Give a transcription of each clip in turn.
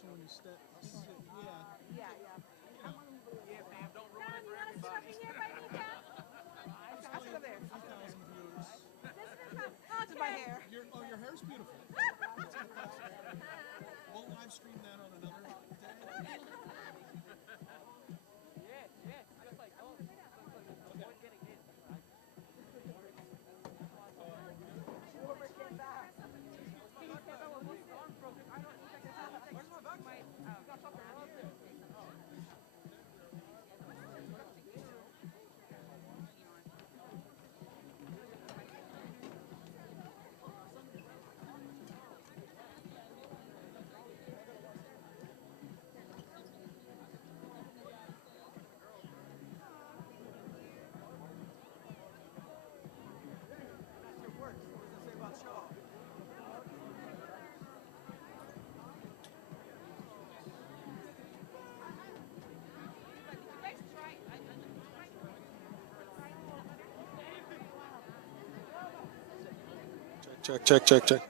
attention when you sit. Yeah. Yeah. Yeah, fam, don't ruin it You for want to sit up everybody. in here by me, Cam? I'll sit up there. 3,000 viewers. This is my hair. Your hair's beautiful. We'll live stream that on another day. Yeah. I was like, oh, avoid getting hit. Check.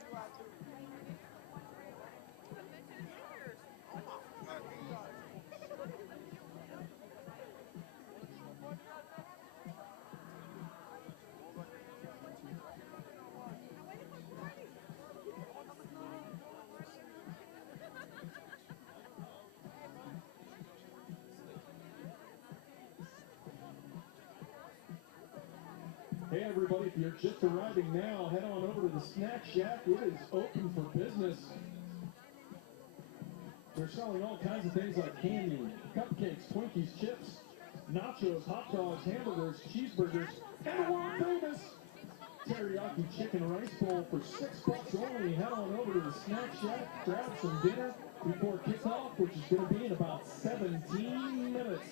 Hey everybody, if you're just arriving now, head on over to the Snack Shack. It is open for business. They're selling all kinds of things like candy, cupcakes, Twinkies, chips, nachos, hot dogs, hamburgers, cheeseburgers, and the world famous teriyaki chicken rice bowl for $6 only. Head on over to the Snack Shack, grab some dinner before kickoff, which is going to be in about 17 minutes.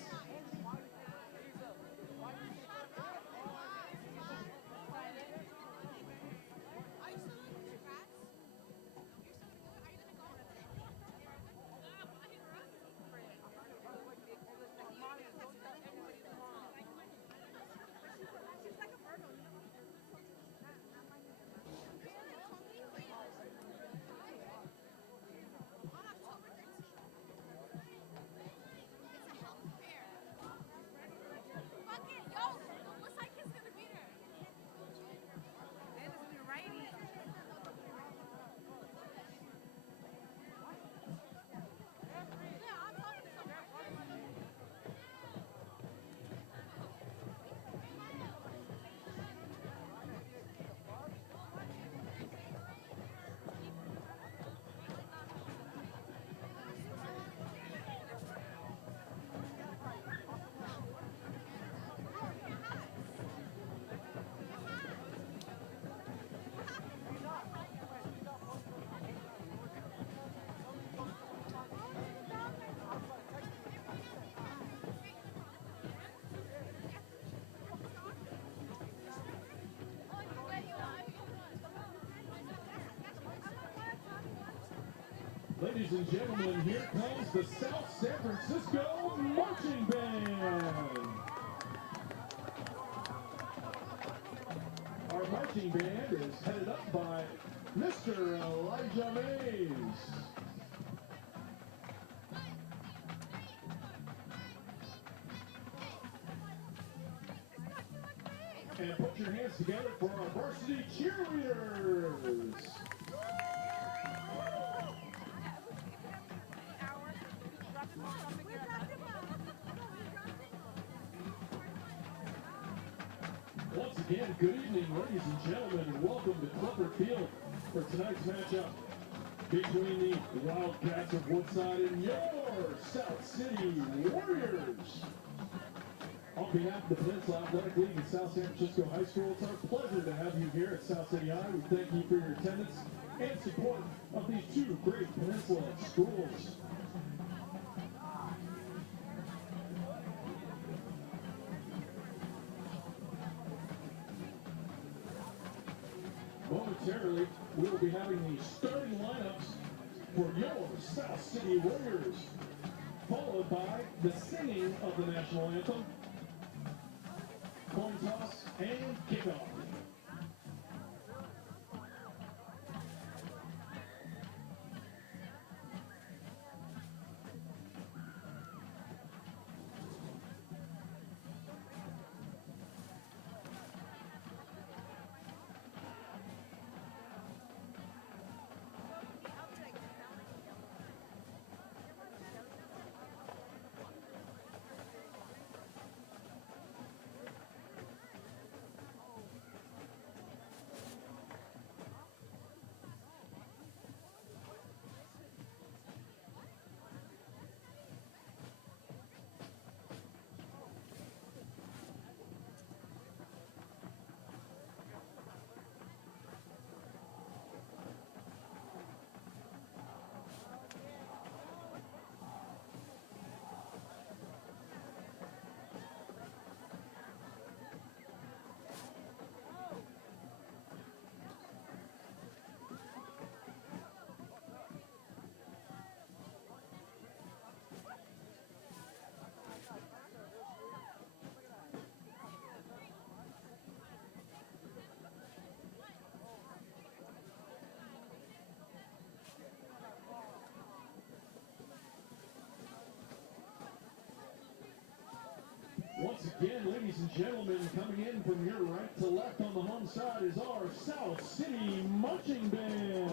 Ladies and gentlemen, here comes the South San Francisco Marching Band. Our marching band is headed up by Mr. Elijah Mays. And put your hands together for our varsity cheerleaders. Once again, good evening, ladies and gentlemen, and welcome to Clifford Field for tonight's matchup between the Wildcats of Woodside and your South City Warriors. On behalf of the Peninsula Athletic League and South San Francisco High School, it's our pleasure to have you here at South City High. We thank you for your attendance and support of these two great Peninsula schools. Momentarily, we will be having the starting lineups for your South City Warriors, followed by the singing of the national anthem, coin toss, and kickoff. and gentlemen, coming in from your right to left on the home side is our South City Marching Band.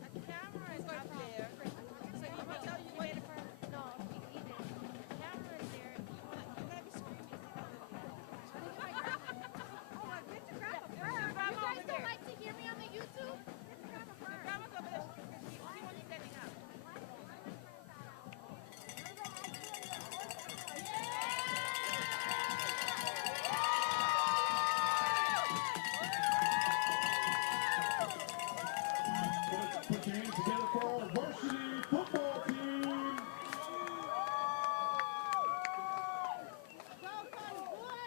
The camera is up there. So you want to tell you wait for no, the camera is there. You gotta be screaming. Oh my goodness, grab a bird. You guys don't like to hear me on the YouTube? Grab a bird. Grab over there. He wants standing up. Put your hands together for our varsity football team. Go, Cody, boy.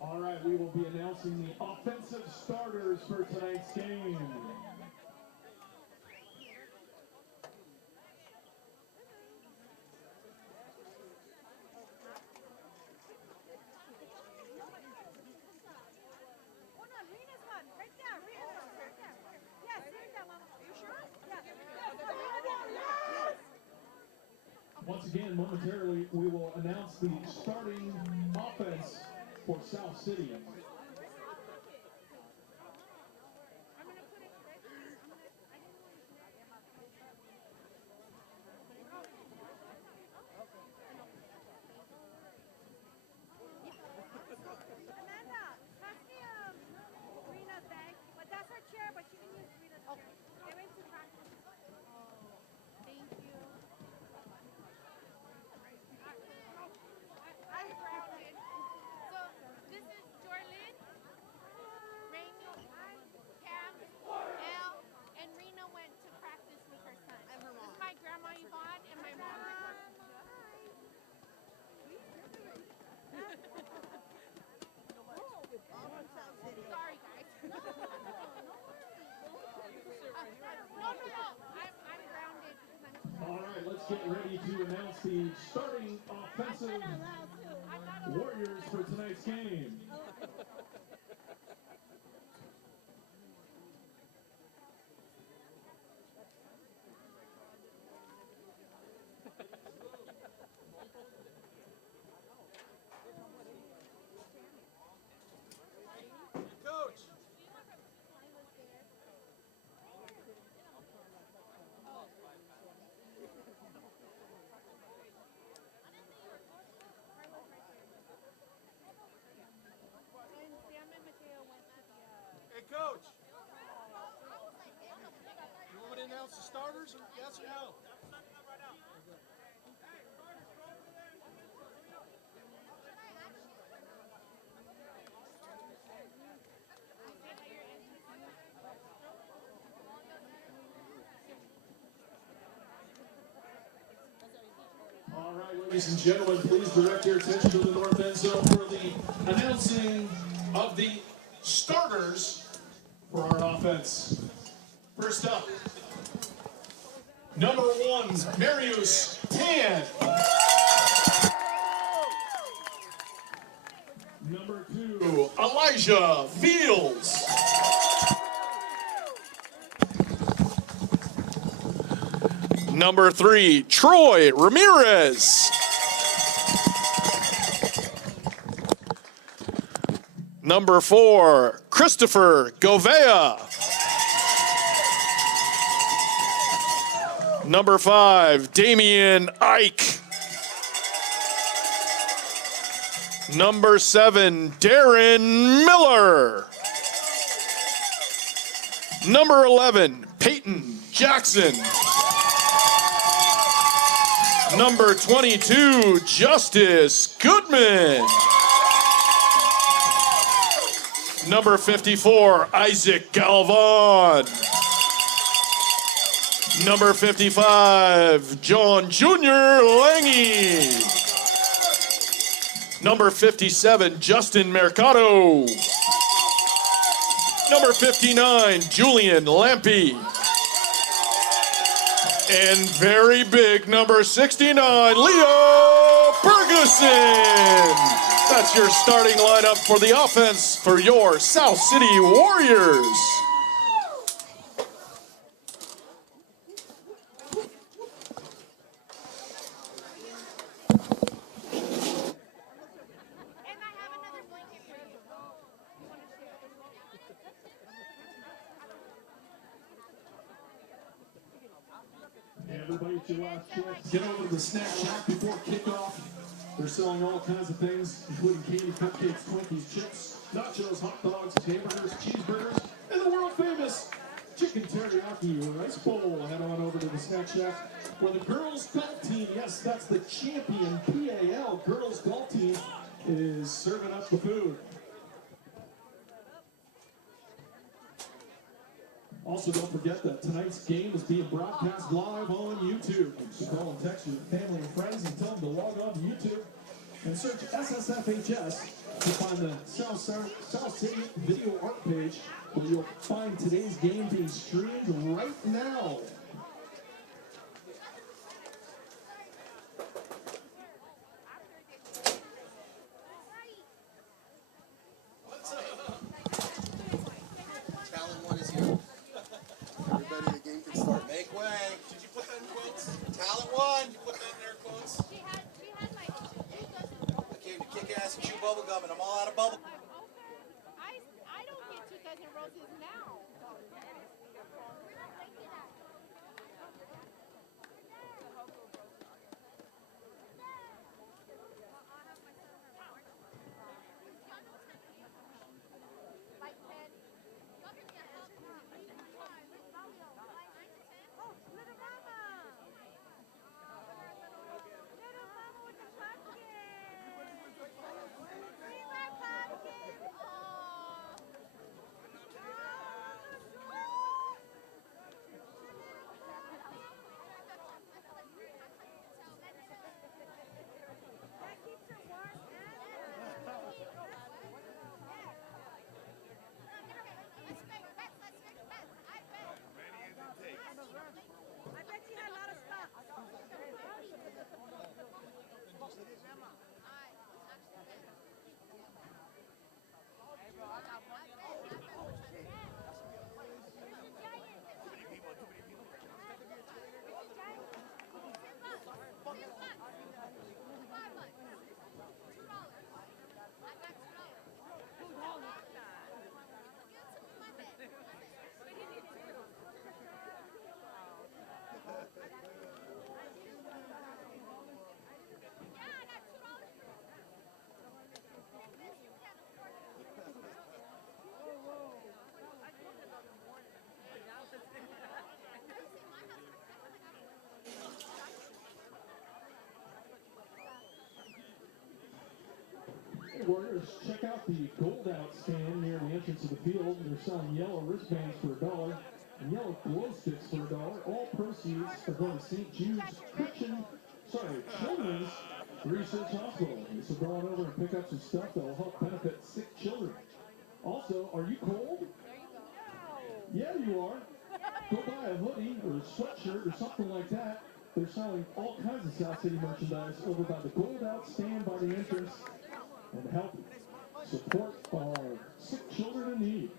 All right, we will be announcing the offensive starters for tonight's game. Oh no, Rena's one. Right there. Rena's one. Right there. Yes, right there, Mama. Are you sure? Yeah. Yes. Once again, momentarily, we will announce the starting offense for South City. I'm gonna put it right there. I didn't want to. Amanda, pass me Rena's bag. But that's her chair, but you can use Rena's chair. They went to practice. Thank you. I'm grounded. So this is Jorlyn, Rainy, Cam, Elle, and Rena went to practice with her son. And her mom. This is my grandma Yvonne and my mom. Sorry, guys. No, I'm grounded because I'm too All right, let's get ready to announce the starting offensive warriors for tonight's game. Coach. And Sam and Mateo went to the Hey, coach. You want me to announce the starters? Yes or no? All right, ladies and gentlemen, please direct your attention to the north end zone for the announcing of the starters for our offense. First up, number 1, Marius Pan. Number 2, Elijah Fields. Number 3, Troy Ramirez. Number 4, Christopher Govea. Number 5, Damian Ike. Number 7, Darren Miller. Number 11, Peyton Jackson. Number 22, Justice Goodman. Number 54, Isaac Galvan. Number 55, John Jr. Lange. Number 57, Justin Mercado. Number 59, Julian Lampe. And very big, number 69, Leo Ferguson. That's your starting lineup for the offense for your South City Warriors. And I have another blanket for you. You want to share? Everybody, it's your last chance. Get over to the snack shack before kickoff. They're selling all kinds of things, including candy, cupcakes, Twinkies, chips, nachos, hot dogs, hamburgers, cheeseburgers, and the world famous chicken teriyaki rice bowl. Head on over to the snack shack where the girls golf team, yes, that's the champion PAL girls golf team, is serving up the food. Also, don't forget that tonight's game is being broadcast live on YouTube. So call and text your family and friends and tell them to log on to YouTube and search SSFHS to find the South City Video Art page where you'll find today's game being streamed right now. Talent one is here. Everybody, the game can start. Make way. Did you put that in quotes? Talent one. You put that in air quotes. She had like 2 dozen. I came to kick ass and chew bubble gum, and I'm all out of bubble. Okay. I don't get 2 dozen roses now. Like 10. Oh, little mama. Little mama with the pumpkin. See my pumpkin. That keeps her warm I bet you had a lot of stuff. Hey Warriors, check out the Gold Out stand near the entrance of the field. They're selling yellow wristbands for $1 and yellow glow sticks for $1. All proceeds are going to St. Jude's Children's Research Hospital. So go on over and pick up some stuff that will help benefit sick children. Also, are you cold? Yeah, you are. Go buy a hoodie or a sweatshirt or something like that. They're selling all kinds of South City merchandise over by the Gold Out stand by the entrance, and help support our sick children in need.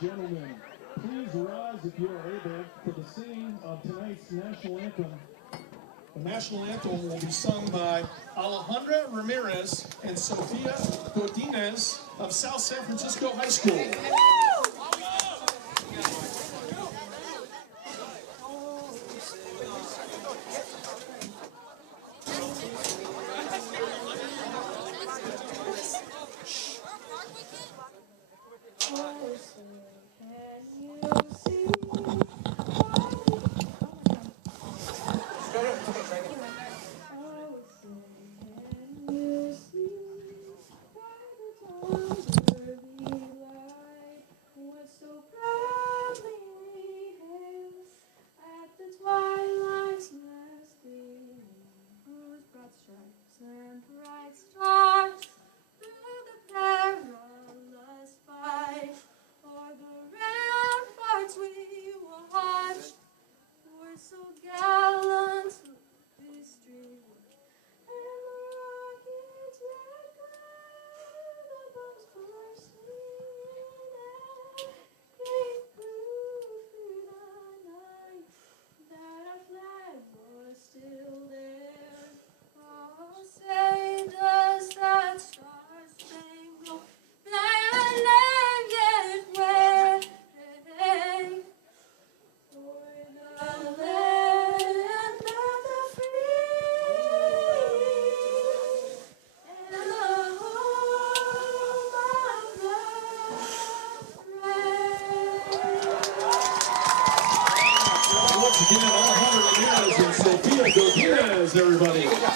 gentlemen, please rise if you are able for the singing of tonight's national anthem. The national anthem will be sung by Alejandra Ramirez and Sofia Godinez of South San Francisco High School.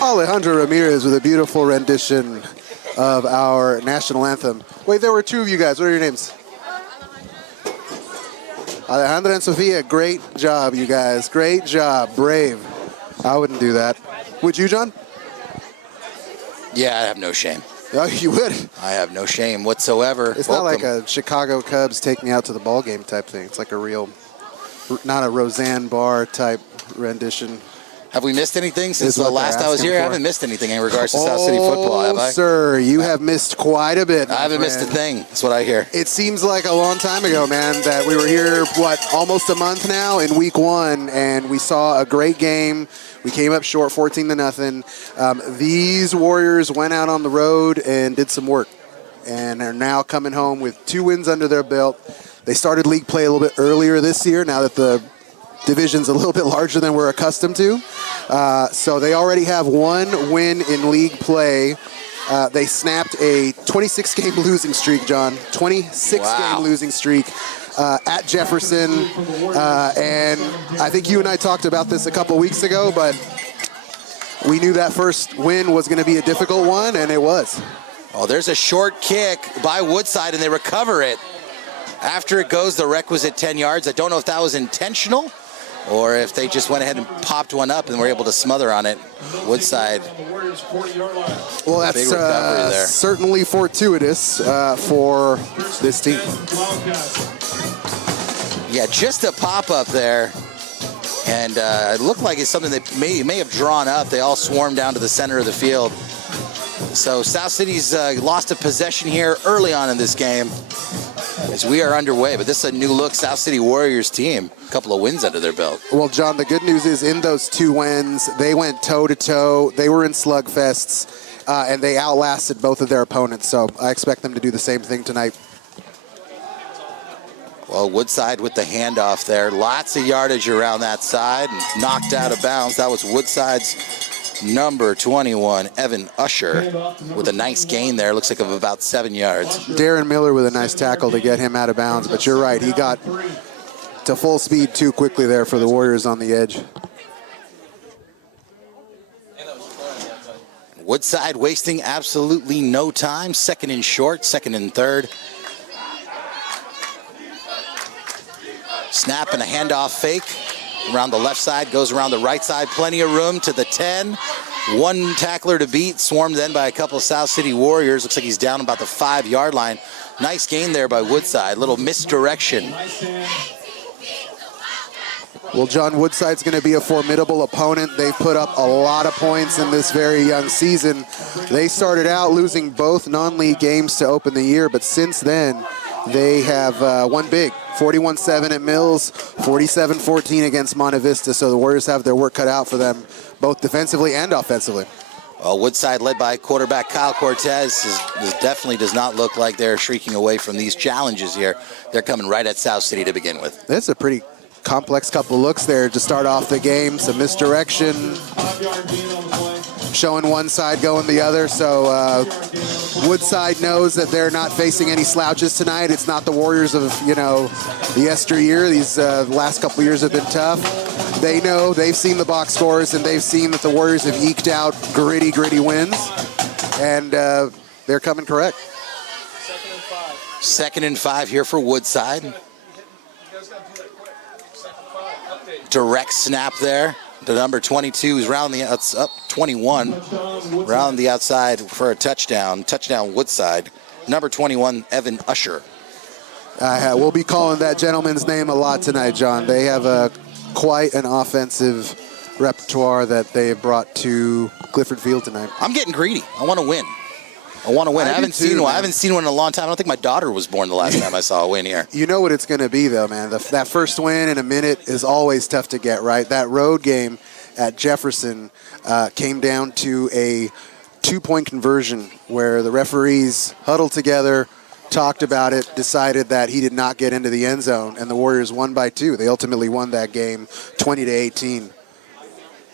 Alejandra Ramirez with a beautiful rendition of our national anthem. Wait, there were two of you guys. What are your names? Alejandra and Sofia. Great job, you guys. Great job. Brave. I wouldn't do that. Would you, John? Yeah, I have no shame. Oh, you would? I have no shame whatsoever. It's not like a Chicago Cubs take me out to the ball game type thing. It's like a real, not a Roseanne Barr type rendition. Have we missed anything since the last I was here? I haven't missed anything in regards to South City football, have I? Sir, you have missed quite a bit. I haven't missed a thing. That's what I hear. It seems like a long time ago, man, that we were here, almost a month now in week 1, and we saw a great game. We came up short 14-0. These Warriors went out on the road and did some work, and are now coming home with 2 wins under their belt. They started league play a little bit earlier this year, now that the division's a little bit larger than we're accustomed to. So they already have 1 win in league play. They snapped a 26-game losing streak, John. 26-game losing streak at Jefferson. And I think you and I talked about this a couple weeks ago, but we knew that first win was going to be a difficult one, and it was. Oh, there's a short kick by Woodside, and they recover it. After it goes the requisite 10 yards, I don't know if that was intentional or if they just went ahead and popped one up and were able to smother on it. Woodside. Well, that's certainly fortuitous for this team. Yeah, just a pop-up there. And it looked like it's something they may have drawn up. They all swarmed down to the center of the field. So South City's lost a possession here early on in this game as we are underway. But this is a new look South City Warriors team. A couple of wins under their belt. Well, John, the good news is in those 2 wins, they went toe-to-toe. They were in slugfests, and they outlasted both of their opponents. So I expect them to do the same thing tonight. Well, Woodside with the handoff there. Lots of yardage around that side. Knocked out of bounds. That was Woodside's number 21, Evan Usher, with a nice gain there. Looks like of about 7 yards. Darren Miller with a nice tackle to get him out of bounds. But you're right. He got to full speed too quickly there for the Warriors on the edge. Woodside wasting absolutely no time. 2nd and short, 2nd and 3rd. Snap and a handoff fake. Around the left side, goes around the right side. Plenty of room to the 10. 1 tackler to beat. Swarmed then by a couple of South City Warriors. Looks like he's down about the 5-yard line. Nice gain there by Woodside. Little misdirection. Well, John, Woodside's going to be a formidable opponent. They've put up a lot of points in this very young season. They started out losing both non-league games to open the year, but since then, They have won big, 41-7 at Mills, 47-14 against Monte Vista. So the Warriors have their work cut out for them, both defensively and offensively. Well, Woodside, led by quarterback Kyle Cortez, definitely does not look like they're shrieking away from these challenges here. They're coming right at South City to begin with. That's a pretty complex couple looks there to start off the game. Some misdirection, showing one side, going the other. So Woodside knows that they're not facing any slouches tonight. It's not the Warriors of, the yesteryear. These last couple years have been tough. They know, they've seen the box scores, and they've seen that the Warriors have eked out gritty wins, and they're coming correct. 2nd and 5 here for Woodside. Direct snap there. The number 22 is round the up 21, round the outside for a touchdown. Touchdown Woodside. Number 21, Evan Usher. We'll be calling that gentleman's name a lot tonight, John. They have quite an offensive repertoire that they have brought to Clifford Field tonight. I'm getting greedy. I want to win. I haven't seen one. I haven't seen one in a long time. I don't think my daughter was born the last time I saw a win here. You know what it's going to be, though, man. That first win in a minute is always tough to get, right? That road game at Jefferson came down to a 2-point conversion where the referees huddled together, talked about it, decided that he did not get into the end zone, and the Warriors won by 2. They ultimately won that game 20-18.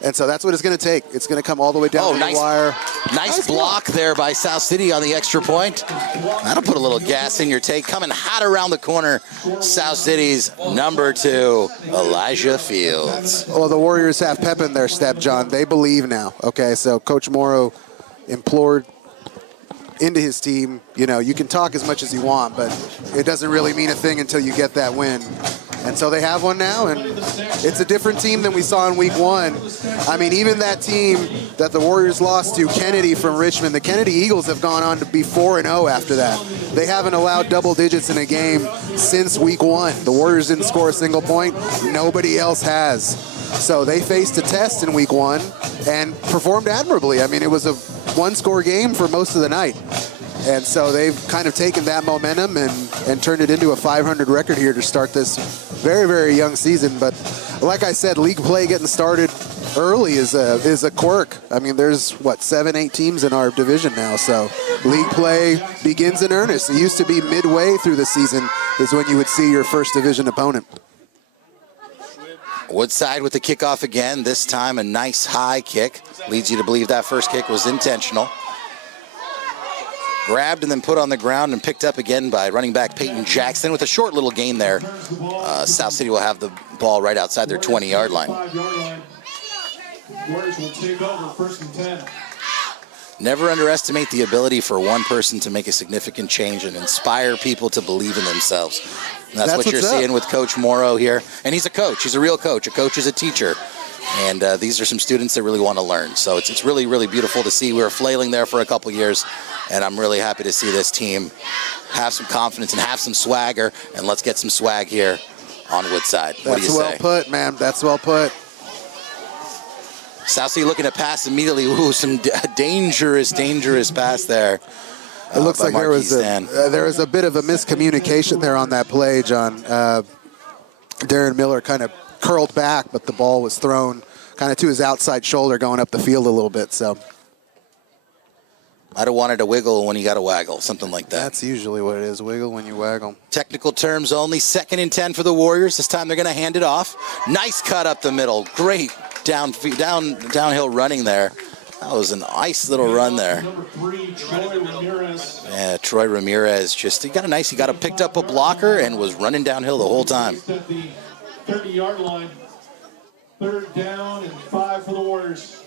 And so that's what it's going to take. It's going to come all the way down to the wire. Nice block there by South City on the extra point. That'll put a little gas in your tank. Coming hot around the corner, South City's number 2, Elijah Fields. Well, the Warriors have pep in their step, John. They believe now. Okay, so Coach Morrow implored into his team, you can talk as much as you want, but it doesn't really mean a thing until you get that win. And so they have one now, and it's a different team than we saw in week 1. I mean, even that team that the Warriors lost to, Kennedy from Richmond, the Kennedy Eagles have gone on to be 4-0 after that. They haven't allowed double digits in a game since week 1. The Warriors didn't score a single point. Nobody else has. So they faced a test in week 1 and performed admirably. I mean, it was a one-score game for most of the night. And so they've kind of taken that momentum and turned it into a 500 record here to start this very, very young season. But like I said, league play getting started early is a quirk. I mean, there's, 7-8 teams in our division now. So league play begins in earnest. It used to be midway through the season is when you would see your first division opponent. Woodside with the kickoff again. This time a nice high kick. Leads you to believe that first kick was intentional. Grabbed and then put on the ground and picked up again by running back Peyton Jackson with a short little gain there. South City will have the ball right outside their 20-yard line. Warriors will take over 1st and 10. Never underestimate the ability for one person to make a significant change and inspire people to believe in themselves. And that's what you're seeing with Coach Morrow here. And he's a coach. He's a real coach. A coach is a teacher. And these are some students that really want to learn. So it's really, really beautiful to see. We were flailing there for a couple years, and I'm really happy to see this team have some confidence and have some swagger. And let's get some swag here on Woodside. What do you say? That's well put, man. That's well put. South City looking to pass immediately. Ooh, some dangerous pass there. It looks like there was a bit of a miscommunication there on that play, John. Darren Miller kind of curled back, but the ball was thrown kind of to his outside shoulder going up the field a little bit. So I'd have wanted to wiggle when you got to waggle, something like that. That's usually what it is, wiggle when you waggle. Technical terms only, 2nd and 10 for the Warriors. This time they're going to hand it off. Nice cut up the middle. Great downhill running there. That was a nice little run there. Number 3, Troy Ramirez. Yeah, Troy Ramirez he got picked up a blocker and was running downhill the whole time. At the 30-yard line. 3rd down and 5 for the Warriors.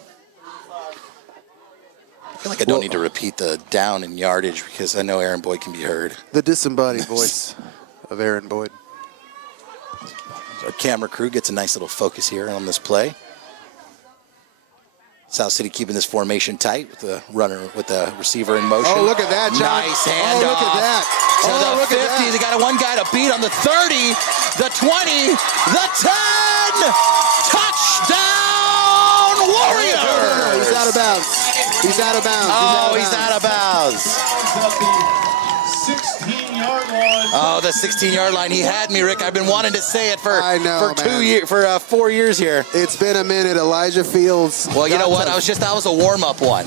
I feel like I don't need to repeat the down and yardage because I know Aaron Boyd can be heard. The disembodied voice of Aaron Boyd. Our camera crew gets a nice little focus here on this play. South City keeping this formation tight with the runner, with the receiver in motion. Oh, look at that, John. Nice handoff. Oh, look at that. To the 50. They got one guy to beat on the 30, the 20, the 10. Touchdown, Warriors. He's out of bounds. He's out of bounds. Oh, he's out of bounds. He's at the 16-yard 16-yard line. Oh, the 16-yard line. He had me, Rick. I've been wanting to say it for I know, for 4 years here. It's been a minute. Elijah Fields. Well, you know what? That was a warm-up one.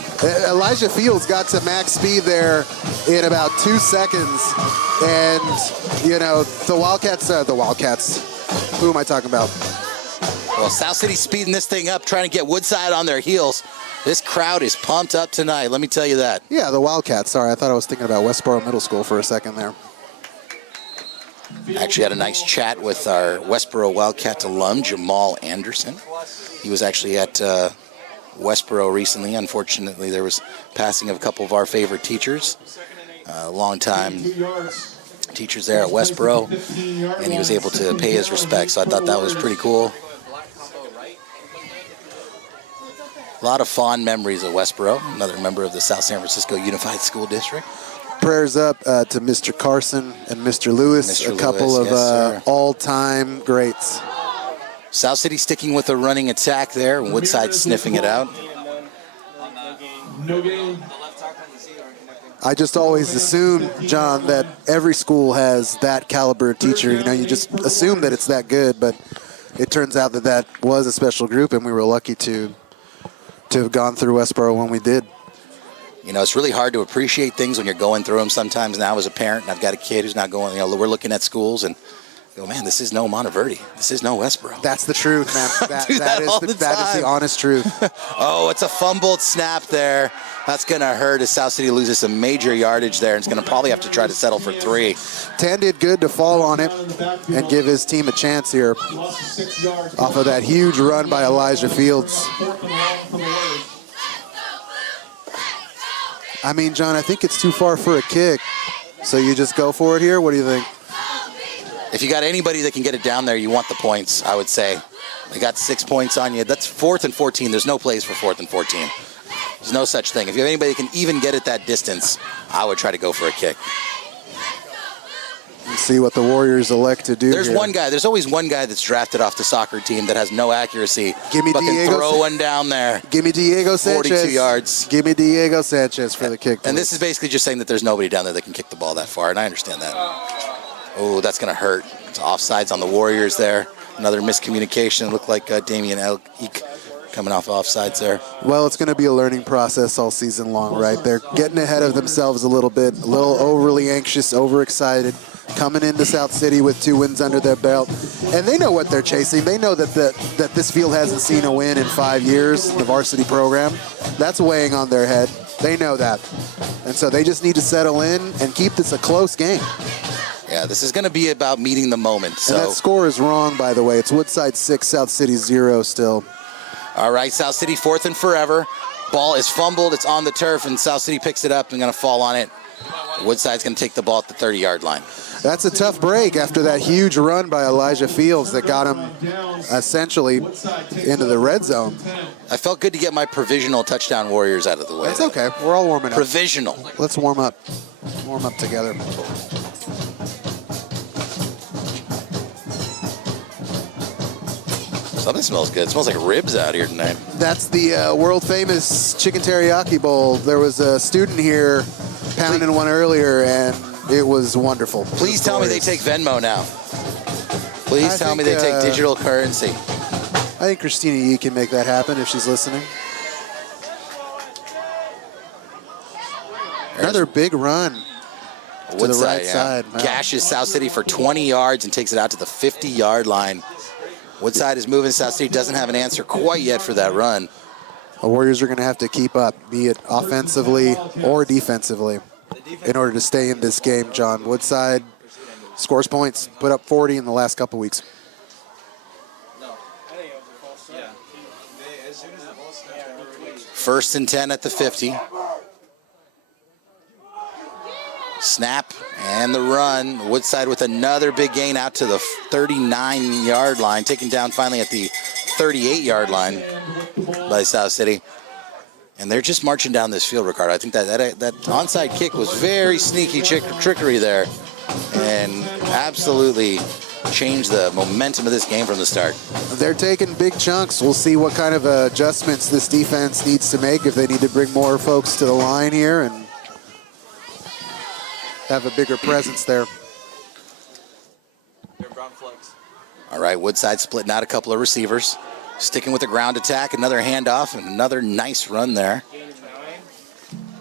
Elijah Fields got to max speed there in about 2 seconds. And, you know, the Wildcats, who am I talking about? Well, South City speeding this thing up, trying to get Woodside on their heels. This crowd is pumped up tonight, let me tell you that. Yeah, the Wildcats. Sorry, I thought I was thinking about Westboro Middle School for a second there. Actually had a nice chat with our Westboro Wildcat alum, Jamal Anderson. He was actually at Westboro recently. Unfortunately, there was passing of a couple of our favorite teachers. Long-time teachers there at Westboro, and he was able to pay his respects, so I thought that was pretty cool. A lot of fond memories of Westboro, another member of the South San Francisco Unified School District. Prayers up to Mr. Carson and Mr. Lewis, a couple of all-time greats. South City sticking with a running attack there, Woodside sniffing it out. No game. I just always assume, John, that every school has that caliber of teacher. You know, you just assume that it's that good, but it turns out that that was a special group, and we were lucky to have gone through Westboro when we did. You know, it's really hard to appreciate things when you're going through them sometimes. Now as a parent, and I've got a kid who's not going, you know, we're looking at schools and go, man, this is no Monteverde. This is no Westboro. That's the truth, man. That is the honest truth. Oh, it's a fumbled snap there. That's going to hurt as South City loses some major yardage there, and it's going to probably have to try to settle for 3. Tan did good to fall on it and give his team a chance here off of that huge run by Elijah Fields. I mean, John, I think it's too far for a kick. So you just go for it here? What do you think? If you got anybody that can get it down there, you want the points, I would say. They got 6 points on you. That's 4th and 14. There's no plays for 4th and 14. There's no such thing. If you have anybody that can even get it that distance, I would try to go for a kick. Let's see what the Warriors elect to do. There's one guy. There's always one guy that's drafted off the soccer team that has no accuracy. Give me but Diego. Can throw one down there. Give me Diego Sanchez. 42 yards. Give me Diego Sanchez for the kick. And this is basically just saying that there's nobody down there that can kick the ball that far, and I understand that. Oh, that's going to hurt. It's offsides on the Warriors there. Another miscommunication. It looked like Damian Elk coming off offsides there. Well, it's going to be a learning process all season long, right? They're getting ahead of themselves a little bit, a little overly anxious, overexcited, coming into South City with 2 wins under their belt. And they know what they're chasing. They know that that this field hasn't seen a win in 5 years, the varsity program. That's weighing on their head. They know that. And so they just need to settle in and keep this a close game. Yeah, this is going to be about meeting the moment. So. And that score is wrong, by the way. It's Woodside 6, South City 0 still. All right, South City 4th and forever. Ball is fumbled. It's on the turf, and South City picks it up and going to fall on it. Woodside's going to take the ball at the 30-yard line. That's a tough break after that huge run by Elijah Fields that got him essentially into the red zone. I felt good to get my provisional touchdown Warriors out of the way. It's okay. We're all warming up. Provisional. Let's warm up. Warm up together. Something smells good. It smells like ribs out here tonight. That's the world-famous chicken teriyaki bowl. There was a student here pounding one earlier, and it was wonderful. Please tell me they take Venmo now. Please tell me they take digital currency. I think Christina Yee can make that happen if she's listening. Another big run to the right side. Wow. Gashes South City for 20 yards and takes it out to the 50-yard line. Woodside is moving. South City doesn't have an answer quite yet for that run. The Warriors are going to have to keep up, be it offensively or defensively, in order to stay in this game, John. Woodside scores points, put up 40 in the last couple weeks. First and 10 at the 50. Snap and the run. Woodside with another big gain out to the 39-yard line, taken down finally at the 38-yard line by South City. And they're just marching down this field, Ricardo. I think that onside kick was very sneaky trickery there and absolutely changed the momentum of this game from the start. They're taking big chunks. We'll see what kind of adjustments this defense needs to make, if they need to bring more folks to the line here. And have a bigger presence there. All right, Woodside splitting out a couple of receivers. Sticking with the ground attack, another handoff, and another nice run there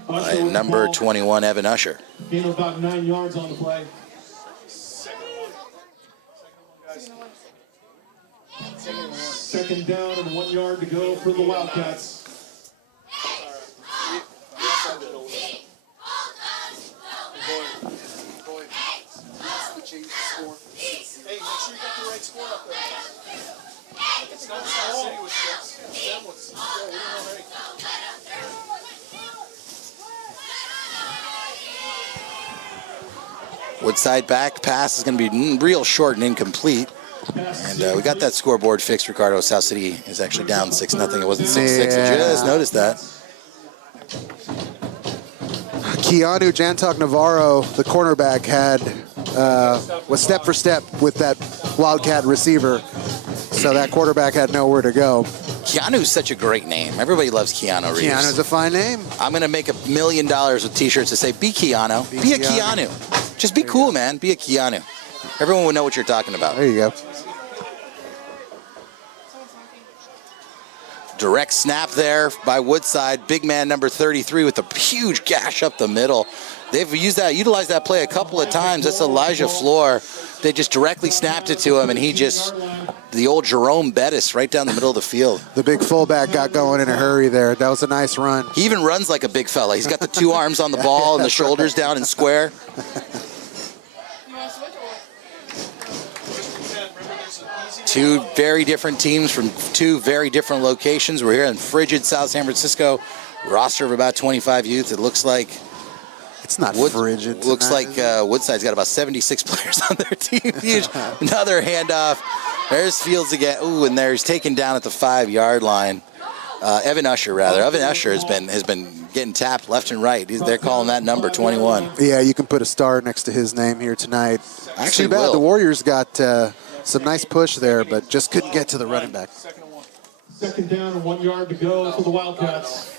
by number 21, Evan Usher. Gain of about 9 yards on the play. Second down and 1 yard to go for the Wildcats. Hey, make sure you got the right score up there. It's not South City with 6. It's them with 6. Yeah, we don't know already. Woodside back pass is going to be real short and incomplete. And we got that scoreboard fixed, Ricardo. South City is actually down 6-0. It wasn't 6-6. I just noticed that. Keanu Jantok Navarro, the cornerback, was step for step with that Wildcat receiver. So that quarterback had nowhere to go. Keanu's such a great name. Everybody loves Keanu Reeves. Keanu's a fine name. I'm going to make $1 million with t-shirts that say, be Keanu. Be a Keanu. Just be cool, man. Be a Keanu. Everyone would know what you're talking about. There you go. Direct snap there by Woodside. Big man number 33 with a huge gash up the middle. They've utilized that play a couple of times. That's Elijah Floor. They just directly snapped it to him, and he just, the old Jerome Bettis right down the middle of the field. The big fullback got going in a hurry there. That was a nice run. He even runs like a big fella. He's got the 2 arms on the ball and the shoulders down and square. Two very different teams from 2 very different locations. We're here in frigid South San Francisco. Roster of about 25 youth. It looks like it's not frigid. Looks like Woodside's got about 76 players on their team. Huge. Another handoff. There's Fields again. Ooh, and there's taken down at the 5-yard line. Evan Usher, rather. Evan Usher has been getting tapped left and right. They're calling that number 21. Yeah, you can put a star next to his name here tonight. Actually, too bad the Warriors got some nice push there, but just couldn't get to the running back. Second down and 1 yard to go for the Wildcats.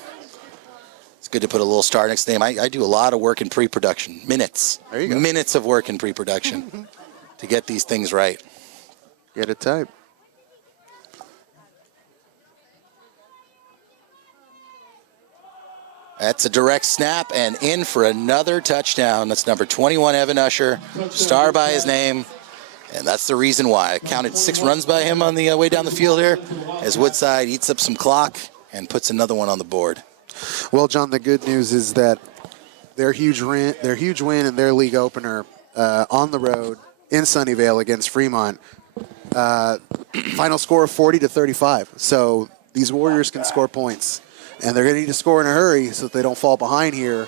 It's good to put a little star next to the name. I do a lot of work in pre-production. Minutes. There you go. Minutes of work in pre-production to get these things right. Get it type. That's a direct snap and in for another touchdown. That's number 21, Evan Usher. Star by his name. And that's the reason why. I counted 6 runs by him on the way down the field here as Woodside eats up some clock and puts another one on the board. Well, John, the good news is that their huge win in their league opener on the road in Sunnyvale against Fremont, final score of 40-35. So these Warriors can score points, and they're going to need to score in a hurry so that they don't fall behind here.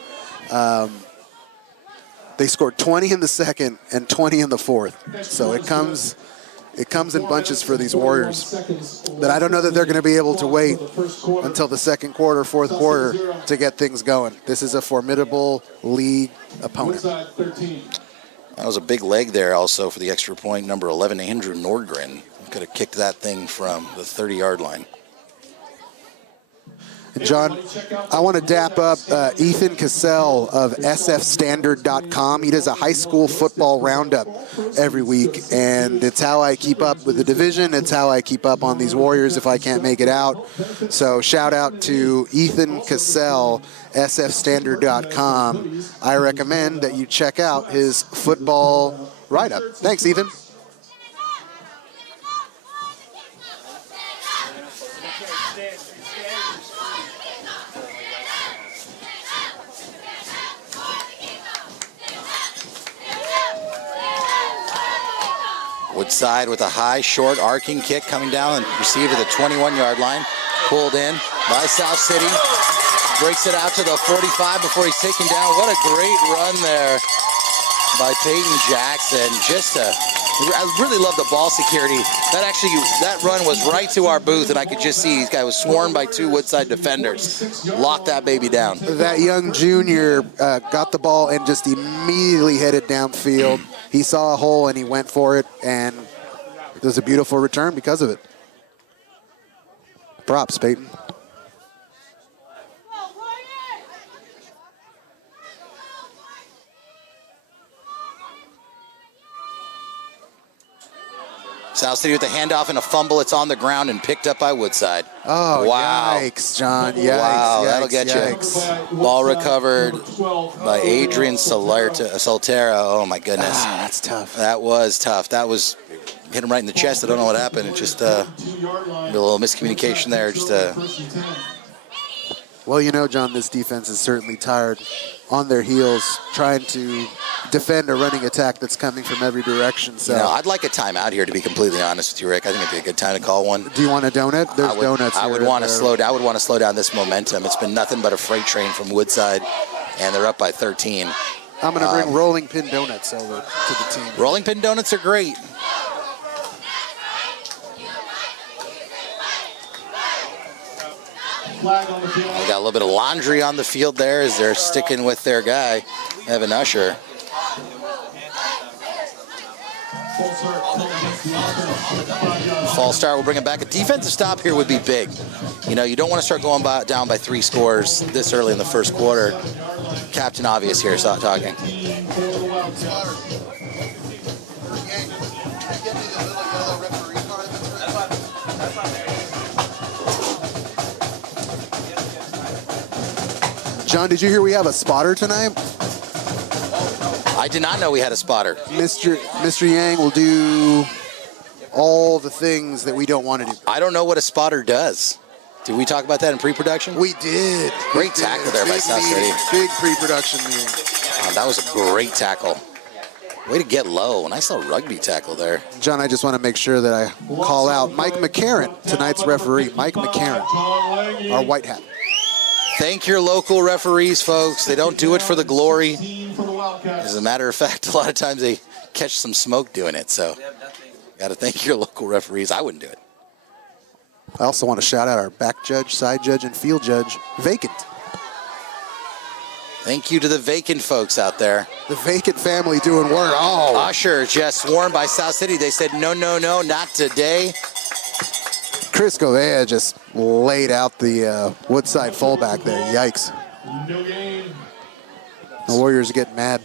They scored 20 in the second and 20 in the fourth. So it comes in bunches for these Warriors. But I don't know that they're going to be able to wait until the second quarter, fourth quarter to get things going. This is a formidable league opponent. That was a big leg there also for the extra point. Number 11, Andrew Nordgren. Could have kicked that thing from the 30-yard line. And John, I want to dap up Ethan Cassell of sfstandard.com. He does a high school football roundup every week, and it's how I keep up with the division. It's how I keep up on these Warriors if I can't make it out. So shout out to Ethan Cassell, sfstandard.com. I recommend that you check out his football write-up. Thanks, Ethan. Woodside with a high, short, arcing kick coming down and received at the 21-yard line. Pulled in by South City. Breaks it out to the 45 before he's taken down. What a great run there by Peyton Jackson. I really love the ball security. That run was right to our booth, and I could just see this guy was swarmed by 2 Woodside defenders. Locked that baby down. That young junior got the ball and just immediately headed downfield. He saw a hole and he went for it, and it was a beautiful return because of it. Props, Peyton. South City with the handoff and a fumble. It's on the ground and picked up by Woodside. Oh, wow. yikes, John. Yikes, Wow, yikes, that'll get yikes. you. Ball recovered by Adrian Soltera. Oh, my goodness. Ah, that's tough. That was tough. That was hit him right in the chest. I don't know what happened. It just a little miscommunication there. Well, you know, John, this defense is certainly tired, on their heels, trying to defend a running attack that's coming from every direction. So I'd like a timeout here, to be completely honest with you, Rick. I think it'd be a good time to call one. Do you want a donut? There's donuts. I would want to slow down this momentum. It's been nothing but a freight train from Woodside, and they're up by 13. I'm going to bring rolling pin donuts over to the team. Rolling pin donuts are great. We got a little bit of laundry on the field there as they're sticking with their guy, Evan Usher. False start will bring it back. A defensive stop here would be big. You know, you don't want to start going down by 3 scores this early in the first quarter. Captain Obvious here, stop talking. John, did you hear we have a spotter tonight? I did not know we had a spotter. Mr. Yang will do all the things that we don't want to do. I don't know what a spotter does. Did we talk about that in pre-production? We did. Great tackle there by South City. Big pre-production meeting. That was a great tackle. Way to get low. Nice little rugby tackle there. John, I just want to make sure that I call out Mike McCarron, tonight's referee. Mike McCarron, our white hat. Thank your local referees, folks. They don't do it for the glory. As a matter of fact, a lot of times they catch some smoke doing it. So, got to thank your local referees. I wouldn't do it. I also want to shout out our back judge, side judge, and field judge, Vacant. Thank you to the Vacant folks out there. The Vacant family doing work. Oh. Usher just sworn by South City. They said, no, no, no, not today. Chris Govea just laid out the Woodside fullback there. Yikes. The Warriors are getting mad.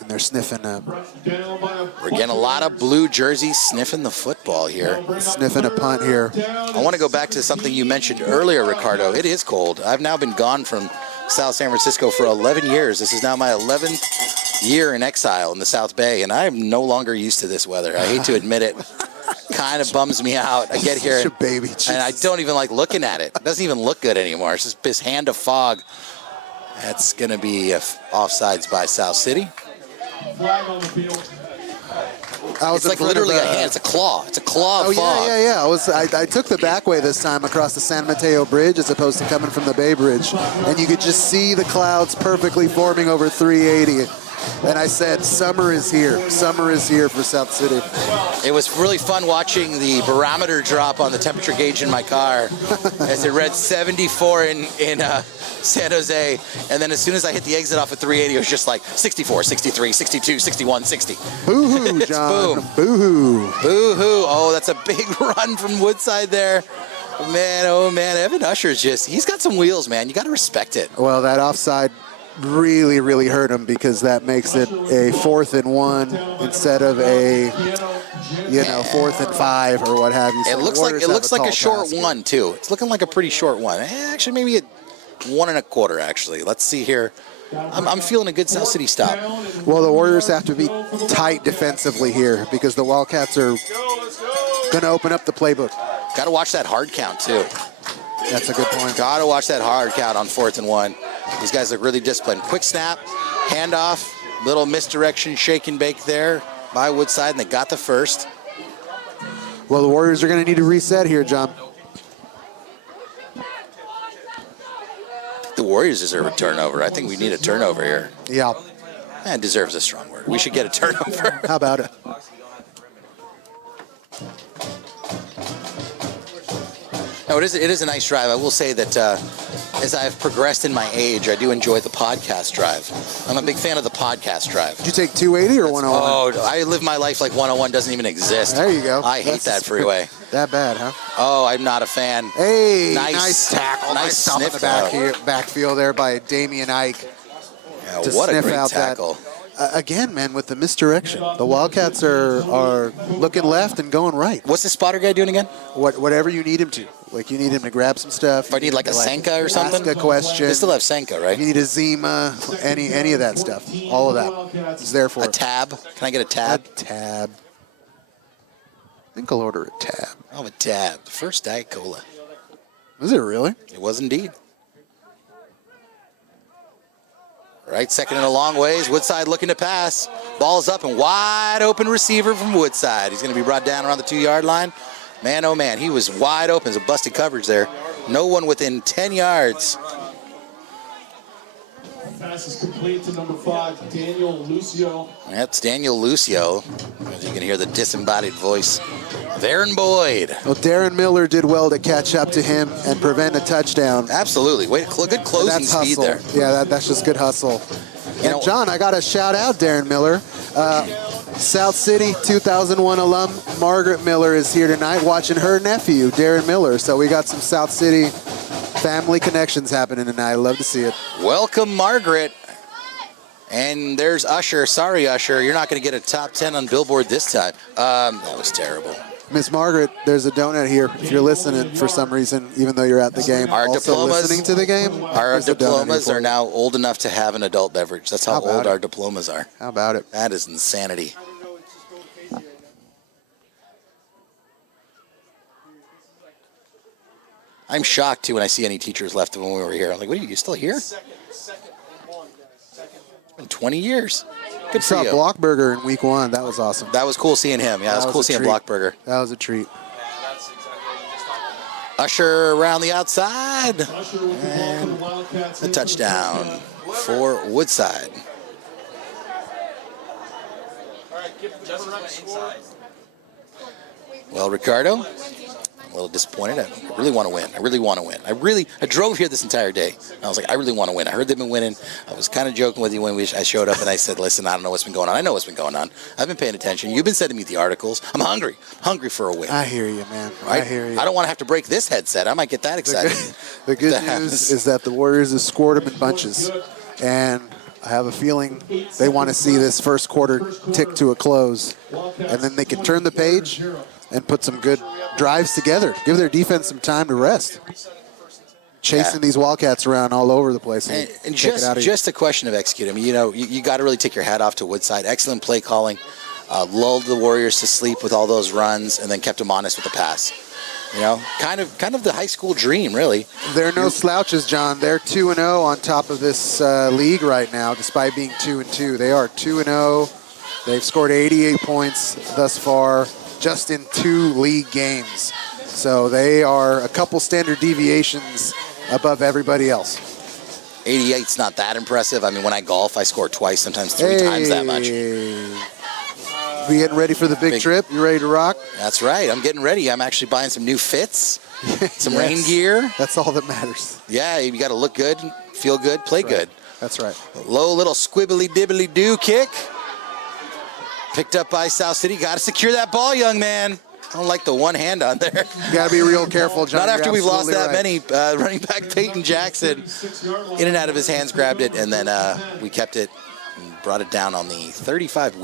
And they're sniffing. We're getting a lot of blue jerseys sniffing the football here. Sniffing a punt here. I want to go back to something you mentioned earlier, Ricardo. It is cold. I've now been gone from South San Francisco for 11 years. This is now my 11th year in exile in the South Bay, and I'm no longer used to this weather. I hate to admit it. Kind of bums me out. I get here and I don't even like looking at it. It doesn't even look good anymore. It's just this hand of fog. That's going to be offsides by South City. It's like literally a hand. It's a claw. It's a claw of fog. Yeah. I took the back way this time across the San Mateo Bridge as opposed to coming from the Bay Bridge. And you could just see the clouds perfectly forming over 380. And I said, summer is here. Summer is here for South City. It was really fun watching the barometer drop on the temperature gauge in my car as it read 74 in San Jose. And then as soon as I hit the exit off at 380, it was just like 64, 63, 62, 61, 60. Boo-hoo, John. Boom. Boo-hoo. Boo-hoo. Oh, that's a big run from Woodside there. Man, oh, man. Evan Usher's he's got some wheels, man. You got to respect it. Well, that offside really, really hurt him because that makes it a 4th and 1 instead of a, 4th and 5 or what have you. So it looks like a short one too. It's looking like a pretty short one. Actually, maybe a 1 1/4. Actually, let's see here. I'm feeling a good South City stop. Well, the Warriors have to be tight defensively here because the Wildcats are going to open up the playbook. Got to watch that hard count too. That's a good point. Got to watch that hard count on 4th and 1. These guys look really disciplined. Quick snap, handoff, little misdirection, shake and bake there by Woodside, and they got the first. Well, the Warriors are going to need to reset here, John. The Warriors deserve a turnover. I think we need a turnover here. Yeah. And deserves a strong word. We should get a turnover. How about it? No, it is a nice drive. I will say that as I've progressed in my age, I do enjoy the podcast drive. I'm a big fan of the podcast drive. Did you take 280 or 101? Oh, I live my life like 101 doesn't even exist. There you go. I hate that freeway. That bad, huh? Oh, I'm not a fan. Hey, nice tackle. Nice sniff in the backfield there by Damian Ike. Yeah, what a great tackle. Again, man, with the misdirection. The Wildcats are looking left and going right. What's the spotter guy doing again? Whatever you need him to. Like, you need him to grab some stuff. If I need like a Senka or something? Ask a question. They still have Senka, right? You need a Zima, any of that stuff. All of that is there for A it. tab? Can I get a tab? A tab. I think I'll order a tab. Oh, a tab. The first Diet Cola. Is it really? It was indeed. Right, second and a long ways. Woodside looking to pass. Ball's up and wide open receiver from Woodside. He's going to be brought down around the 2-yard line. Man, oh man, he was wide open. It's a busted coverage there. No one within 10 yards. Pass is complete to number 5, Daniel Lucio. That's Daniel Lucio. As you can hear the disembodied voice of Aaron Boyd. Well, Darren Miller did well to catch up to him and prevent a touchdown. Absolutely. Wait, good closing That's speed hustle. there. Yeah, that's just good hustle. You know, And John, I got to shout out Darren Miller. South City 2001 alum Margaret Miller is here tonight watching her nephew, Darren Miller. So we got some South City family connections happening tonight. I love to see it. welcome, Margaret. And there's Usher. Sorry, Usher. You're not going to get a top 10 on Billboard this time. That was terrible. Miss Margaret, there's a donut here if you're listening for some reason, even though you're at the game. Our also diplomas, listening to the game. Our there's a donut here diplomas for are you. now old enough to have an adult beverage. That's how How about old it? our diplomas are. How about it? That is insanity. I'm shocked too when I see any teachers left when we were here. I'm like, what are you still here? It's been 20 years. Good for Saw you. Blockburger in week 1. That was awesome. That was cool seeing him. Yeah, it was That cool was a seeing treat. Blockburger. That was a treat. Usher around the outside. Usher with the ball for the Wildcats. A touchdown for Woodside. Well, Ricardo, I'm a little disappointed. I really want to win. I really want to win. I drove here this entire day. I was like, I really want to win. I heard they've been winning. I was kind of joking with you when I showed up and I said, listen, I don't know what's been going on. I know what's been going on. I've been paying attention. You've been sending me the articles. I'm hungry. Hungry for a win. I hear you, man. I hear you. I don't want to have to break this headset. I might get that excited. The good That news happens. is that the Warriors have scored them in bunches. And I have a feeling they want to see this first quarter tick to a close. And then they can turn the page and put some good drives together. Give their defense some time to rest. Chasing these Wildcats around all over the place. And take it out of you. just a question of execute. I mean, you got to really take your hat off to Woodside. Excellent play calling. Lulled the Warriors to sleep with all those runs and then kept them honest with the pass. You know, kind of the high school dream, really. They're no slouches, John. They're 2-0 on top of this league right now, despite being 2-2. They are 2-0. They've scored 88 points thus far, just in 2 league games. So they are a couple standard deviations above everybody else. 88's not that impressive. I mean, when I golf, I score twice, sometimes 3 times that much. We getting ready for the big trip? You ready to rock? That's right. I'm getting ready. I'm actually buying some new fits, some rain gear. That's all that matters. Yeah, you got to look good, feel good, play good. That's right. Low little squibbly dibbly doo kick. Picked up by South City. Got to secure that ball, young man. I don't like the one hand on there. You got to be real careful, John. Not after You're we've lost that absolutely many. right. Running back Peyton Jackson in and out of his hands, grabbed it, and then we kept it and brought it down on the 35.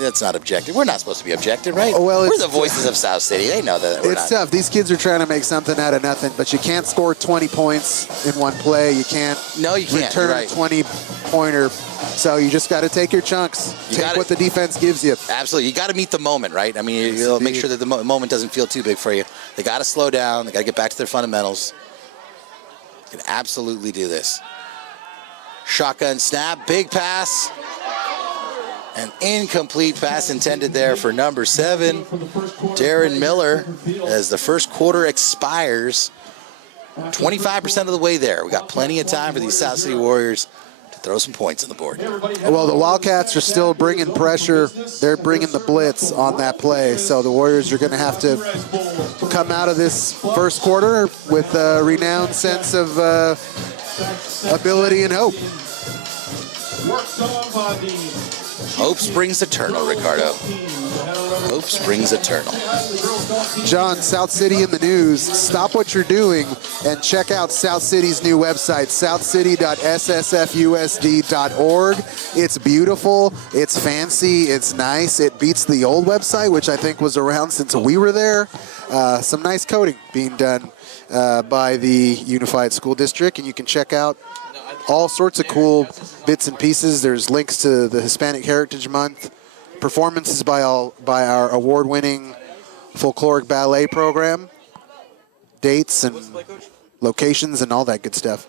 That's not objective. We're not supposed to be objective, right? Oh, well, we're it's- the voices of South City. They know that we're It's not. tough. These kids are trying to make something out of nothing, but you can't score 20 points in one play. You can't No, you can't. return Right. a 20-pointer. So you just got to take your chunks. Take gotta- what the defense gives you. Absolutely. You got to meet the moment, right? I mean, you'll make sure that the moment doesn't feel too big for you. They got to slow down. They got to get back to their fundamentals. You can absolutely do this. Shotgun snap, big pass. An incomplete pass intended there for number 7, Darren Miller, as the first quarter expires. 25% of the way there. We got plenty of time for these South City Warriors to throw some points on the board. Well, the Wildcats are still bringing pressure. They're bringing the blitz on that play. So the Warriors are going to have to come out of this first quarter with a renowned sense of ability and hope. Worked on by the Hope springs eternal, Ricardo. team. Head on Hope springs eternal. John, South City in the news. Stop what you're doing and check out South City's new website, southcity.ssfusd.org. It's beautiful, it's fancy, it's nice. It beats the old website, which I think was around since we were there. Some nice coding being done by the Unified School District, and you can check out all sorts of cool bits and pieces. There's links to the Hispanic Heritage Month, performances by our award-winning folkloric ballet program, dates and locations and all that good stuff.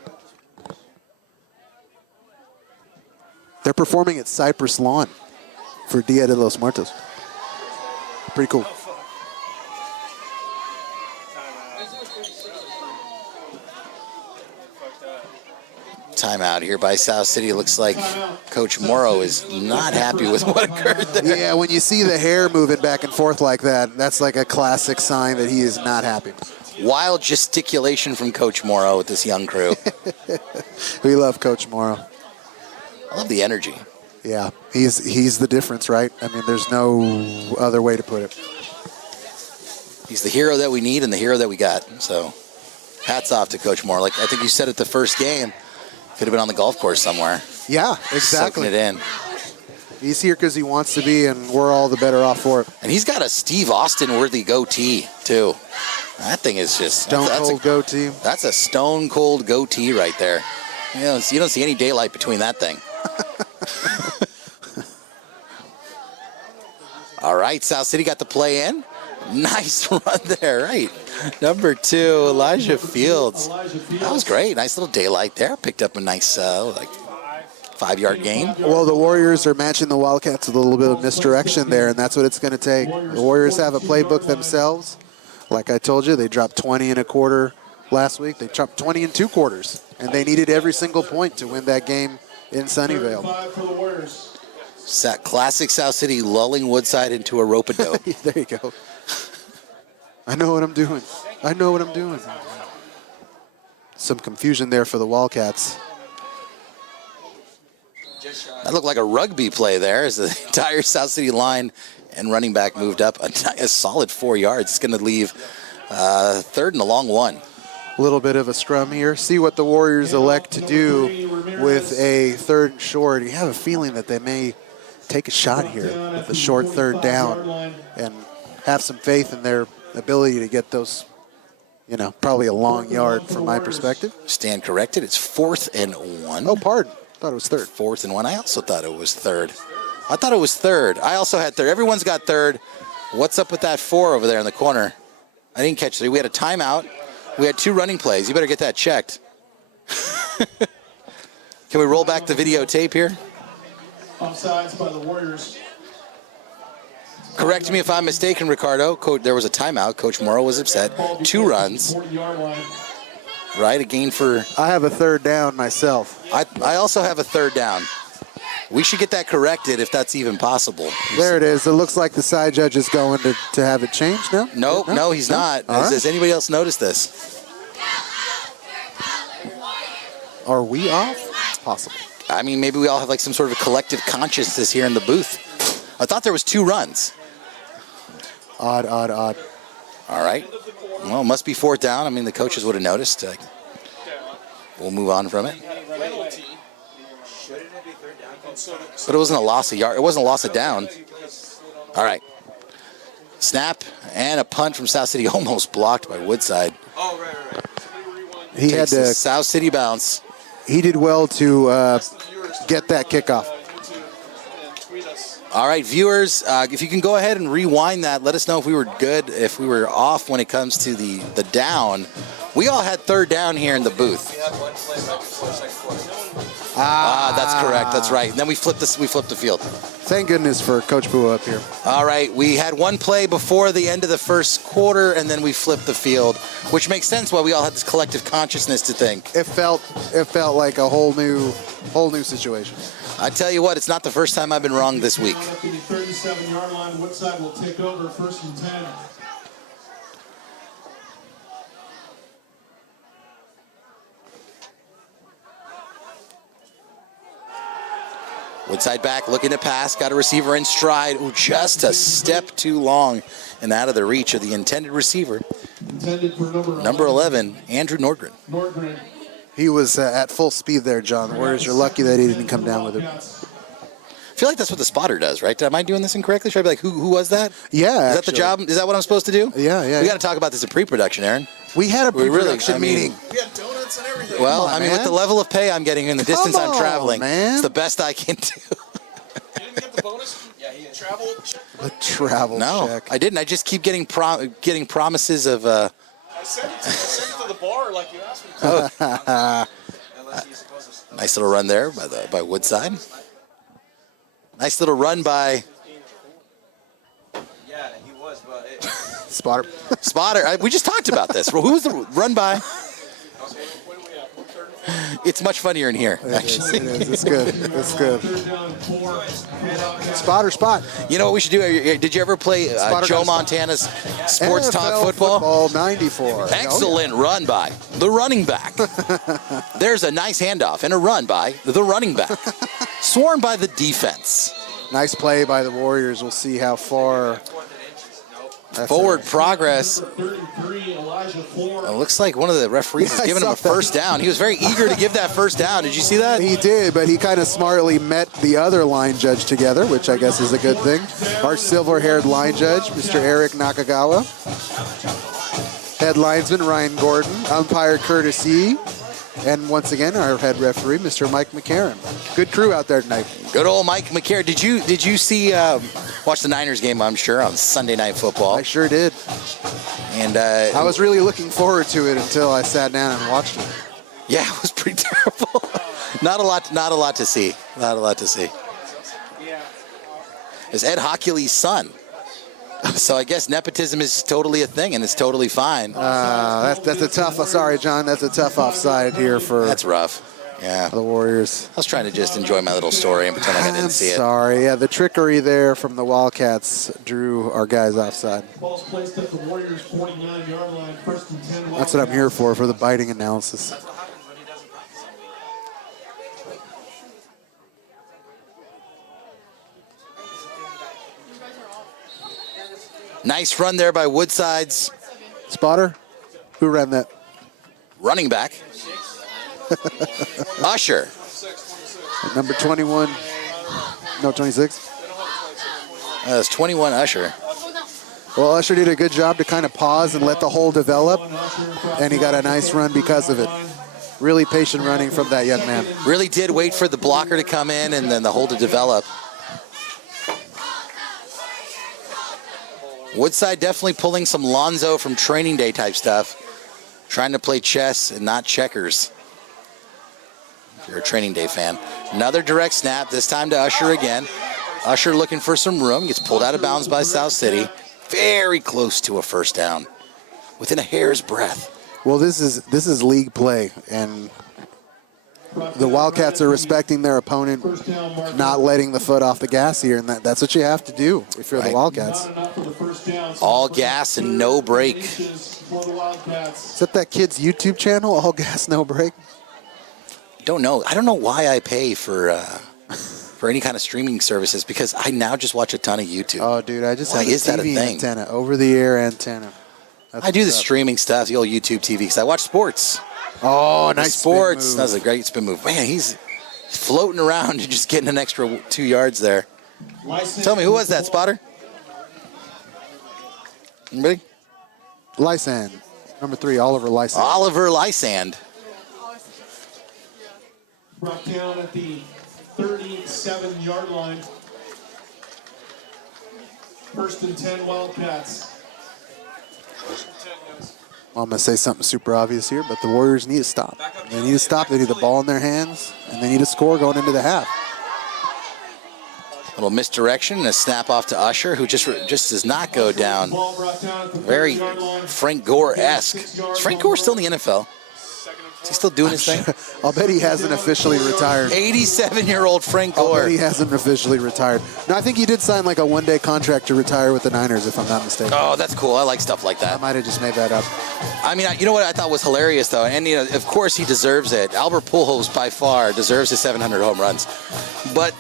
They're performing at Cypress Lawn for Dia de los Muertos. Pretty cool. Timeout here by South City. It looks like Coach Morrow is not happy with what occurred there. Yeah, when you see the hair moving back and forth like that, that's like a classic sign that he is not happy. Wild gesticulation from Coach Morrow with this young crew. We love Coach Morrow. I love the energy. Yeah, he's the difference, right? I mean, there's no other way to put it. He's the hero that we need and the hero that we got. So hats off to Coach Morrow. Like I think you said at the first game, could have been on the golf course somewhere. Yeah, exactly. Soaking it in. He's here because he wants to be, and we're all the better off for it. And he's got a Steve Austin-worthy goatee, too. That thing is just... Stone cold goatee. That's a stone-cold goatee right there. You don't see any daylight between that thing. All right, South City got the play in. Nice run there, right? Number 2, Elijah Fields. That was great. Nice little daylight there. Picked up a nice, 5-yard gain. Well, the Warriors are matching the Wildcats with a little bit of misdirection there, and that's what it's going to take. The Warriors have a playbook themselves. Like I told you, they dropped 20 and a quarter last week. They dropped 20 in 2 quarters, and they needed every single point to win that game in Sunnyvale. Classic South City lulling Woodside into a rope-a-dope. There you go. I know what I'm doing. I know what I'm doing. Some confusion there for the Wildcats. That looked like a rugby play there as the entire South City line and running back moved up a solid 4 yards. It's going to leave 3rd and a long 1. A little bit of a scrum here. See what the Warriors elect to do with a 3rd and short. You have a feeling that they may take a shot here with a short 3rd down and have some faith in their ability to get those, probably a long yard from my perspective. Stand corrected. It's 4th and 1. Oh, pardon. Thought it was 3rd. 4th and 1. I also thought it was 3rd. I thought it was 3rd. I also had 3rd. Everyone's got 3rd. What's up with that 4 over there in the corner? I didn't catch 3. We had a timeout. We had 2 running plays. You better get that checked. Can we roll back the videotape here? Offsides by the Warriors. Correct me if I'm mistaken, Ricardo. There was a timeout. Coach Morrow was upset. 2 runs. Right, a gain for... I have a 3rd down myself. I also have a 3rd down. We should get that corrected if that's even possible. There it is. It looks like the side judge is going to have it changed, no? No, he's not. Has anybody else noticed this? Are we off? It's possible. I mean, maybe we all have like some sort of a collective consciousness here in the booth. I thought there was 2 runs. Odd. All right. Well, it must be 4th down. I mean, the coaches would have noticed. We'll move on from it. But it wasn't a loss of yard. It wasn't a loss of down. All right. Snap and a punt from South City, almost blocked by Woodside. Oh, right. He had to South City bounce. He did well to get that kickoff. All right, viewers, if you can go ahead and rewind that, let us know if we were good, if we were off when it comes to the down. We all had 3rd down here in the booth. That's correct. That's right. And then we flipped the field. Thank goodness for Coach Boo up here. All right, we had 1 play before the end of the 1st quarter, and then we flipped the field, which makes sense why we all had this collective consciousness to think. It felt like a whole new situation. I tell you what, it's not the first time I've been wrong this week. At the 37-yard line, Woodside will take over 1st and 10. Woodside back, looking to pass, got a receiver in stride. Ooh, just a step too long and out of the reach of the intended receiver. Intended for Number 11, Andrew Nordgren. He was at full speed there, John. The Warriors are lucky that he didn't come down with it. I feel like that's what the spotter does, right? Am I doing this incorrectly? Should I be like, who was that? Yeah. Is that the job? Is that what I'm supposed to do? Yeah, yeah. We got to talk about this in pre-production, Aaron. We had a pre-production meeting. We had donuts and everything. Well, on, I mean, man. with the level of pay I'm getting and the distance I'm traveling, man. it's the best I can do. You didn't get the bonus? Yeah, he traveled. A travel No, check. I didn't. I just keep getting promises of. I sent it to the bar like you asked me to. Nice little run there by Woodside. Nice little run by Yeah, he was, but Spotter. Spotter. We just talked about this. Who was the run by? It's much funnier in here, actually. It is. It's good. It's good. Spotter spot. You know what we should do? Did you ever play Spotter Joe got a spot. Montana's Sports NFL Talk Football? 94. Excellent run by the running back. There's a nice handoff and a run by the running back. Swarmed by the defense. Nice play by the Warriors. We'll see how far. Forward progress. $33, Elijah Ford. It looks like one of the referees Yeah, is giving I him a saw that. first down. He was very eager to give that first down. Did you see that? He did, but he kind of smartly met the other line judge together, which I guess is a good thing. Our silver-haired line judge, Mr. Eric Nakagawa. Head linesman, Ryan Gordon. Umpire Curtis E. And once again, our head referee, Mr. Mike McCarron. Good crew out there tonight. Good old Mike McCarron. Did you see watch the Niners game? I'm sure on Sunday Night Football. I sure did. And I was really looking forward to it until I sat down and watched it. yeah, it was pretty terrible. Not a lot to see. Not a lot to see. It's Ed Hockley's son. So I guess nepotism is totally a thing, and it's totally fine. That's a tough. Sorry, John. That's a tough offside here for That's rough. Yeah. the Warriors. I was trying to just enjoy my little story and pretend like I didn't see it. Sorry. Yeah, the trickery there from the Wildcats drew our guys offside. Ball's placed at the Warriors' 49-yard line, 1st and 10. That's what I'm here for the biting analysis. Nice run there by Woodside's Spotter? Who ran that? running back. Usher. Number 21. No, 26. That's 21 Usher. Well, Usher did a good job to kind of pause and let the hole develop, and he got a nice run because of it. Really patient running from that young man. Really did wait for the blocker to come in and then the hole to develop. Woodside definitely pulling some Lonzo from training day type stuff. Trying to play chess and not checkers. If you're a training day fan. Another direct snap, this time to Usher again. Usher looking for some room, gets pulled out of bounds by South City. Very close to a first down. Within a hair's breadth. Well, this is league play, and the Wildcats are respecting their opponent, not letting the foot off the gas here, and that's what you have to do if you're the Wildcats. All gas and no break. Is that kid's YouTube channel, All Gas, No Break? Don't know. I don't know why I pay for any kind of streaming services because I now just watch a ton of YouTube. Oh, dude, I just Why have a is that a TV thing? antenna, over-the-air antenna. That's I do the what's up. streaming stuff, the old YouTube TV, because I watch sports. Oh, nice Sports. spin That move. was a great spin move. Man, he's floating around and just getting an extra 2 yards there. Tell me, who was that, Spotter? Anybody? Lysand, number 3, Oliver Lysand. Oliver Lysand. Brought down at the 37-yard line. 1st and 10 Wildcats. Well, I'm going to say something super obvious here, but the Warriors need to stop. They need to stop. They need the ball in their hands, and they need to score going into the half. Little misdirection and a snap off to Usher, who just does not go down. Ball brought down at the Very 30-yard line. Frank Gore-esque. Is Frank Gore still in the NFL? Is he still doing his thing? I'll bet he hasn't officially retired. 87-year-old Frank I'll Gore. bet he hasn't officially retired. No, I think he did sign like a one-day contract to retire with the Niners, if I'm not mistaken. Oh, that's cool. I like stuff like I that. might have just made that up. I mean, you know what I thought was hilarious, though? And, you know, of course he deserves it. Albert Pujols, by far, deserves his 700 home runs. But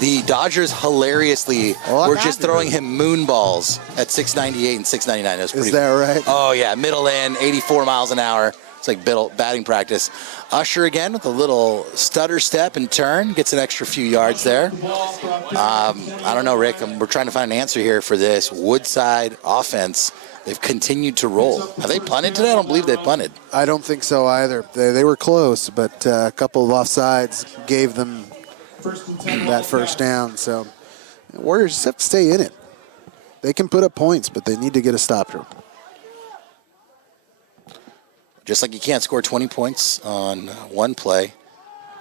The Dodgers hilariously were just throwing him moon balls at 698 and 699. It was pretty. Is that right? Oh yeah, middle in, 84 miles an hour. It's like batting practice. Usher again with a little stutter step and turn, gets an extra few yards there. I don't know, Rick. We're trying to find an answer here for this Woodside offense. They've continued to roll. Have they punted today? I don't believe they punted. I don't think so either. They were close, but a couple of offsides gave them that first down. So Warriors just have to stay in it. They can put up points, but they need to get a stop here. Just like you can't score 20 points on one play,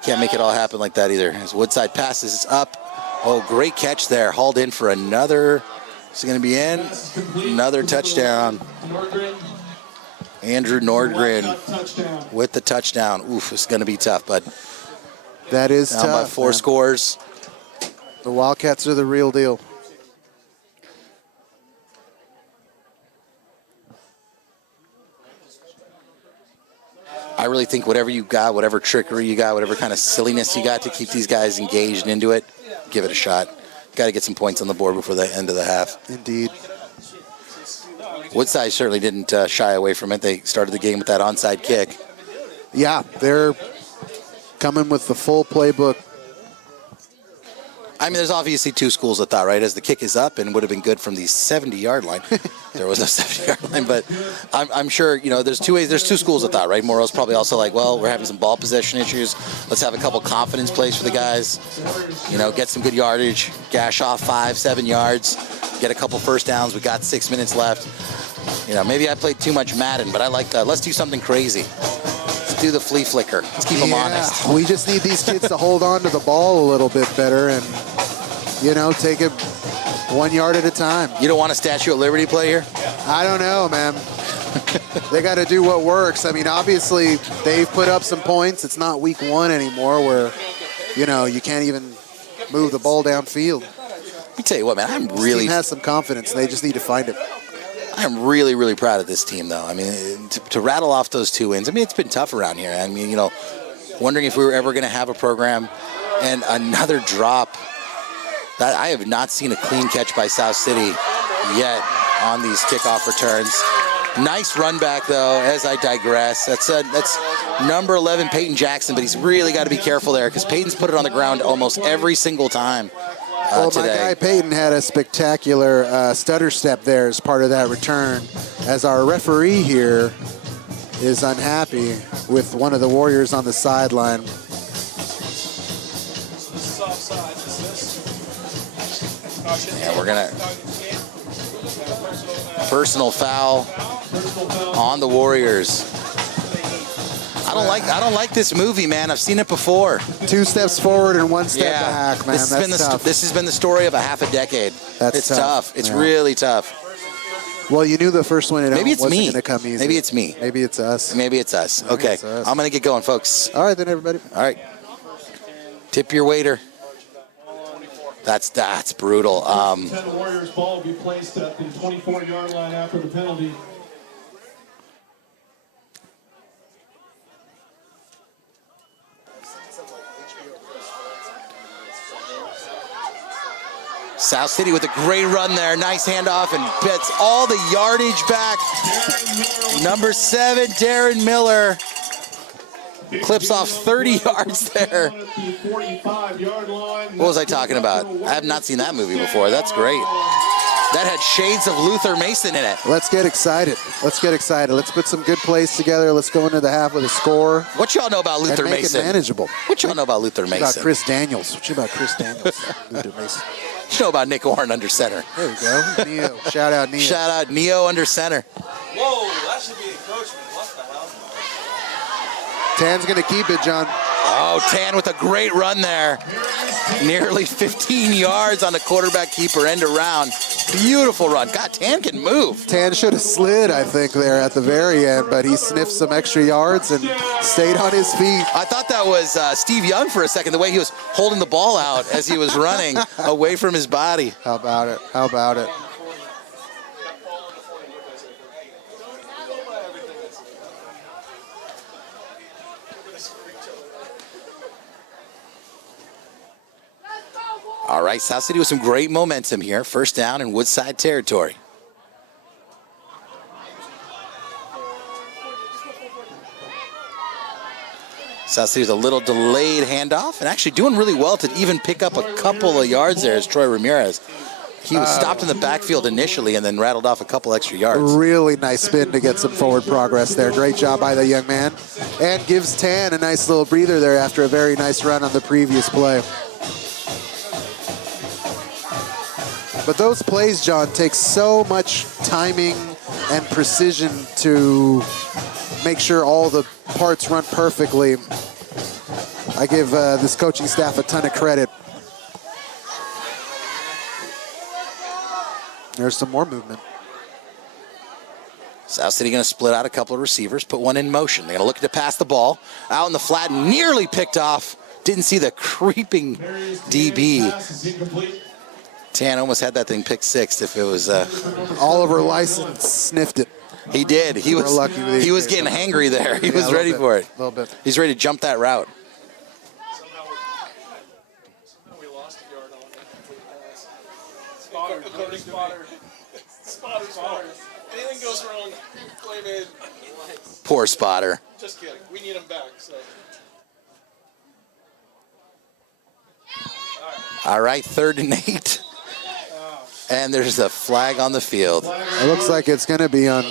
can't make it all happen like that either. As Woodside passes, it's up. Oh, great catch there. Hauled in for another. Is it going to be in? Another touchdown. Andrew Nordgren with the touchdown. Oof, it's going to be tough, but that is down tough. By 4 scores. The Wildcats are the real deal. I really think whatever you got, whatever trickery you got, whatever kind of silliness you got to keep these guys engaged and into it, give it a shot. Got to get some points on the board before the end of the half. Indeed. Woodside certainly didn't shy away from it. They started the game with that onside kick. Yeah, they're coming with the full playbook. I mean, there's obviously 2 schools of thought, right? As the kick is up and would have been good from the 70-yard line. There was no 70-yard line, but I'm sure, you know, there's 2 ways. There's 2 schools of thought, right? Morrow's probably also like, well, we're having some ball possession issues. Let's have a couple confidence plays for the guys. You know, get some good yardage, gash off 5-7 yards, get a couple first downs. We got 6 minutes left. You know, maybe I played too much Madden, but I like that. Let's do something crazy. Let's do the flea flicker. Let's keep them honest. We just need these kids to hold on to the ball a little bit better and, you know, take it 1 yard at a time. You don't want a Statue of Liberty play here? I don't know, man. They got to do what works. I mean, obviously, they've put up some points. It's not week 1 anymore where, you know, you can't even move the ball downfield. Let me tell you what, man, I'm really... This team has some confidence. They just need to find it. I'm really, really proud of this team, though. I mean, to rattle off those 2 wins, I mean, it's been tough around here. I mean, you know, wondering if we were ever going to have a program and another drop. That I have not seen a clean catch by South City yet on these kickoff returns. Nice run back, though, as I digress. That's number 11, Peyton Jackson, but he's really got to be careful there because Peyton's put it on the ground almost every single time. Well, today. my guy Peyton had a spectacular stutter step there as part of that return. As our referee here is unhappy with one of the Warriors on the sideline. Yeah, we're gonna personal foul on the Warriors. I don't like this movie, man. I've seen it before. 2 steps forward and 1 step back, man. This has been the story of a half a decade. It's tough. It's really tough. Well, you knew the first one Maybe it's wasn't me. going to come easy. Maybe it's me. Maybe it's us. Maybe it's us. Okay, it's us. I'm gonna get going, folks. All right, then, everybody. All right. Tip your waiter. That's brutal. 10 Warriors ball will be placed at the 24-yard line after the penalty. South City with a great run there. Nice handoff and gets all the yardage back. Number 7, Darren Miller. Clips off 30 yards there. What was I talking about? I have not seen that movie before. That's great. That had shades of Luther Mason in it. Let's get excited. Let's get excited. Let's put some good plays together. Let's go into the half with a score. What y'all know about Luther and make Mason? It manageable. What y'all know about Luther Mason? About Chris Daniels. What you about Chris Daniels? Luther Mason. What you know about Nick Orrin under center? There we go. Neo. Shout out Neo. Shout out Neo under center. Whoa, that should be encroachment. What the hell? Tan's going to keep it, John. Oh, Tan with a great run there. Nearly 15 yards on the quarterback keeper end around. Beautiful run. God, Tan can move. Tan should have slid, I think, there at the very end, but he sniffed some extra yards and stayed on his feet. I thought that was Steve Young for a second, the way he was holding the ball out as he was running away from his body. How about it? How about it? All right, South City with some great momentum here. First down in Woodside territory. South City with a little delayed handoff and actually doing really well to even pick up a couple of yards there as Troy Ramirez. He was stopped in the backfield initially and then rattled off a couple extra yards. Really nice spin to get some forward progress there. Great job by the young man. And gives Tan a nice little breather there after a very nice run on the previous play. But those plays, John, take so much timing and precision to make sure all the parts run perfectly. I give this coaching staff a ton of credit. There's some more movement. South City going to split out a couple of receivers, put one in motion. They're going to look to pass the ball out in the flat, nearly picked off. Didn't see the creeping DB. Tan almost had that thing picked sixth if it was. Oliver License sniffed it. He did. He was lucky. He was getting hangry there. He was ready for it. A little bit. He's ready to jump that route. Somehow we lost a yard on it. Spotter. Anything goes wrong, blame it. Poor spotter. Just kidding. We need him back. So. All right, 3rd and 8. And there's a flag on the field. It looks like it's going to be on.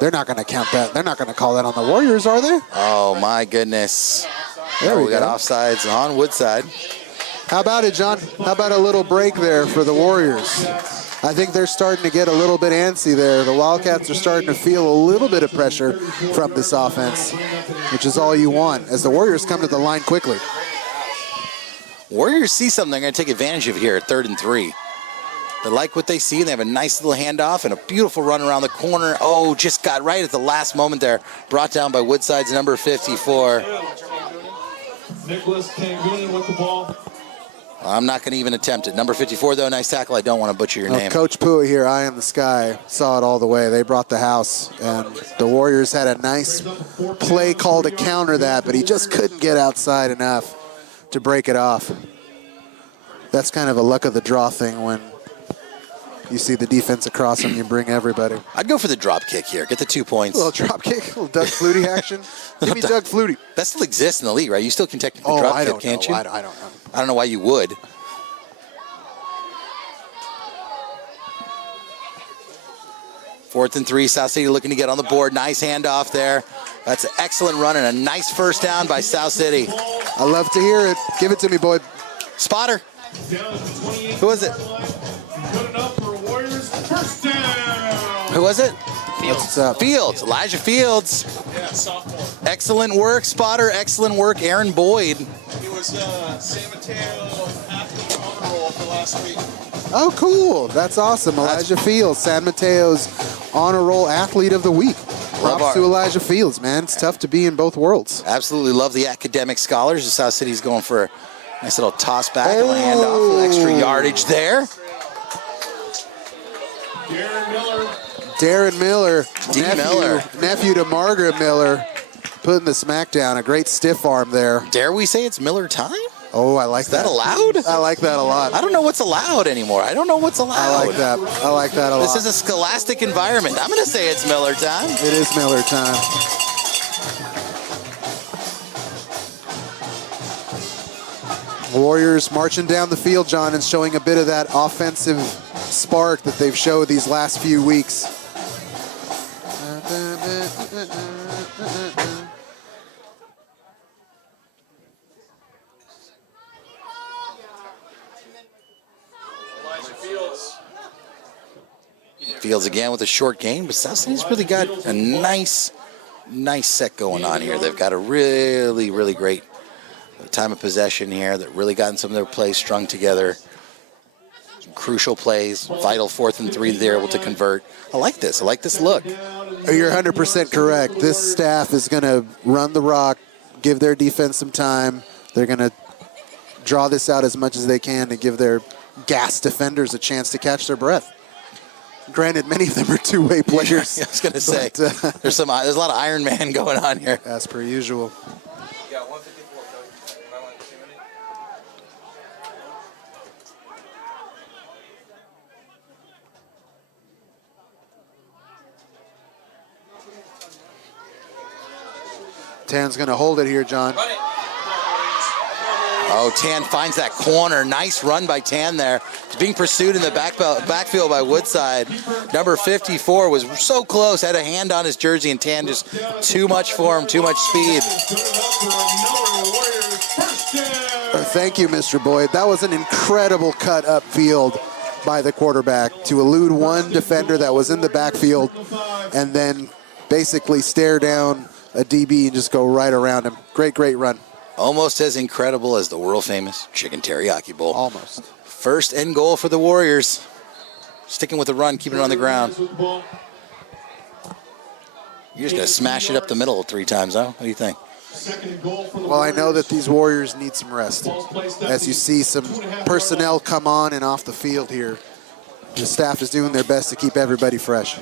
They're not going to count that. They're not going to call that on the Warriors, are they? Oh, my goodness. There we got go. offsides on Woodside. How about it, John? How about a little break there for the Warriors? I think they're starting to get a little bit antsy there. The Wildcats are starting to feel a little bit of pressure from this offense, which is all you want as the Warriors come to the line quickly. Warriors see something they're going to take advantage of here at 3rd and 3. They like what they see. They have a nice little handoff and a beautiful run around the corner. Oh, just got right at the last moment there. Brought down by Woodside's number 54. Nicholas Tangunin with the ball. I'm not going to even attempt it. Number 54, though, nice tackle. I don't want to butcher your name. Coach Pua here, eye in the sky, saw it all the way. They brought the house, and the Warriors had a nice play call to counter that, but he just couldn't get outside enough to break it off. That's kind of a luck of the draw thing when you see the defense across him, you bring everybody. I'd go for the drop kick here. Get the 2 points. A little drop kick, a little Doug Flutie action. Give me Doug Flutie. That still exists in the league, right? You still can technically drop kick, can't you? I don't know. I don't know why you would. Fourth and 3, South City looking to get on the board. Nice handoff there. That's an excellent run and a nice first down by South City. I love to hear it. Give it to me, boy. Spotter. Who was it? Good enough for Warriors. First down. Who was it? Fields. Fields. Elijah Fields. Yeah, sophomore. Excellent work, spotter. Excellent work, Aaron Boyd. He was San Mateo athlete honor roll for last week. Oh, cool. That's awesome. Elijah Fields, San Mateo's honor roll athlete of the week. Props to Elijah Fields, man. It's tough to be in both worlds. Absolutely love the academic scholars. The South City's going for a nice little toss back and a handoff with extra yardage there. Darren Miller, Miller. nephew to Margaret Miller, putting the smack down. A great stiff arm there. Dare we say it's Miller time? Oh, I like that. Is that allowed? I like that a lot. I don't know what's allowed anymore. I don't know what's allowed. I like that. I like that a lot. This is a scholastic environment. I'm going to say it's Miller time. It is Miller time. Warriors marching down the field, John, and showing a bit of that offensive spark that they've showed these last few weeks. Fields again with a short game, but South City's really got a nice set going on here. They've got a really, really great time of possession here. They've really gotten some of their plays strung together. Some crucial plays, vital 4th and 3 they're able to convert. I like this. I like this look. You're 100% correct. This staff is going to run the rock, give their defense some time. They're going to draw this out as much as they can to give their gas defenders a chance to catch their breath. Granted, many of them are two-way players. I was going to say, there's a lot of Iron Man going on here. As per usual. Tan's going to hold it here, John. Oh, Tan finds that corner. Nice run by Tan there. He's being pursued in the backfield by Woodside. Number 54 was so close, had a hand on his jersey, and Tan just too much for him, too much speed. Thank you, Mr. Boyd. That was an incredible cut upfield by the quarterback to elude one defender that was in the backfield and then basically stare down a DB and just go right around him. Great, great run. Almost as incredible as the world-famous Chicken Teriyaki Bowl. Almost. First and goal for the Warriors. Sticking with the run, keeping it on the ground. You're just going to smash it up the middle 3 times, huh? What do you think? Well, I know that these Warriors need some rest. As you see some personnel come on and off the field here, the staff is doing their best to keep everybody fresh.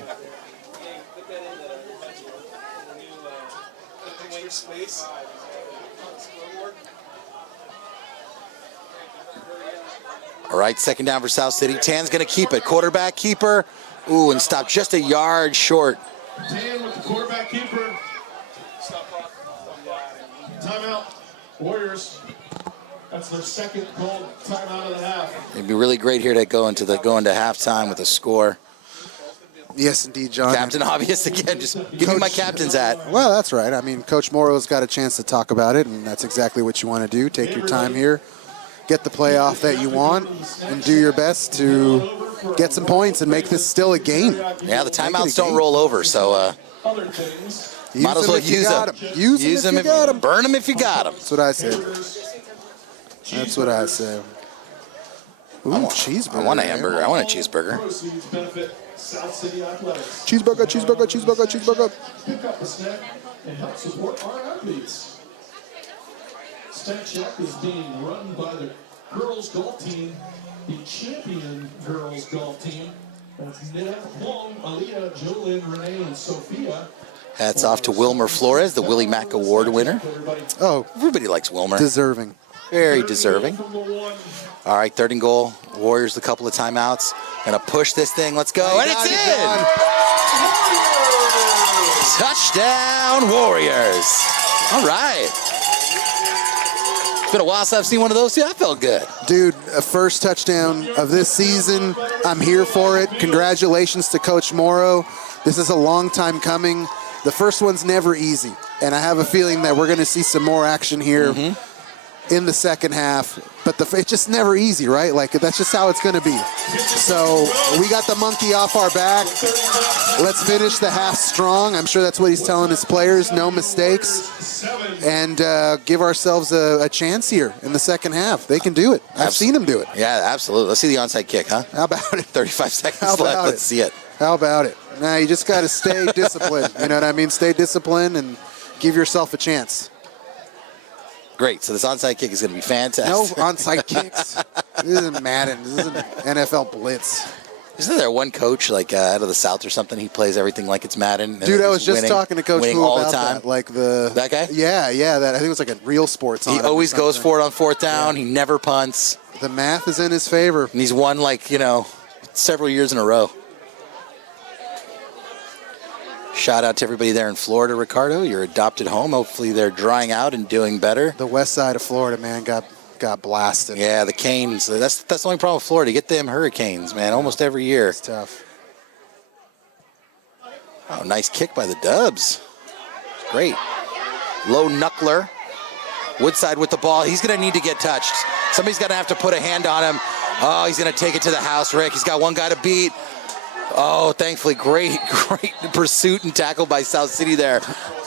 All right, second down for South City. Tan's going to keep it. Quarterback keeper. Ooh, and stop just a yard short. Tan with the quarterback keeper. Timeout. Warriors. That's their second called timeout of the half. It'd be really great here to go into halftime with a score. Yes, indeed, John. Captain Obvious again. Just give me my captain's hat. Well, that's right. I mean, Coach Morrow's got a chance to talk about it, and that's exactly what you want to do. Take your time here, get the playoff that you want, and do your best to get some points and make this still a game. Yeah, the timeouts don't roll over, so might as well use them. Use them if you got them. Burn them if you got them. That's what I say. That's what I say. Ooh, cheeseburger. I want a hamburger. I want a cheeseburger. Cheeseburger, cheeseburger, cheeseburger, cheeseburger. Pick up a snack and help support our athletes. Snack Shack is being run by the girls golf team, the champion girls golf team. That's Nev, Huang, Aliyah, Jolyn, Renee, and Sophia. Hats off to Wilmer Flores, the Willie Mack Award winner. Oh, everybody likes Wilmer. Deserving. Very deserving. All right, third and goal. Warriors a couple of timeouts. Gonna push this thing. Let's go. And it's in! Touchdown, Warriors. All right. It's been a while since I've seen one of those. Yeah, I felt good. Dude, a first touchdown of this season. I'm here for it. Congratulations to Coach Morrow. This is a long time coming. The first one's never easy, and I have a feeling that we're going to see some more action here in the second half. But it's just never easy, right? Like, that's just how it's going to be. So we got the monkey off our back. Let's finish the half strong. I'm sure that's what he's telling his players. No mistakes. And give ourselves a chance here in the second half. They can do it. I've seen them do it. Yeah, absolutely. Let's see the onside kick, huh? How about it? 35 seconds left. Let's see it. How about it? Nah, you just got to stay disciplined. You know what I mean? Stay disciplined and give yourself a chance. Great. So this onside kick is going to be fantastic. No onside kicks. This isn't Madden. This isn't NFL Blitz. Isn't there one coach like out of the South or something? He plays everything like it's Madden. Dude, I was just talking to Coach Fu all about the time. that. Like that guy? Yeah. That I think it was like a Real Sports. He always goes for it on fourth down. Yeah. He never punts. The math is in his favor. And he's won several years in a row. Shout out to everybody there in Florida, Ricardo. Your adopted home. Hopefully they're drying out and doing better. The west side of Florida, man, got blasted. Yeah, the Canes. That's the only problem with Florida. You get them hurricanes, man, almost every year. It's tough. Oh, nice kick by the Dubs. Great. Low knuckler. Woodside with the ball. He's going to need to get touched. Somebody's going to have to put a hand on him. Oh, he's going to take it to the house, Rick. He's got one guy to beat. Oh, thankfully, great pursuit and tackle by South City there.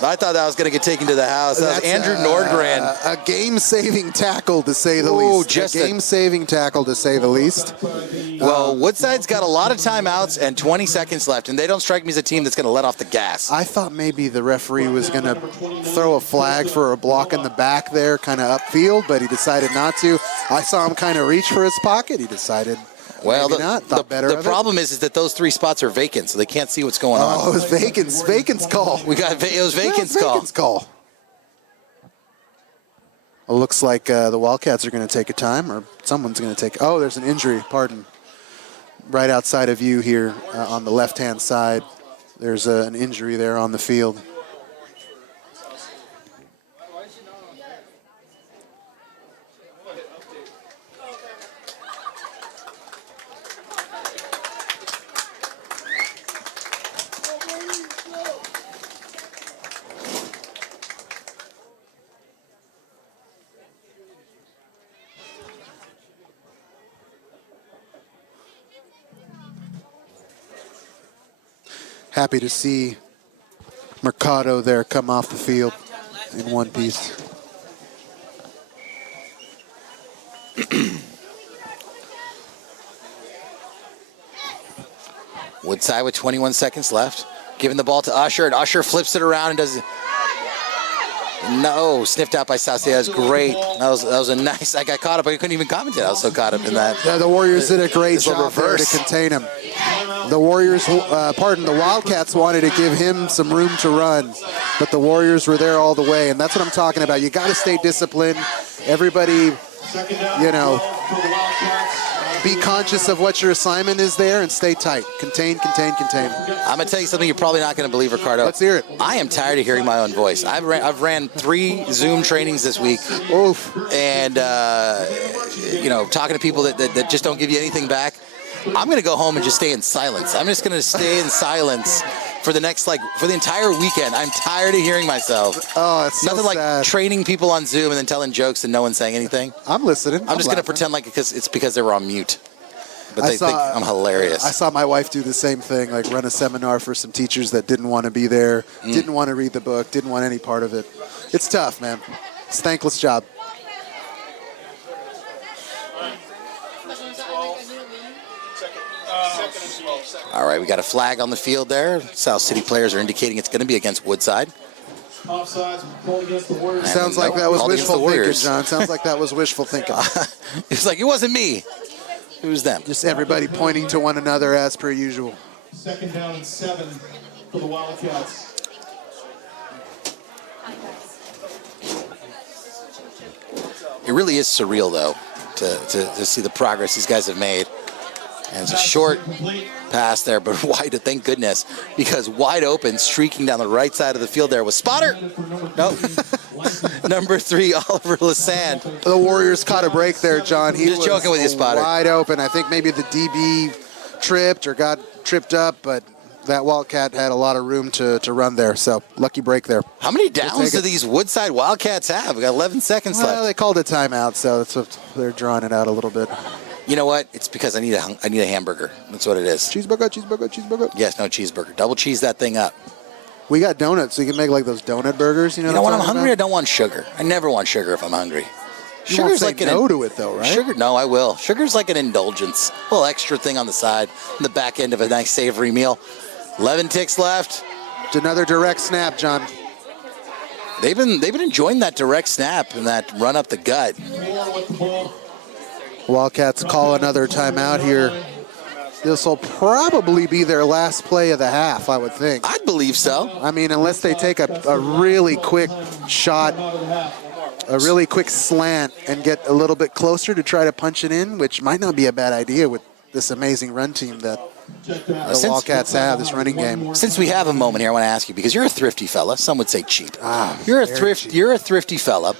I thought that was going to get taken to the house. That was Andrew Nordgren. A game-saving tackle, to say the least. Just a game-saving tackle, to say the least. Well, Woodside's got a lot of timeouts and 20 seconds left, and they don't strike me as a team that's going to let off the gas. I thought maybe the referee was going to throw a flag for a block in the back there, kind of upfield, but he decided not to. I saw him kind of reach for his pocket. He decided... Well, the problem is that those 3 spots are vacant, so they can't see what's going on. Oh, it was Vacant's call. It was Vacant's call. It looks like the Wildcats are going to take a time, or someone's going to take... Oh, there's an injury, pardon. Right outside of you here on the left-hand side. There's an injury there on the field. Happy to see Mercado there come off the field in one piece. Woodside with 21 seconds left. Giving the ball to Usher, and Usher flips it around and does... No, sniffed out by South City. That was great. That was a nice... I got caught up. I couldn't even comment it. I was so caught up in that. Yeah, the Warriors did a great job there to contain him. The Warriors, the Wildcats wanted to give him some room to run, but the Warriors were there all the way, and that's what I'm talking about. You got to stay disciplined. Everybody, you know, be conscious of what your assignment is there and stay tight. Contain, contain, contain. I'm going to tell you something you're probably not going to believe, Ricardo. Let's hear it. I am tired of hearing my own voice. I've ran 3 Zoom trainings this week. Oof. And, you know, talking to people that just don't give you anything back. I'm going to go home and just stay in silence. I'm just going to stay in silence for the next, for the entire weekend. I'm tired of hearing myself. Oh, it's nothing so like sad. Training people on Zoom and then telling jokes and no one saying anything. I'm listening. I'm just going to pretend like it's because they were on mute. But they think I'm hilarious. I saw my wife do the same thing, like run a seminar for some teachers that didn't want to be there, didn't want to read the book, didn't want any part of it. It's tough, man. It's a thankless job. All right, we got a flag on the field there. South City players are indicating it's going to be against Woodside. Offsides, called against the Warriors. Sounds like that was wishful thinking, John. Sounds like that was wishful thinking. It's like, it wasn't me. It was them. Just everybody pointing to one another as per usual. 2nd down and 7 for the Wildcats. It really is surreal, though, to see the progress these guys have made. And it's a short pass there, but wide, thank goodness, because wide open, streaking down the right side of the field there was Spotter. Nope. Number 3, Oliver Lassand. The Warriors caught a break there, John. He Just was joking with you, Spotter. Wide open. I think maybe the DB tripped or got tripped up, but that Wildcat had a lot of room to run there. So lucky break there. How many downs do these Woodside Wildcats have? We got 11 seconds left. Well, they called a timeout, so that's what they're drawing it out a little bit. You know what? It's because I need a hamburger. That's what it is. Cheeseburger, cheeseburger, cheeseburger. Yes, no cheeseburger. Double cheese that thing up. We got donuts, so you can make like those donut burgers. You know when I'm hungry, I don't want sugar. I never want sugar if I'm hungry. You won't say no to it, though, right? Sugar? No, I will. Sugar's like an indulgence. A little extra thing on the side, on the back end of a nice savory meal. 11 ticks left. It's another direct snap, John. They've been enjoying that direct snap and that run up the gut. Wildcats call another timeout here. This will probably be their last play of the half, I would think. I'd believe so. I mean, unless they take a really quick shot, a really quick slant, and get a little bit closer to try to punch it in, which might not be a bad idea with this amazing run team that the Wildcats have, this running game. Since we have a moment here, I want to ask you, because you're a thrifty fella. Some would say cheap. You're a thrifty fella.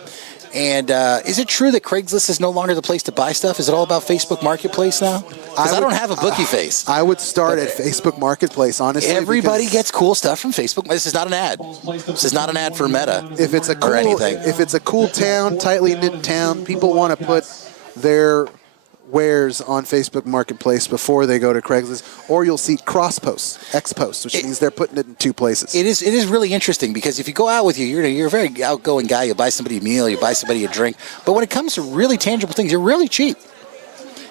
And is it true that Craigslist is no longer the place to buy stuff? Is it all about Facebook Marketplace now? Because I don't have a bookie face. I would start at Facebook Marketplace, honestly. Everybody gets cool stuff from Facebook. This is not an ad. This is not an ad for Meta if it's a cool, or anything. If it's a cool town, tightly knit town, people want to put their wares on Facebook Marketplace before they go to Craigslist, or you'll see cross posts, X posts, which means they're putting it in 2 places. It is really interesting because if you go out with you're a very outgoing guy. You buy somebody a meal, you buy somebody a drink, but when it comes to really tangible things, you're really cheap.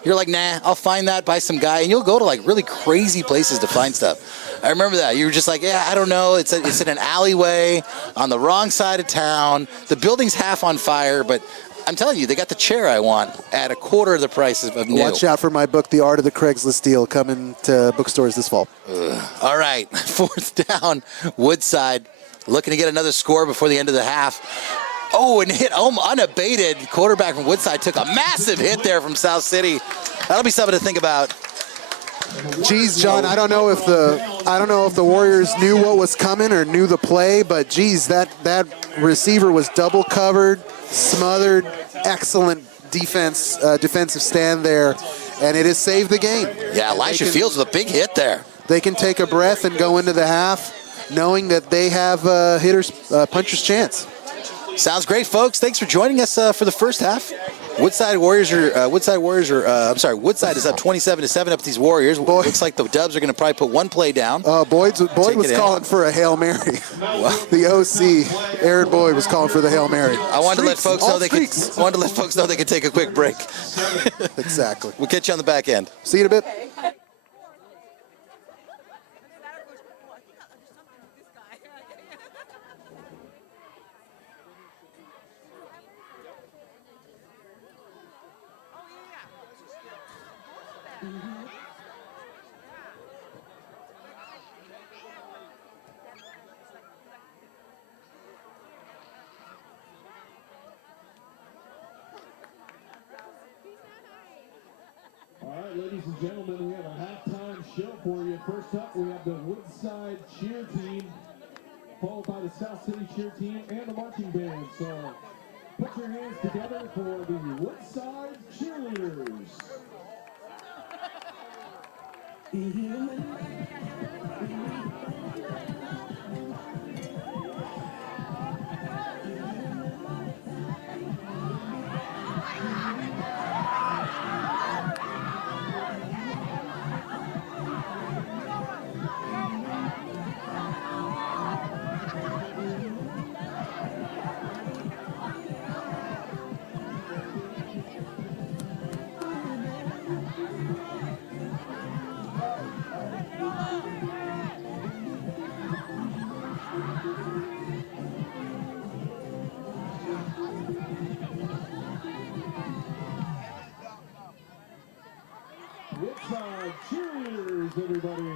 You're like, nah, I'll find that, buy some guy, and you'll go to like really crazy places to find stuff. I remember that. You were just like, yeah, I don't know. It's in an alleyway on the wrong side of town. The building's half on fire, but I'm telling you, they got the chair I want at a quarter of the price of new. Watch out for my book, The Art of the Craigslist Deal, coming to bookstores this fall. All right, 4th down, Woodside looking to get another score before the end of the half. Oh, and hit unabated. Quarterback from Woodside took a massive hit there from South City. That'll be something to think about. Geez, John, I don't know if the Warriors knew what was coming or knew the play, but geez, that receiver was double covered, smothered, excellent defensive stand there, and it has saved the game. Yeah, Elisha Fields with a big hit there. They can take a breath and go into the half knowing that they have puncher's chance. Sounds great, folks. Thanks for joining us for the first half. Woodside is up 27-7 up these Warriors. Looks like the Dubs are going to probably put one play down. Boyd was calling for a Hail Mary. The OC, Aaron Boyd, was calling for the Hail Mary. I wanted to let folks know they could take a quick break. Exactly. We'll catch you on the back end. See you in a bit. All right, ladies and gentlemen, we have a halftime show for you. First up, we have the Woodside cheer team, followed by the South City cheer team and the marching band. So put your hands together for the Woodside cheerleaders. Woodside cheerleaders, everybody.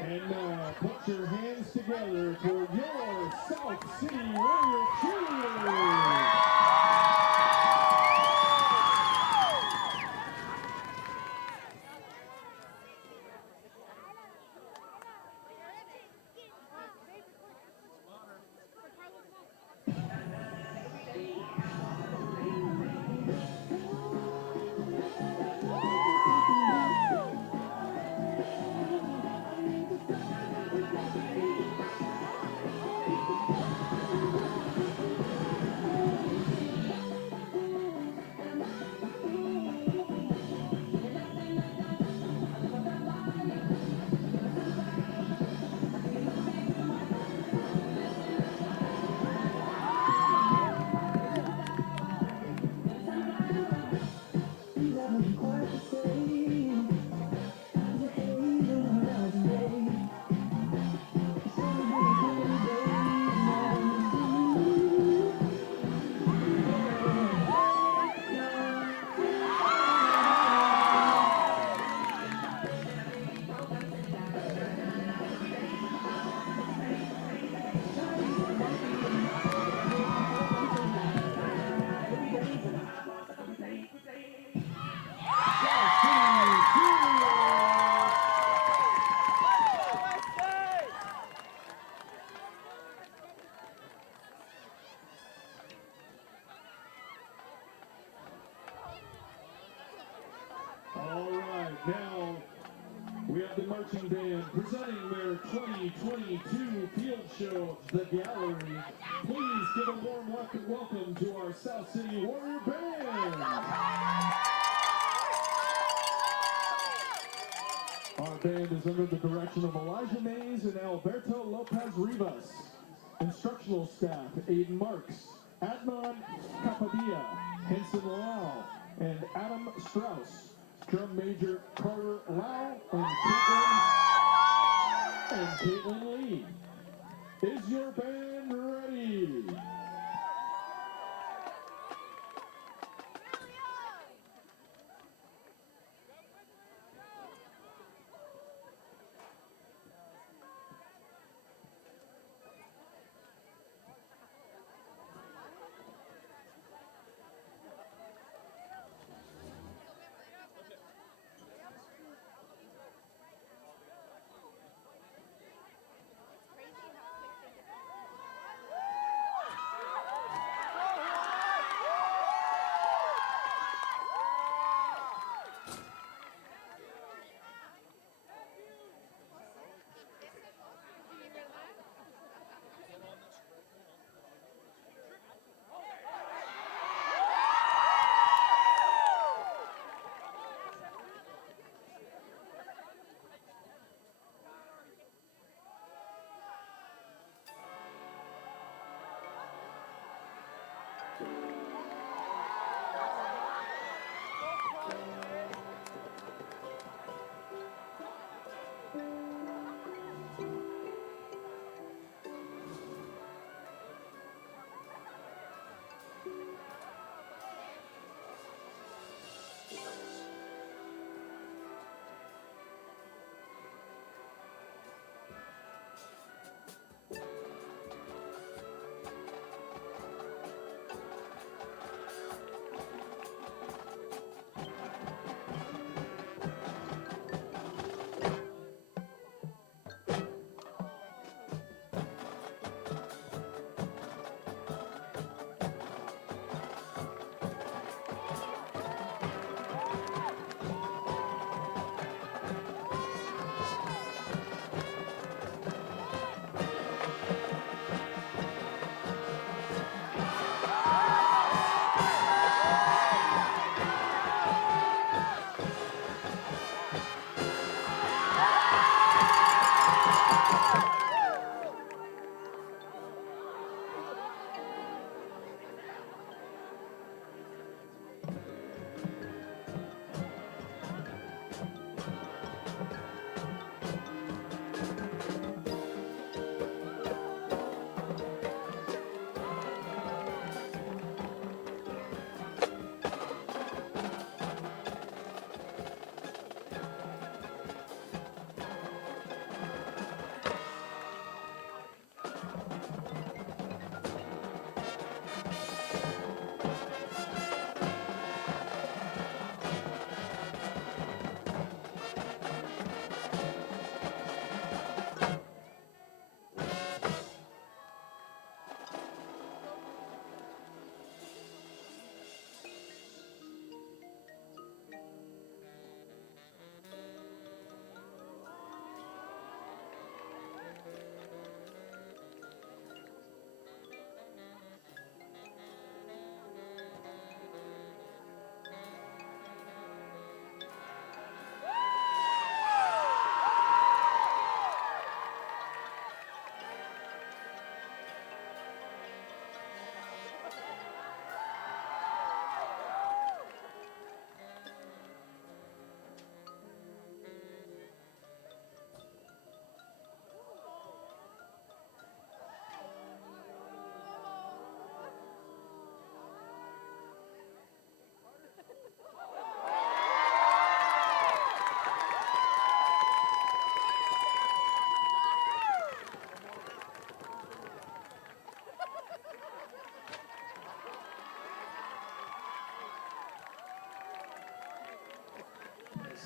And now, put your hands together for your South City Warrior cheerleaders. Now, we have the marching band presenting their 2022 field show, The Gallery. Please give a warm welcome to our South City Warrior Band. Our band is under the direction of Elijah Mays and Alberto Lopez Rivas. Instructional staff, Aiden Marks, Adnan Capadilla, Henson Lau, and Adam Strauss. Drum major Carter Lau and Caitlin Lee. Is your band ready?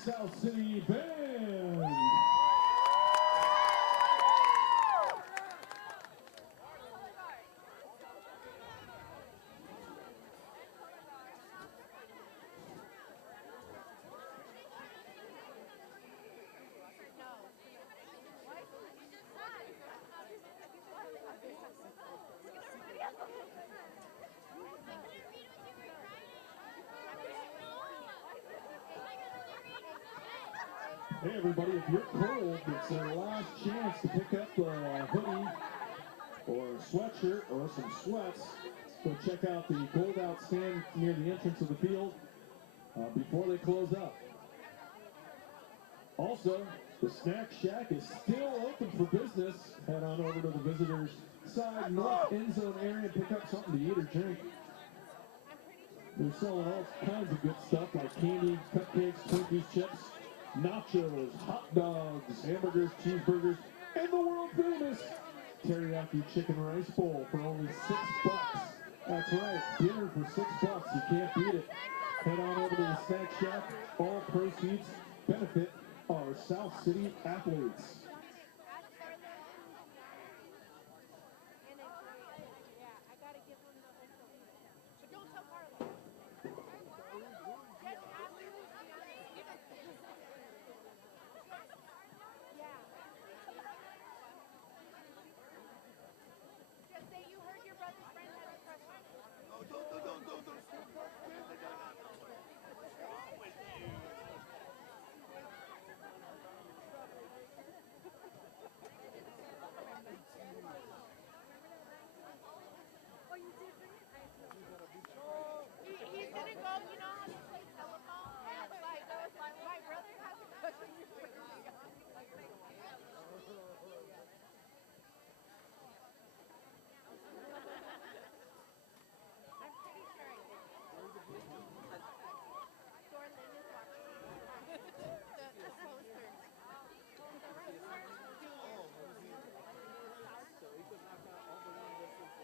South City Band. Hey everybody, if you're cold, it's your last chance to pick up a hoodie or a sweatshirt or some sweats. Go check out the Gold Out stand near the entrance of the field before they close up. Also, the Snack Shack is still open for business. Head on over to the visitors' side north end zone area and pick up something to eat or drink. They're selling all kinds of good stuff like candy, cupcakes, Twinkies, chips, nachos, hot dogs, hamburgers, cheeseburgers, and the world famous teriyaki chicken rice bowl for only $6. That's right, dinner for $6. You can't beat it. Head on over to the Snack Shack. All proceeds benefit our South City athletes. He's gonna go, you know how they play telephone? And it's like, my brother has a cousin. I'm pretty sure I did. Dorlin is watching. The posters.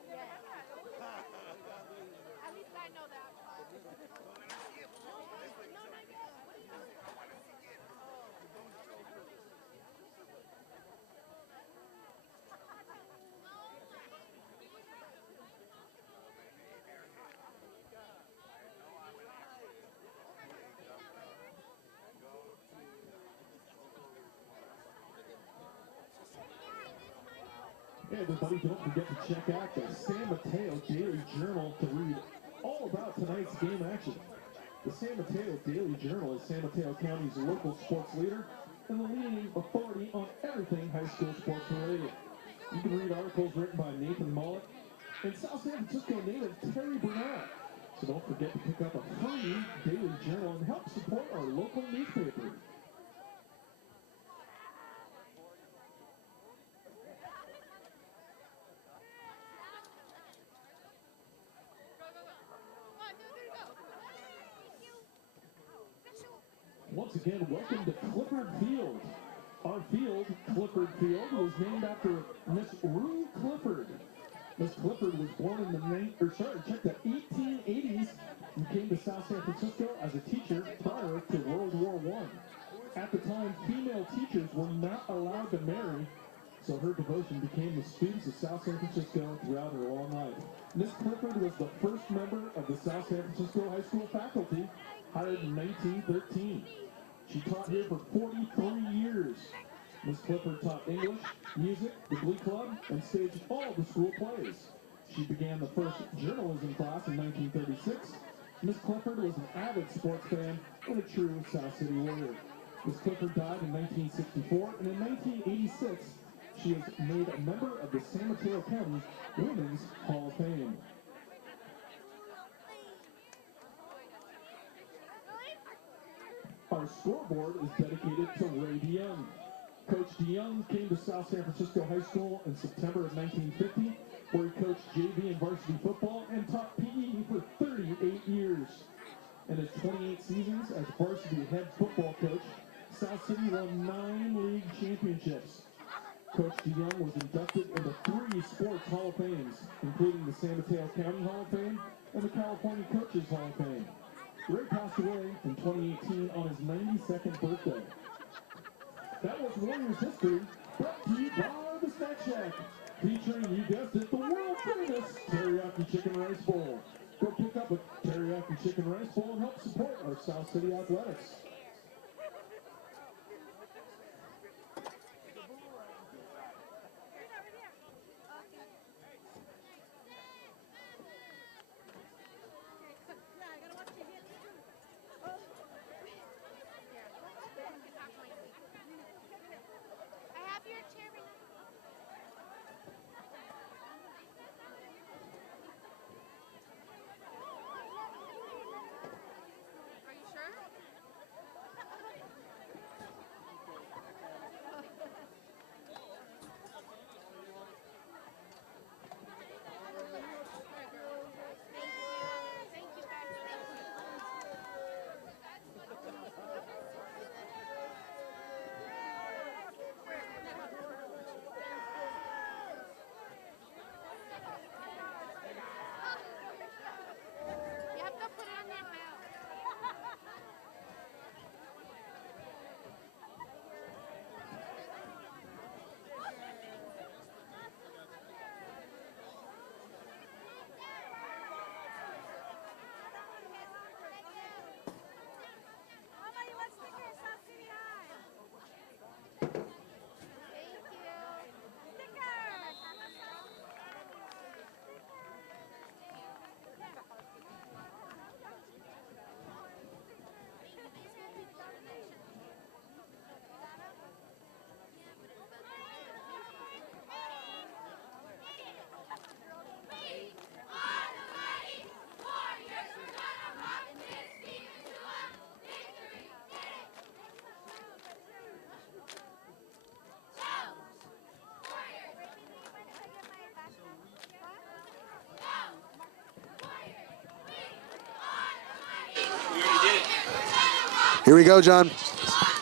Yeah. At least I know that. No, not yet. What are you doing? Hey everybody, don't forget to check out the San Mateo Daily Journal to read all about tonight's game action. The San Mateo Daily Journal is San Mateo County's local sports leader and the leading authority on everything high school sports related. You can read articles written by Nathan Mullet and South San Francisco native Terry Bernard. So don't forget to pick up a free daily journal and help support our local newspaper. Once again, welcome to Clifford Field. Our field, Clifford Field, was named after Miss Rue Clifford. Miss Clifford was born in the 1880s and came to South San Francisco as a teacher prior to World War I. At the time, female teachers were not allowed to marry, so her devotion became the students of South San Francisco throughout her long life. Miss Clifford was the first member of the South San Francisco High School faculty, hired in 1913. She taught here for 43 years. Miss Clifford taught English, music, the Glee Club, and staged all the school plays. She began the first journalism class in 1936. Miss Clifford was an avid sports fan and a true South City warrior. Miss Clifford died in 1964, and in 1986, she was made a member of the San Mateo County Women's Hall of Fame. Our scoreboard is dedicated to Ray DeYoung. Coach DeYoung came to South San Francisco High School in September of 1950, where he coached JV and varsity football and taught PE for 38 years. In his 28 seasons as varsity head football coach, South City won 9 league championships. Coach DeYoung was inducted into 3 sports Hall of Fames, including the San Mateo County Hall of Fame and the California Coaches Hall of Fame. Ray passed away in 2018 on his 92nd birthday. That was Warriors history, brought to you by the Snack Shack, featuring, you guessed it, the world famous teriyaki chicken rice bowl. Go pick up a teriyaki chicken rice bowl and help support our South City athletics. I have your chair. Are you sure? Thank you guys. You have to put it on your belt. Mama, you want stickers? South City High. Thank you. Here we go, John.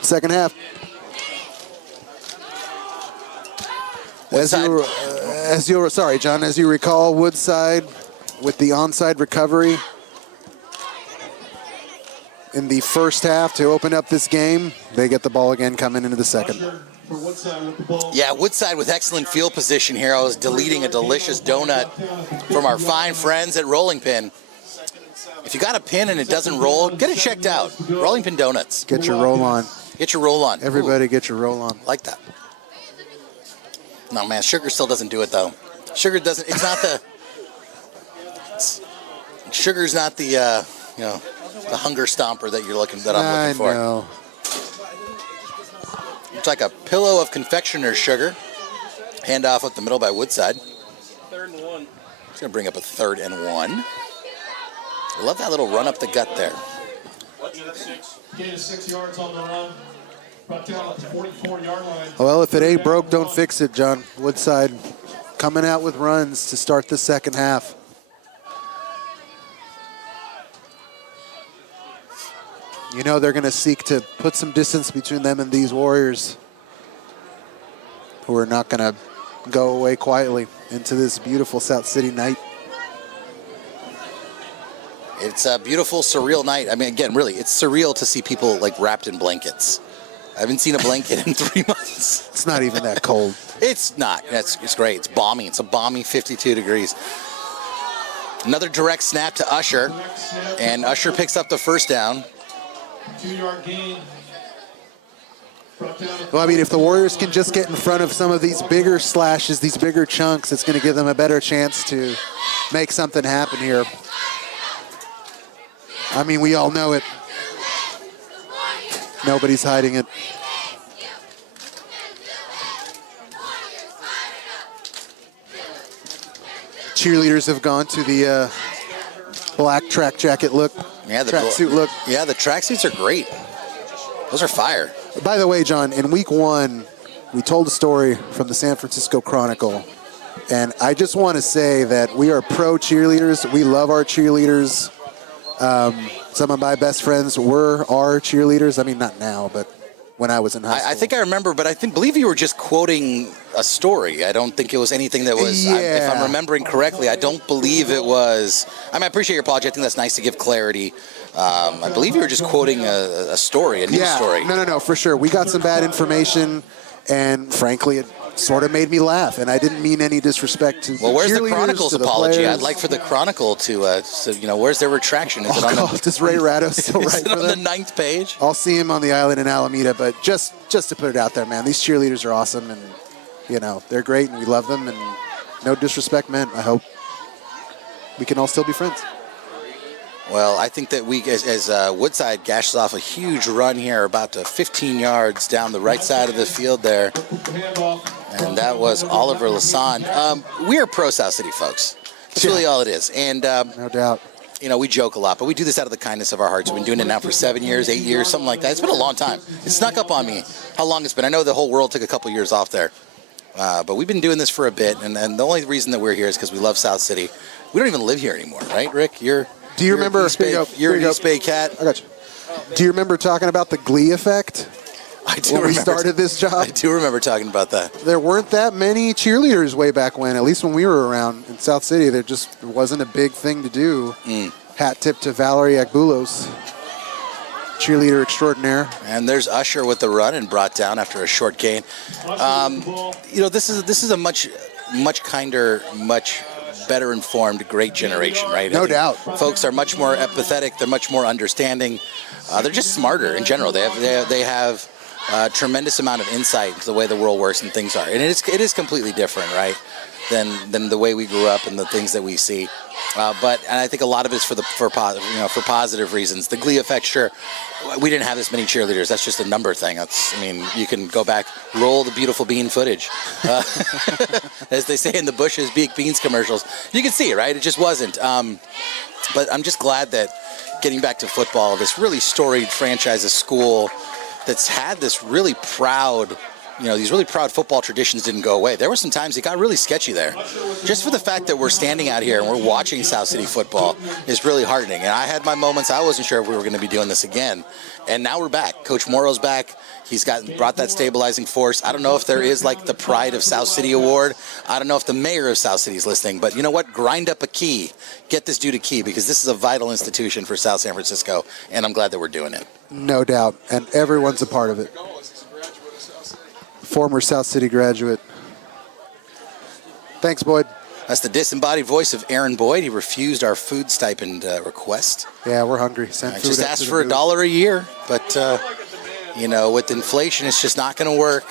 Second half. As you recall, Woodside with the onside recovery in the first half to open up this game. They get the ball again coming into the second. Yeah, Woodside with excellent field position here. I was deleting a delicious donut from our fine friends at Rolling Pin. If you got a pin and it doesn't roll, get it checked out. Rolling Pin Donuts. Get your roll on. Get your roll on. Everybody get your roll on. Like that. No, man, sugar still doesn't do it, though. Sugar doesn't, it's not the, sugar's not the, the hunger stomper that I'm looking for. I know. It's like a pillow of confectioner's sugar. Hand off up the middle by Woodside. 3rd and 1. It's going to bring up a 3rd and 1. I love that little run up the gut there. Gain of 6 yards on the run. Brought down at the 44-yard line. Well, if it ain't broke, don't fix it, John. Woodside coming out with runs to start the second half. You know they're going to seek to put some distance between them and these Warriors, who are not going to go away quietly into this beautiful South City night. It's a beautiful, surreal night. I mean, again, really, it's surreal to see people like wrapped in blankets. I haven't seen a blanket in 3 months. It's not even that cold. It's not. It's great. It's balmy. It's a balmy 52 degrees. Another direct snap to Usher, and Usher picks up the first down. 2-yard gain. Well, I mean, if the Warriors can just get in front of some of these bigger slashes, these bigger chunks, it's going to give them a better chance to make something happen here. I mean, we all know it. Nobody's hiding it. Cheerleaders have gone to the black track jacket look, tracksuit look. Yeah, the tracksuits are great. Those are fire. By the way, John, in week 1, we told a story from the San Francisco Chronicle, and I just want to say that we are pro cheerleaders. We love our cheerleaders. Some of my best friends were our cheerleaders. I mean, not now, but when I was in high school. I think I remember, but believe you were just quoting a story. I don't think it was anything that was, if I'm remembering correctly, I don't believe it was. I mean, I appreciate your apology. I think that's nice to give clarity. I believe you were just quoting a story, a news story. No, for sure. We got some bad information, and frankly, it sort of made me laugh, and I didn't mean any disrespect to Well, where's the cheerleaders, Chronicle's to the apology? players. I'd like for the Chronicle to, where's their retraction? Is it on does Ray Ratto still is write it for on them? the 9th page? I'll see him on the island in Alameda, but just to put it out there, man, these cheerleaders are awesome, and they're great, and we love them, and no disrespect meant. I hope we can all still be friends. Well, I think that we, as Woodside gashes off a huge run here, about to 15 yards down the right side of the field there. And that was Oliver Lassonde. We are pro South City folks. That's really all it is. And no doubt. We joke a lot, but we do this out of the kindness of our hearts. We've been doing it now for 7 years, 8 years, something like that. It's been a long time. It snuck up on me how long it's been. I know the whole world took a couple years off there. But we've been doing this for a bit, and the only reason that we're here is because we love South City. We don't even live here anymore, right, Rick? Do you remember? You're an East Bay cat. I got you. Do you remember talking about the Glee effect? I do when remember. we started this job? I do remember talking about that. There weren't that many cheerleaders way back when, at least when we were around in South City. There just wasn't a big thing to do. Hat tip to Valerie Agbulos, cheerleader extraordinaire. And there's Usher with the run and brought down after a short gain. This is a much kinder, much better informed, great generation, right? No doubt. Folks are much more empathetic. They're much more understanding. They're just smarter in general. They have a tremendous amount of insight into the way the world works and things are. And it is completely different, right, than the way we grew up and the things that we see. And I think a lot of it's for positive reasons. The Glee effect, sure. We didn't have this many cheerleaders. That's just a number thing. You can go back, roll the beautiful bean footage. As they say in the Bush's Baked Beans commercials. You can see it, right? It just wasn't. But I'm just glad that getting back to football, this really storied franchise, a school that's had this really proud, these really proud football traditions didn't go away. There were some times it got really sketchy there. Just for the fact that we're standing out here and we're watching South City football is really heartening. And I had my moments. I wasn't sure if we were going to be doing this again. And now we're back. Coach Morrow's back. He's brought that stabilizing force. I don't know if there is like the Pride of South City award. I don't know if the mayor of South City is listening. But you know what? Grind up a key. Get this dude a key, because this is a vital institution for South San Francisco. And I'm glad that we're doing it. No doubt. And everyone's a part of it. Former South City graduate. Thanks, Boyd. That's the disembodied voice of Aaron Boyd. He refused our food stipend request. Yeah, we're hungry. I just asked for $1 a year, but with inflation, it's just not going to work.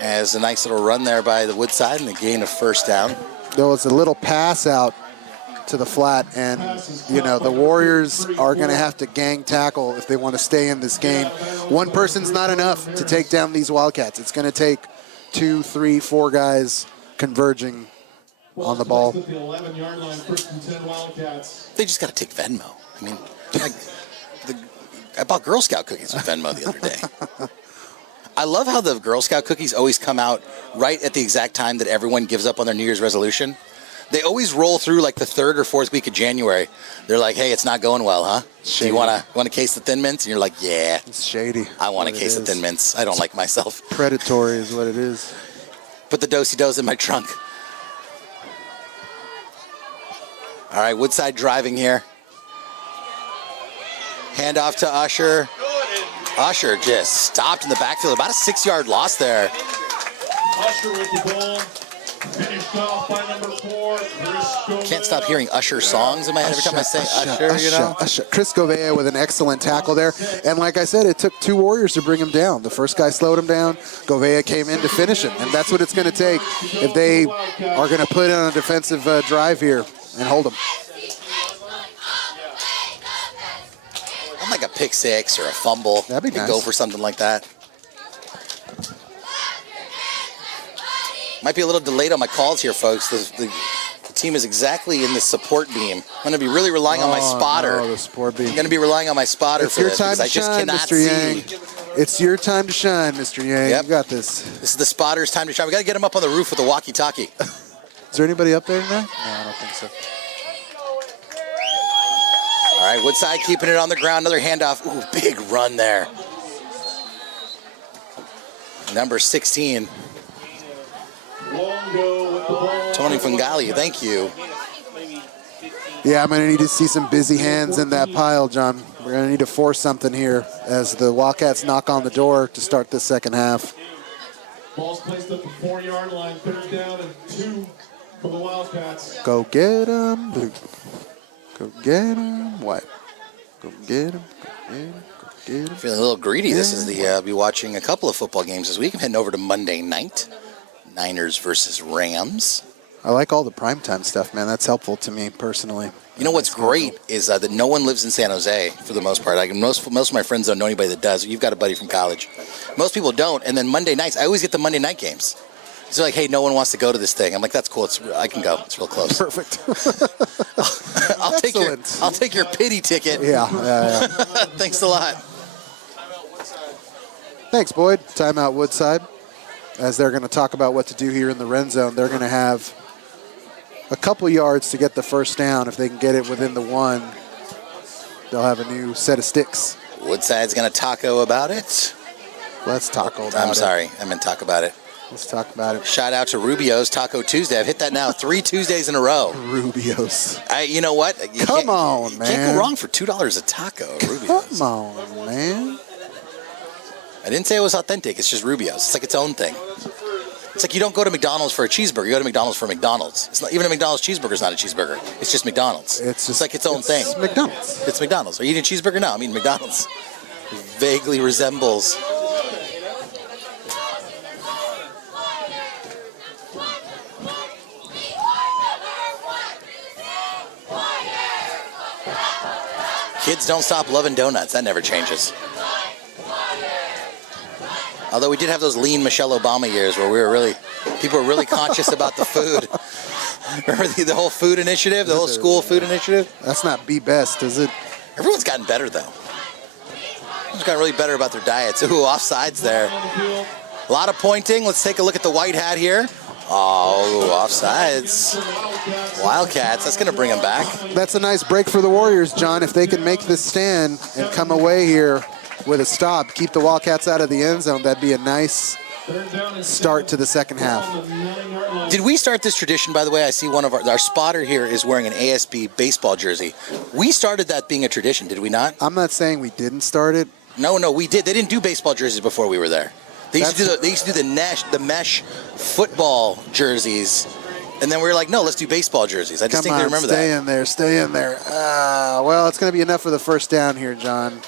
As a nice little run there by the Woodside and the gain of first down. There was a little pass out to the flat, and the Warriors are going to have to gang tackle if they want to stay in this game. One person's not enough to take down these Wildcats. It's going to take 2, 3, 4 guys converging on the ball. They just got to take Venmo. I mean, I bought Girl Scout cookies with Venmo the other day. I love how the Girl Scout cookies always come out right at the exact time that everyone gives up on their New Year's resolution. They always roll through like the 3rd or 4th week of January. They're like, "Hey, it's not going well, huh? Shady. Do you want a case of Thin Mints?" And you're like, "Yeah, it's shady. I want a case of Thin Mints. I don't like myself." Predatory is what it is. Put the do-si-dos in my trunk. All right, Woodside driving here. Hand off to Usher. Usher just stopped in the backfield. About a 6-yard loss there. Usher with the ball. Finished off by number 4. Can't stop hearing Usher songs in my head every time I say Usher, Usher. Chris Govea with an excellent tackle there. And like I said, it took 2 Warriors to bring him down. The first guy slowed him down. Govea came in to finish him. And that's what it's going to take if they are going to put on a defensive drive here and hold him. Like a pick six or a fumble. That'd be nice. Go for something like that. Might be a little delayed on my calls here, folks. The team is exactly in the support beam. I'm going to be really relying on my spotter. No, the support beam. I'm going to be relying on my spotter for this because I just cannot see. It's your time to shine, Mr. Yang. Yep. You got this. This is the spotter's time to shine. We got to get him up on the roof with a walkie-talkie. Is there anybody up there now? No, I don't think so. All right, Woodside keeping it on the ground. Another handoff. Ooh, big run there. Number 16. Tony Fungali, thank you. Yeah, I'm going to need to see some busy hands in that pile, John. We're going to need to force something here as the Wildcats knock on the door to start the second half. Ball's placed at the 4-yard line, 3rd down and 2 for the Wildcats. Go get 'em, blue. Go get 'em, white. Go get 'em, go get 'em, go get 'em. Feeling a little greedy. This is the, I'll be watching a couple of football games this week. I'm heading over to Monday night. Niners versus Rams. I like all the primetime stuff, man. That's helpful to me personally. You know what's great is that no one lives in San Jose for the most part. Like most of my friends don't know anybody that does. You've got a buddy from college. Most people don't. And then Monday nights, I always get the Monday night games. It's like, hey, no one wants to go to this thing. I'm like, that's cool. I can go. It's real close. Perfect. I'll take your pity ticket. Yeah. Thanks a lot. Thanks, Boyd. Timeout Woodside. As they're going to talk about what to do here in the red zone, they're going to have a couple yards to get the first down. If they can get it within the 1, they'll have a new set of sticks. Woodside's going to taco about it. Let's taco about it. I'm sorry. I meant talk about it. Let's talk about it. Shout out to Rubio's Taco Tuesday. I've hit that now 3 Tuesdays in a row. Rubio's. You know what? Come on, man. Can't go wrong for $2 a taco. Rubio's. Come on, man. I didn't say it was authentic. It's just Rubio's. It's like its own thing. It's like you don't go to McDonald's for a cheeseburger. You go to McDonald's for McDonald's. It's not, even a McDonald's cheeseburger is not a cheeseburger. It's just McDonald's. It's like its own thing. It's McDonald's. It's McDonald's. Are you eating a cheeseburger? No, I'm eating McDonald's. Vaguely resembles. Kids don't stop loving donuts. That never changes. Although we did have those lean Michelle Obama years where people were really conscious about the food. Remember the whole food initiative, the whole school food initiative? That's not be best, is it? Everyone's gotten better, though. Everyone's gotten really better about their diets. Ooh, offsides there. A lot of pointing. Let's take a look at the white hat here. Oh, offsides. Wildcats, that's going to bring them back. That's a nice break for the Warriors, John. If they can make this stand and come away here with a stop, keep the Wildcats out of the end zone, that'd be a nice start to the second half. Did we start this tradition, by the way? I see one of our spotter here is wearing an ASB baseball jersey. We started that being a tradition, did we not? I'm not saying we didn't start it. No, we did. They didn't do baseball jerseys before we were there. They used to do the mesh football jerseys, and then we were like, no, let's do baseball jerseys. I just think they remember that. Stay in there. Well, it's going to be enough for the first down here, John,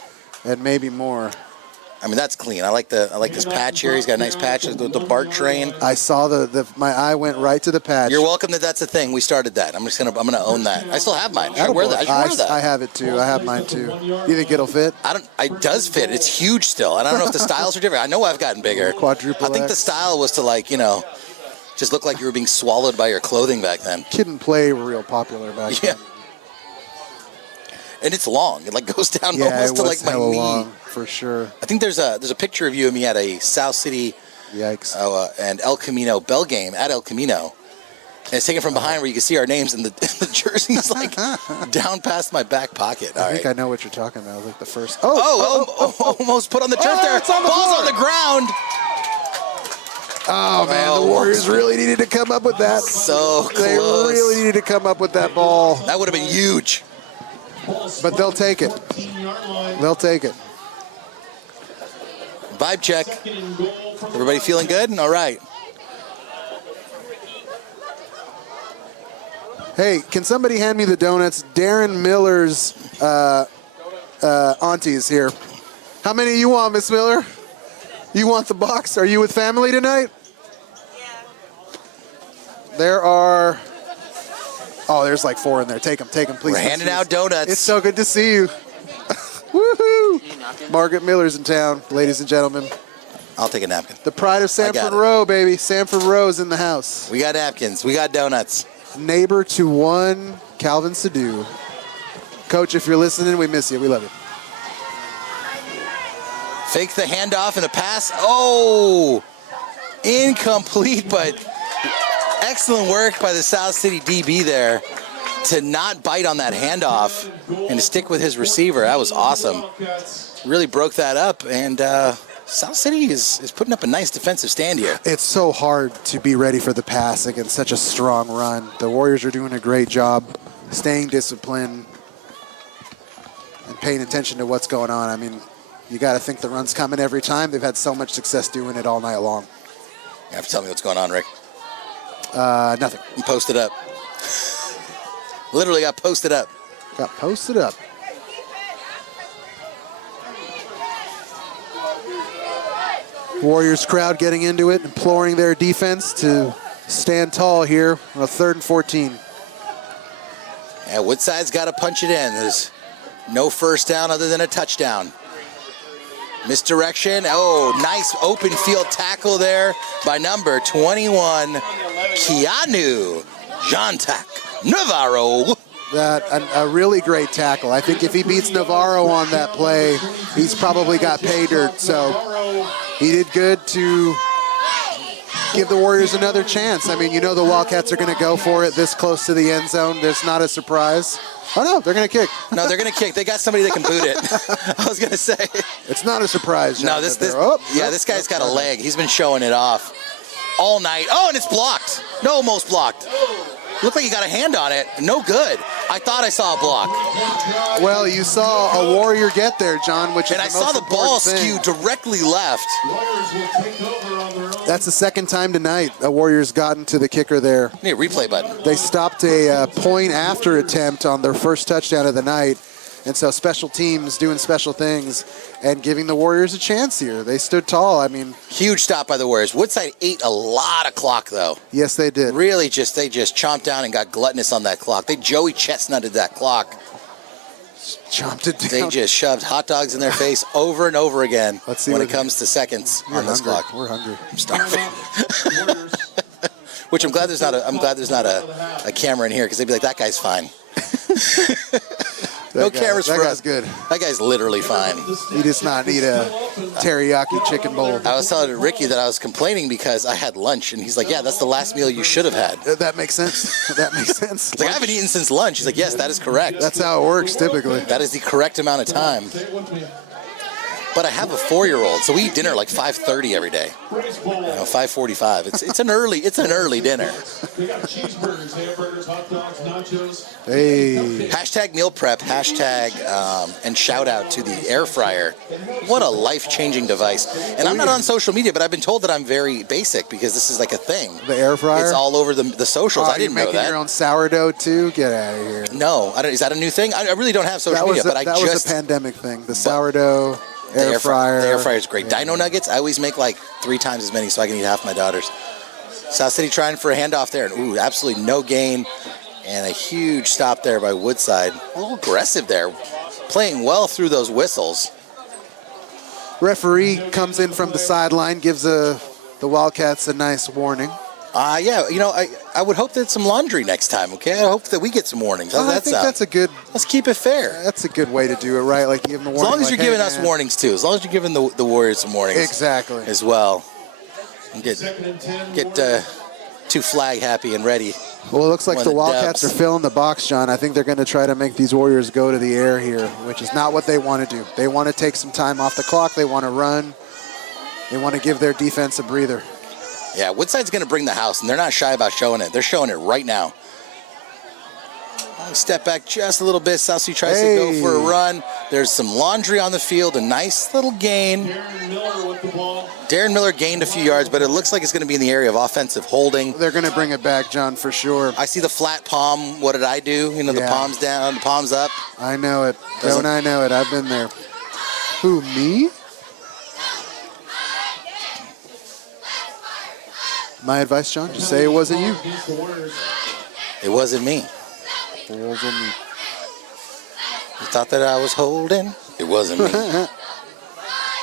and maybe more. I mean, that's clean. I like this patch here. He's got a nice patch with the BART train. I saw my eye went right to the patch. You're welcome that's a thing. We started that. I'm gonna own that. I still have mine. I wear that. I have it too. I have mine too. You think it'll fit? It does fit. It's huge still. And I don't know if the styles are different. I know I've gotten bigger. Quadruple I think the style was to just look like you were being swallowed by your clothing back then. Kid and Play were real popular back then. And it's long. It goes down almost to my knee. Long, for sure. I think there's a picture of you and me at a South City and El Camino Bell game at El Camino. And it's taken from behind where you can see our names and the jersey's down past my back pocket. I think I know what you're talking about. Like the first. Almost put on the turf there. Ball's on the ground. Oh, man, the Warriors really needed to come up with that. So close. They really needed to come up with that ball. That would have been huge. But they'll take it. They'll take it. Vibe check. Everybody feeling good? All right. Hey, can somebody hand me the donuts? Darren Miller's auntie's here. How many you want, Miss Miller? You want the box? Are you with family tonight? Yeah. There are... Oh, there's like 4 in there. Take them, please. We're handing out donuts. It's so good to see you. Woohoo! Margaret Miller's in town, ladies and gentlemen. I'll take a napkin. The pride of Sanford Row, baby. Sanford Row's in the house. We got napkins. We got donuts. Neighbor to one, Calvin Sadu. Coach, if you're listening, we miss you. We love you. Fake the handoff and a pass. Oh! Incomplete, but... Excellent work by the South City DB there to not bite on that handoff and to stick with his receiver. That was awesome. Really broke that up and South City is putting up a nice defensive stand here. It's so hard to be ready for the pass against such a strong run. The Warriors are doing a great job staying disciplined and paying attention to what's going on. I mean, you got to think the run's coming every time. They've had so much success doing it all night long. You have to tell me what's going on, Rick. Nothing. You posted up. Literally got posted up. Got posted up. Warriors crowd getting into it, imploring their defense to stand tall here on a 3rd and 14. Yeah, Woodside's got to punch it in. There's no first down other than a touchdown. Misdirection. Oh, nice open field tackle there by number 21, Keanu Jantak Navarro. That a really great tackle. I think if he beats Navarro on that play, he's probably got pay dirt. So he did good to give the Warriors another chance. I mean, you know the Wildcats are going to go for it this close to the end zone. There's not a surprise. Oh, no, they're going to kick. No, they're going to kick. They got somebody that can boot it. I was going to say. It's not a surprise, John. No, this guy's got a leg. He's been showing it off all night. Oh, and it's blocked. No, almost blocked. Looked like he got a hand on it. No good. I thought I saw a block. Well, you saw a Warrior get there, John, which is and I saw the ball skew directly left. That's the second time tonight a Warrior's gotten to the kicker there. Need a replay button. They stopped a point after attempt on their first touchdown of the night. And so special teams doing special things and giving the Warriors a chance here. They stood tall. I mean, huge stop by the Warriors. Woodside ate a lot of clock, though. Yes, they did. Really, they just chomped down and got gluttonous on that clock. They Joey Chestnutted that clock. Chomped it down. They just shoved hot dogs in their face over and over again. Let's see when it comes to seconds on this clock. We're hungry. I'm starving. Which I'm glad there's not a camera in here because they'd be like, that guy's fine. No cameras for us. That guy's good. That guy's literally fine. He does not need a teriyaki chicken bowl. I was telling Ricky that I was complaining because I had lunch, and he's like, yeah, that's the last meal you should have had. That makes sense. That makes sense. Like, I haven't eaten since lunch. He's like, yes, that is correct. That's how it works typically. That is the correct amount of time. But I have a 4-year-old, so we eat dinner like 5:30 every day. 5:45. It's an early dinner. They got cheeseburgers, hamburgers, hot dogs, nachos. Hey. Hashtag meal prep. Hashtag and shout out to the air fryer. What a life-changing device. And I'm not on social media, but I've been told that I'm very basic because this is like a thing. The air fryer? It's all over the socials. I didn't know that. You're making your own sourdough too? Get out of here. No, is that a new thing? I really don't have social media, but that was a pandemic thing. The sourdough. Air fryer. The air fryer is great. Dino nuggets, I always make like 3 times as many so I can eat half my daughters. South City trying for a handoff there. And ooh, absolutely no gain. And a huge stop there by Woodside. A little aggressive there. Playing well through those whistles. Referee comes in from the sideline, gives the Wildcats a nice warning. Yeah, I would hope that some laundry next time, okay? I hope that we get some warnings. How's that sound? That's a good... Let's keep it fair. That's a good way to do it, right? Like, give them a warning. As long as you're giving us warnings, too. As long as you're giving the Warriors some warnings. Exactly. As well. And get 2 flag happy and ready. Well, it looks like the Wildcats are filling the box, John. I think they're going to try to make these Warriors go to the air here, which is not what they want to do. They want to take some time off the clock. They want to run. They want to give their defense a breather. Yeah, Woodside's going to bring the house, and they're not shy about showing it. They're showing it right now. Step back just a little bit. South City tries to go for a run. There's some laundry on the field, a nice little gain. Darren Miller gained a few yards, but it looks like it's going to be in the area of offensive holding. They're going to bring it back, John, for sure. I see the flat palm. What did I do? The palms down, the palms up. I know it. Don't I know it? I've been there. Who, me? My advice, John, just say it wasn't you. It wasn't me. It wasn't me. You thought that I was holding? It wasn't me.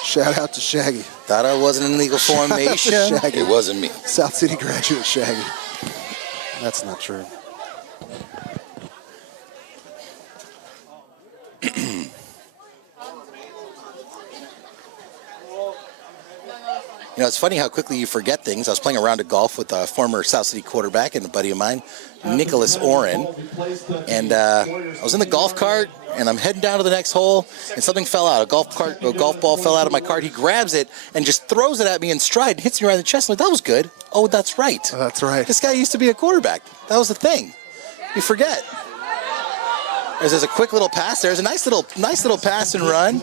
Shout out to Shaggy. Thought I wasn't in legal formation? Shaggy. It wasn't me. South City graduate Shaggy. That's not true. You know, it's funny how quickly you forget things. I was playing a round of golf with a former South City quarterback and a buddy of mine, Nicholas Oren. And I was in the golf cart, and I'm heading down to the next hole, and something fell out. A golf ball fell out of my cart. He grabs it and just throws it at me in stride and hits me right in the chest. I'm like, that was good. Oh, that's right. Oh, that's right. This guy used to be a quarterback. That was the thing. You forget. There's a quick little pass. There's a nice little pass and run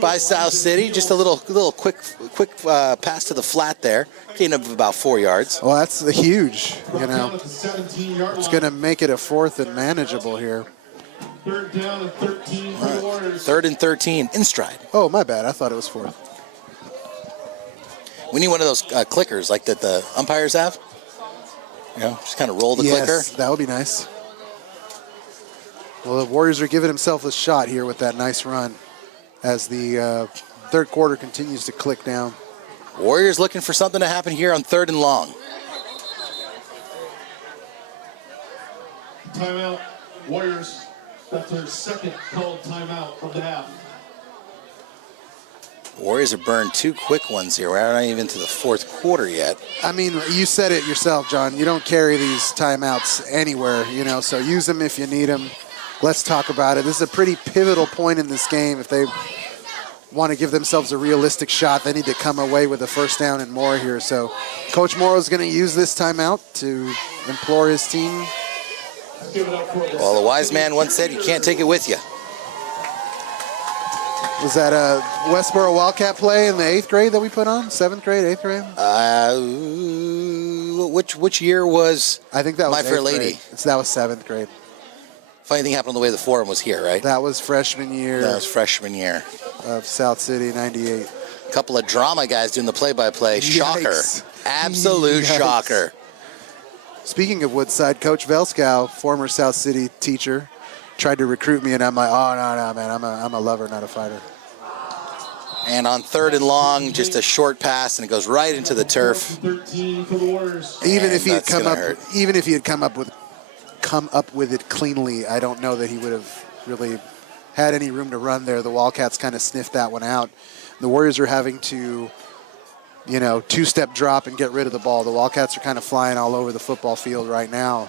by South City. Just a little quick pass to the flat there. Gain of about 4 yards. Well, that's huge. You know, it's going to make it a 4th and manageable here. 3rd down and 13 for the Warriors. 3rd and 13 in stride. Oh, my bad. I thought it was 4th. We need one of those clickers like that the umpires have. You know, just kind of roll the clicker. Yes, that would be nice. Well, the Warriors are giving themselves a shot here with that nice run as the 3rd quarter continues to click down. Warriors looking for something to happen here on 3rd and long. Timeout, Warriors. That's their 2nd called timeout of the half. Warriors have burned 2 quick ones here. We're not even to the 4th quarter yet. I mean, you said it yourself, John. You don't carry these timeouts anywhere, you know, so use them if you need them. Let's talk about it. This is a pretty pivotal point in this game. If they want to give themselves a realistic shot, they need to come away with a 1st down and more here. So Coach Morrow is going to use this timeout to implore his team. Well, the wise man once said, you can't take it with you. Was that a Westboro Wildcat play in the 8th grade that we put on? 7th grade, 8th grade? Which year was I think that was My Fair 8th Lady? Grade. That was 7th grade. Funny thing happened on the way to the forum was here, right? That was freshman year. That was freshman year. Of South City, 98. A couple of drama guys doing the play-by-play. Shocker. Yikes. Absolute Yikes. shocker. Speaking of Woodside, Coach Velskow, former South City teacher, tried to recruit me, and I'm like, oh, no, man, I'm a lover, not a fighter. And on 3rd and long, just a short pass, and it goes right into the turf. 13 for the Warriors. Even if he had come up with it cleanly, I don't know that he would have really had any room to run there. The Wildcats kind of sniffed that one out. The Warriors are having to, you know, 2-step drop and get rid of the ball. The Wildcats are kind of flying all over the football field right now.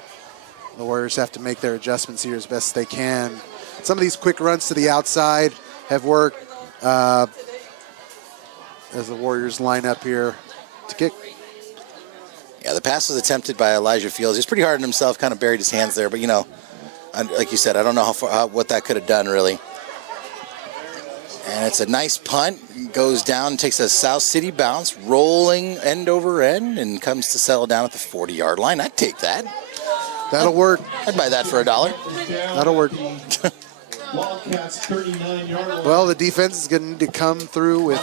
The Warriors have to make their adjustments here as best they can. Some of these quick runs to the outside have worked as the Warriors line up here to kick. Yeah, the pass was attempted by Elijah Fields. He's pretty hard on himself, kind of buried his hands there. But, you know, like you said, I don't know what that could have done, really. And it's a nice punt. Goes down, takes a South City bounce, rolling end over end, and comes to settle down at the 40-yard line. I'd take that. That'll work. I'd buy that for $1. That'll work. Wildcats 39-yard line. Well, the defense is going to need to come through with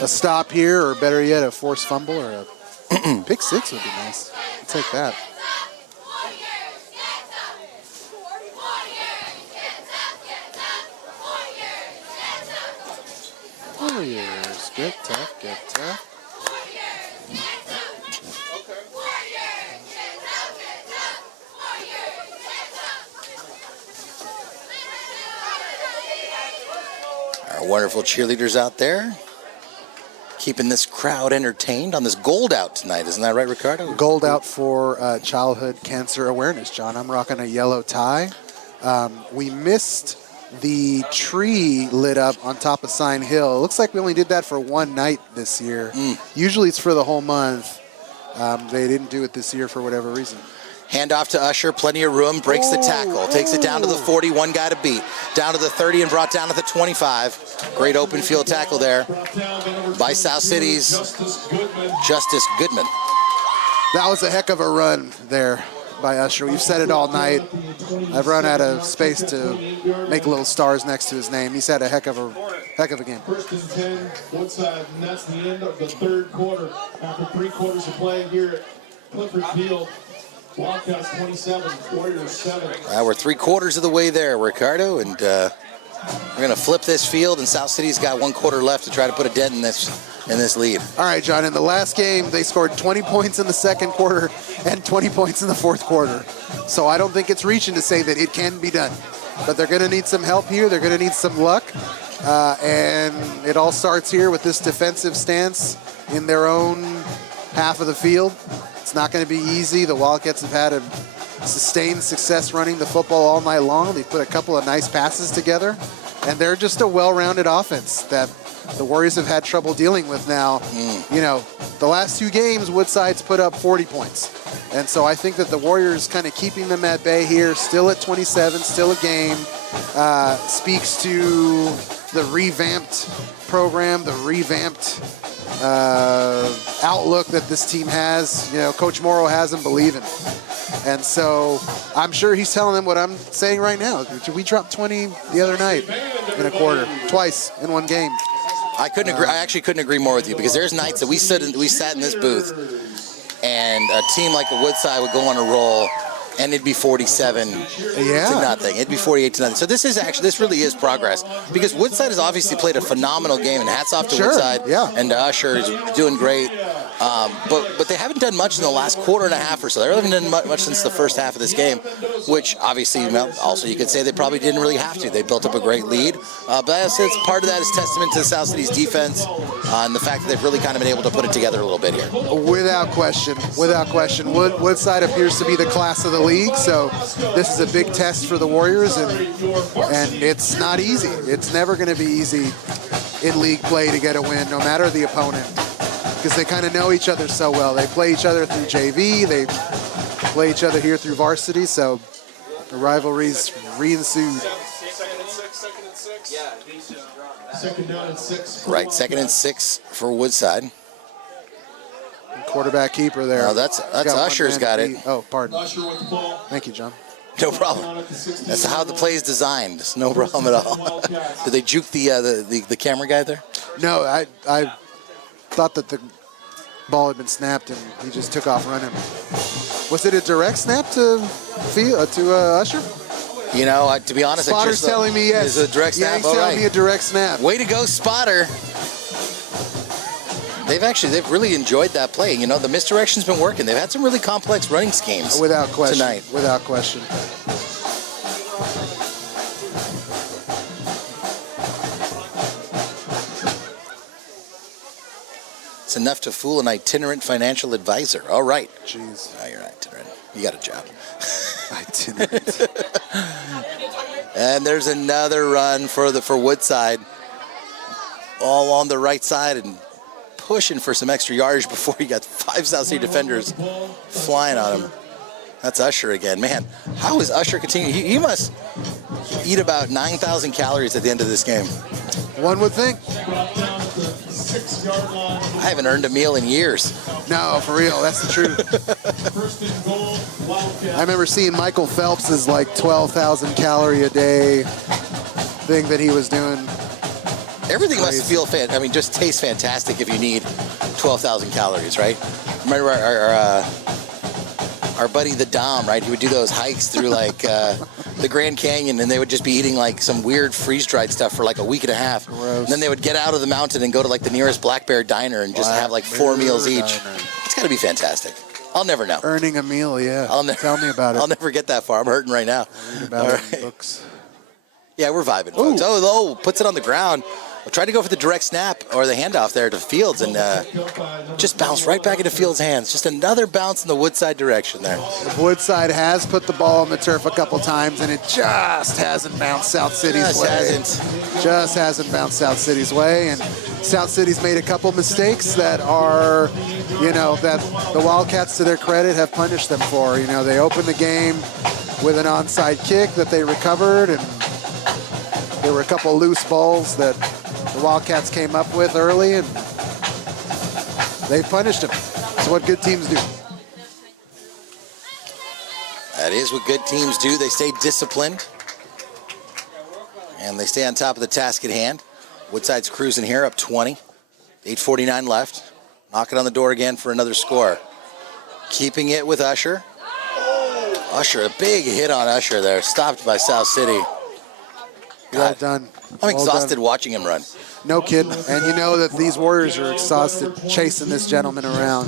a stop here, or better yet, a forced fumble or a pick 6 would be nice. I'll take that. Warriors, get tough, get tough. Our wonderful cheerleaders out there, keeping this crowd entertained on this gold out tonight. Isn't that right, Ricardo? Gold out for childhood cancer awareness, John. I'm rocking a yellow tie. We missed the tree lit up on top of Sign Hill. It looks like we only did that for one night this year. Usually it's for the whole month. They didn't do it this year for whatever reason. Hand off to Usher, plenty of room, breaks the tackle, takes it down to the 40, one guy to beat, down to the 30 and brought down to the 25. Great open field tackle there by South City's Justice Goodman. That was a heck of a run there by Usher. We've said it all night. I've run out of space to make little stars next to his name. He's had a heck of a game. 1st and 10, Woodside, and that's the end of the 3rd quarter. After 3 quarters of play here at Clifford Field, Wildcats 27, Warriors 7. We're 3/4 of the way there, Ricardo, and we're going to flip this field, and South City's got 1 quarter left to try to put a dent in this lead. All right, John, in the last game, they scored 20 points in the 2nd quarter and 20 points in the 4th quarter. So I don't think it's reaching to say that it can be done. But they're going to need some help here. They're going to need some luck. And it all starts here with this defensive stance in their own half of the field. It's not going to be easy. The Wildcats have had a sustained success running the football all night long. They've put a couple of nice passes together, and they're just a well-rounded offense that the Warriors have had trouble dealing with now. You know, the last 2 games, Woodside's put up 40 points. And so I think that the Warriors kind of keeping them at bay here, still at 27, still a game, speaks to the revamped program, the revamped outlook that this team has. You know, Coach Morrow has them believing. And so I'm sure he's telling them what I'm saying right now. We dropped 20 the other night in a quarter, twice in one game. I couldn't agree. I actually couldn't agree more with you, because there's nights that we sat in this booth, and a team like a Woodside would go on a roll, and it'd be 47 to nothing. It'd be 48 to nothing. So this really is progress, because Woodside has obviously played a phenomenal game, and hats off to Woodside and to Usher, is doing great. But they haven't done much in the last quarter and a half or so. They haven't done much since the first half of this game, which obviously, also you could say they probably didn't really have to. They built up a great lead. But I said part of that is testament to South City's defense and the fact that they've really kind of been able to put it together a little bit here. Without question. Without question. Woodside appears to be the class of the league, so this is a big test for the Warriors, and it's not easy. It's never going to be easy in league play to get a win, no matter the opponent, because they kind of know each other so well. They play each other through JV, they play each other here through varsity, so the rivalries re-ensued. Second down and 6. Right, 2nd and 6 for Woodside. Quarterback keeper there. Oh, that's Usher's got it. Oh, pardon. Usher with the ball. Thank you, John. No problem. That's how the play is designed. It's no problem at all. Did they juke the camera guy there? No, I thought that the ball had been snapped and he just took off running. Was it a direct snap to Usher? You know, to be honest, Spotter's telling me yes. It's a direct snap. Yeah, he's telling me a direct snap. Way to go, Spotter. They've really enjoyed that play. You know, the misdirection's been working. They've had some really complex running schemes without question tonight. Without question. It's enough to fool an itinerant financial advisor. All right. Jeez. No, you're not itinerant. You got a job. Itinerant. And there's another run for Woodside. All on the right side and pushing for some extra yardage before you got 5 South City defenders flying on him. That's Usher again. Man, how is Usher continuing? He must eat about 9,000 calories at the end of this game. One would think. I haven't earned a meal in years. No, for real. That's the truth. I remember seeing Michael Phelps's like 12,000 calorie a day thing that he was doing. Everything must feel just taste fantastic if you need 12,000 calories, right? Remember our buddy the Dom, right? He would do those hikes through like the Grand Canyon, and they would just be eating like some weird freeze-dried stuff for like a week and a half. Gross. And then they would get out of the mountain and go to like the nearest Black Bear Diner and just have like 4 meals each. It's got to be fantastic. I'll never know. Earning a meal, yeah. Tell me about it. I'll never get that far. I'm hurting right now. Read about it in books. Yeah, we're vibing, folks. Oh, puts it on the ground. I tried to go for the direct snap or the handoff there to Fields, and just bounced right back into Fields' hands. Just another bounce in the Woodside direction there. Woodside has put the ball on the turf a couple times, and it just hasn't bounced South City's way. Just hasn't bounced South City's way, and South City's made a couple mistakes that are, that the Wildcats, to their credit, have punished them for. They opened the game with an onside kick that they recovered, and there were a couple loose balls that the Wildcats came up with early, and they punished them. That's what good teams do. That is what good teams do. They stay disciplined, and they stay on top of the task at hand. Woodside's cruising here, up 20. 8:49 left. Knocking on the door again for another score. Keeping it with Usher. Usher, a big hit on Usher there. Stopped by South City. Well done. I'm exhausted watching him run. No kidding. And you know that these Warriors are exhausted chasing this gentleman around.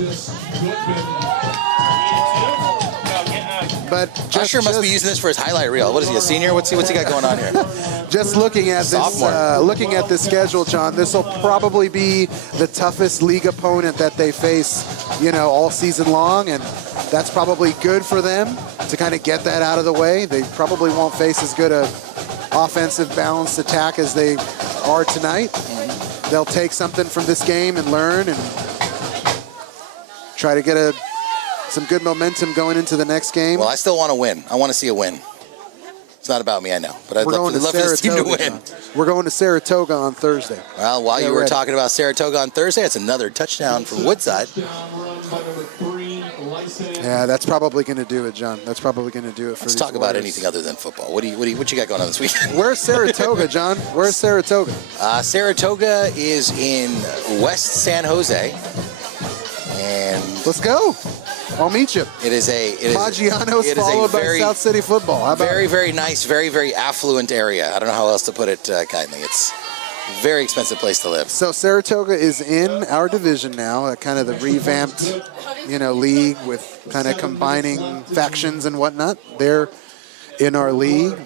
But Usher must be using this for his highlight reel. What is he, a senior? What's he got going on here? Just looking at this schedule, John, this will probably be the toughest league opponent that they face, all season long, and that's probably good for them to kind of get that out of the way. They probably won't face as good a offensive balanced attack as they are tonight. They'll take something from this game and learn and try to get some good momentum going into the next game. Well, I still want to win. I want to see a win. It's not about me, I know, but I'd love for this team to win. We're going to Saratoga on Thursday. Well, while you were talking about Saratoga on Thursday, it's another touchdown from Woodside. Yeah, that's probably going to do it, John. That's probably going to do it for Let's these talk about Warriors. anything other than football. What you got going on this week? Where's Saratoga, John? Where's Saratoga? Saratoga is in West San Jose, and let's go. I'll meet you. Maggiano's followed by South City football. How about very nice, very, very affluent area. I don't know how else to put it kindly. It's a very expensive place to live. So Saratoga is in our division now, kind of the revamped, league with kind of combining factions and whatnot. They're in our league.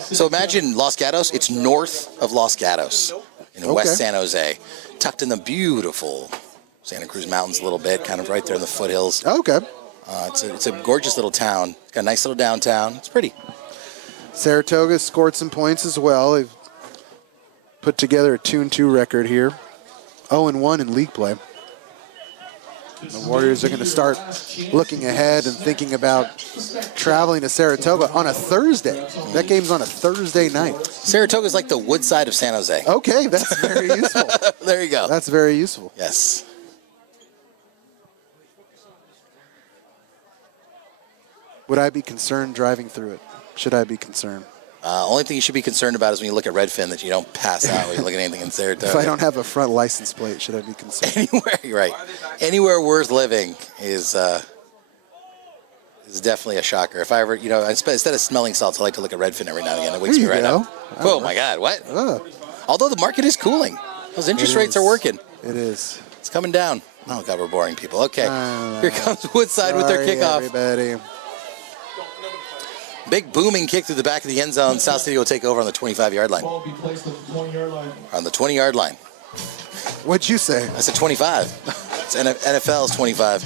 So imagine Los Gatos. It's north of Los Gatos in West San Jose, tucked in the beautiful Santa Cruz Mountains a little bit, kind of right there in the foothills. Okay. It's a gorgeous little town. It's got a nice little downtown. It's pretty. Saratoga scored some points as well. They've put together a 2-2 record here. 0-1 in league play. The Warriors are going to start looking ahead and thinking about traveling to Saratoga on a Thursday. That game's on a Thursday night. Saratoga's like the Woodside of San Jose. Okay, that's very useful. There you go. That's very useful. Yes. Would I be concerned driving through it? Should I be concerned? Only thing you should be concerned about is when you look at Redfin that you don't pass out when you look at anything in Saratoga. If I don't have a front license plate, should I be concerned? Anywhere worth living is definitely a shocker. If I ever, instead of smelling salts, I like to look at Redfin every now and again. It wakes me right up. Oh my God, what? Although the market is cooling. Those interest rates are working. It is. It's coming down. Oh God, we're boring people. Okay, here comes Woodside with their kickoff. Everybody. Big booming kick through the back of the end zone. South City will take over on the 25-yard line. Ball will be placed on the 20-yard line. On the 20-yard line. What'd you say? I said 25. It's NFL's 25.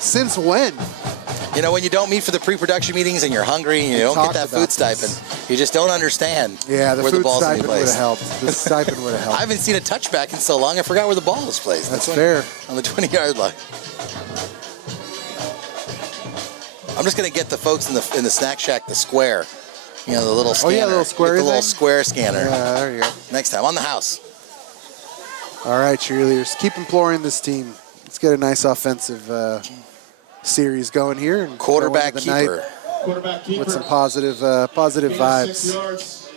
Since when? When you don't meet for the pre-production meetings and you're hungry and you don't get that food stipend, you just don't understand where the ball's stipend to be placed. would have helped. The stipend would have helped. I haven't seen a touchback in so long, I forgot where the ball is placed. That's fair. On the 20-yard line. I'm just going to get the folks in the snack shack the square. The little scanner. Oh, yeah, the little square the little square scanner. Yeah, there you go. Next time, on the house. All right, cheerleaders. Keep imploring this team. Let's get a nice offensive series going here. And Quarterback keeper. With some positive vibes.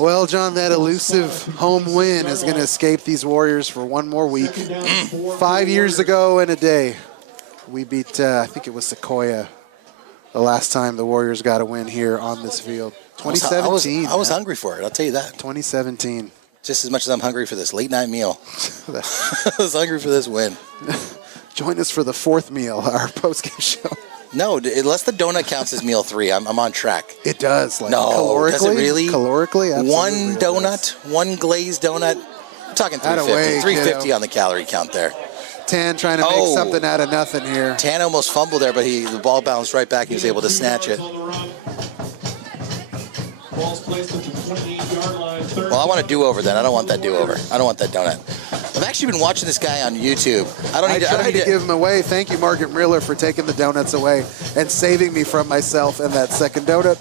Well, John, that elusive home win is going to escape these Warriors for one more week. 5 years ago and a day, we beat, I think it was Sequoia, the last time the Warriors got a win here on this field. 2017. I was hungry for it, I'll tell you that. 2017. Just as much as I'm hungry for this late night meal. I was hungry for this win. Join us for the fourth meal, our postgame show. No, unless the donut counts as meal 3, I'm on track. It does. No, calorically, does it really? Calorically, absolutely. One donut, one glazed donut. I'm talking 350. 350 on the calorie count there. Tan trying to make something out of nothing here. Tan almost fumbled there, but the ball bounced right back. He was able to snatch it. Ball's placed at the 28-yard line. Well, I want a do-over then. I don't want that do-over. I don't want that donut. I've actually been watching this guy on YouTube. I don't need to give him away. Thank you, Margaret Miller, for taking the donuts away and saving me from myself and that second donut.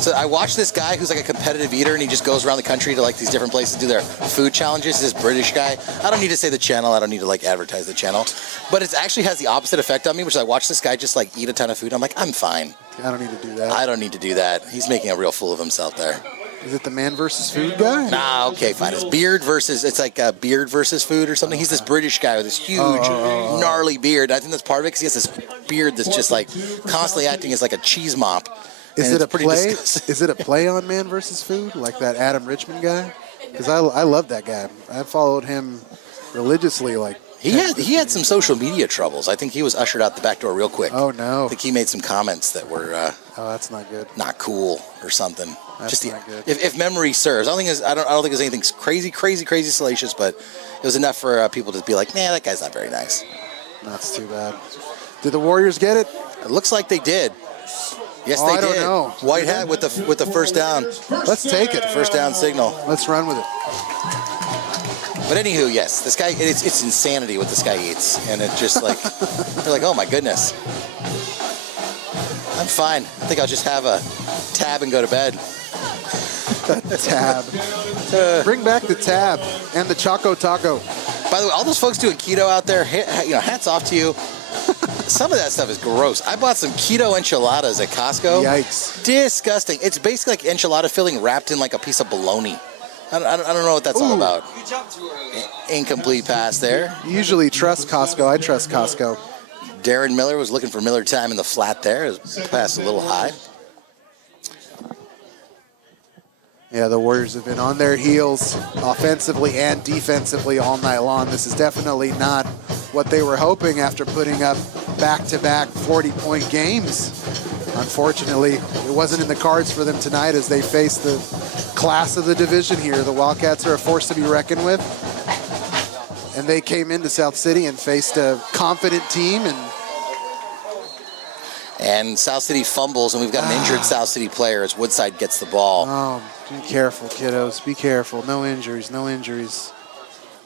So I watched this guy who's like a competitive eater, and he just goes around the country to like these different places to do their food challenges. This British guy. I don't need to say the channel. I don't need to like advertise the channel. But it actually has the opposite effect on me, which is I watch this guy just like eat a ton of food. I'm like, I'm fine. I don't need to do that. I don't need to do that. He's making a real fool of himself there. Is it the man versus food guy? Nah, okay, fine. It's beard versus food or something. He's this British guy with this huge, gnarly beard. I think that's part of it because he has this beard that's just like constantly acting as like a cheese mop. Is it a play? Is it a play on Man versus Food, like that Adam Richmond guy? Because I love that guy. I followed him religiously like He had some social media troubles. I think he was ushered out the back door real quick. Oh, no. I think he made some comments that were Oh, that's not good. not cool or something. That's not good. If memory serves, I don't think it was anything crazy salacious, but it was enough for people to be like, nah, that guy's not very nice. That's too bad. Did the Warriors get it? It looks like they did. Yes, Oh, they I did. don't know. White hat with the first down. Let's take it. First down signal. Let's run with it. But anywho, yes, this guy, it's insanity what this guy eats. And it's just like, you're like, oh my goodness. I'm fine. I think I'll just have a tab and go to bed. Tab. Bring back the tab and the Choco Taco. By the way, all those folks doing keto out there, hats off to you. Some of that stuff is gross. I bought some keto enchiladas at Costco. Yikes. Disgusting. It's basically like enchilada filling wrapped in like a piece of bologna. I don't know what that's all about. You jumped too early. Incomplete pass there. You usually trust Costco. I trust Costco. Darren Miller was looking for Miller time in the flat there. His pass a little high. Yeah, the Warriors have been on their heels offensively and defensively all night long. This is definitely not what they were hoping after putting up back-to-back 40-point games. Unfortunately, it wasn't in the cards for them tonight as they face the class of the division here. The Wildcats are a force to be reckoned with. And they came into South City and faced a confident team. And South City fumbles, and we've got an injured South City player as Woodside gets the ball. Oh, be careful, kiddos. Be careful. No injuries, no injuries.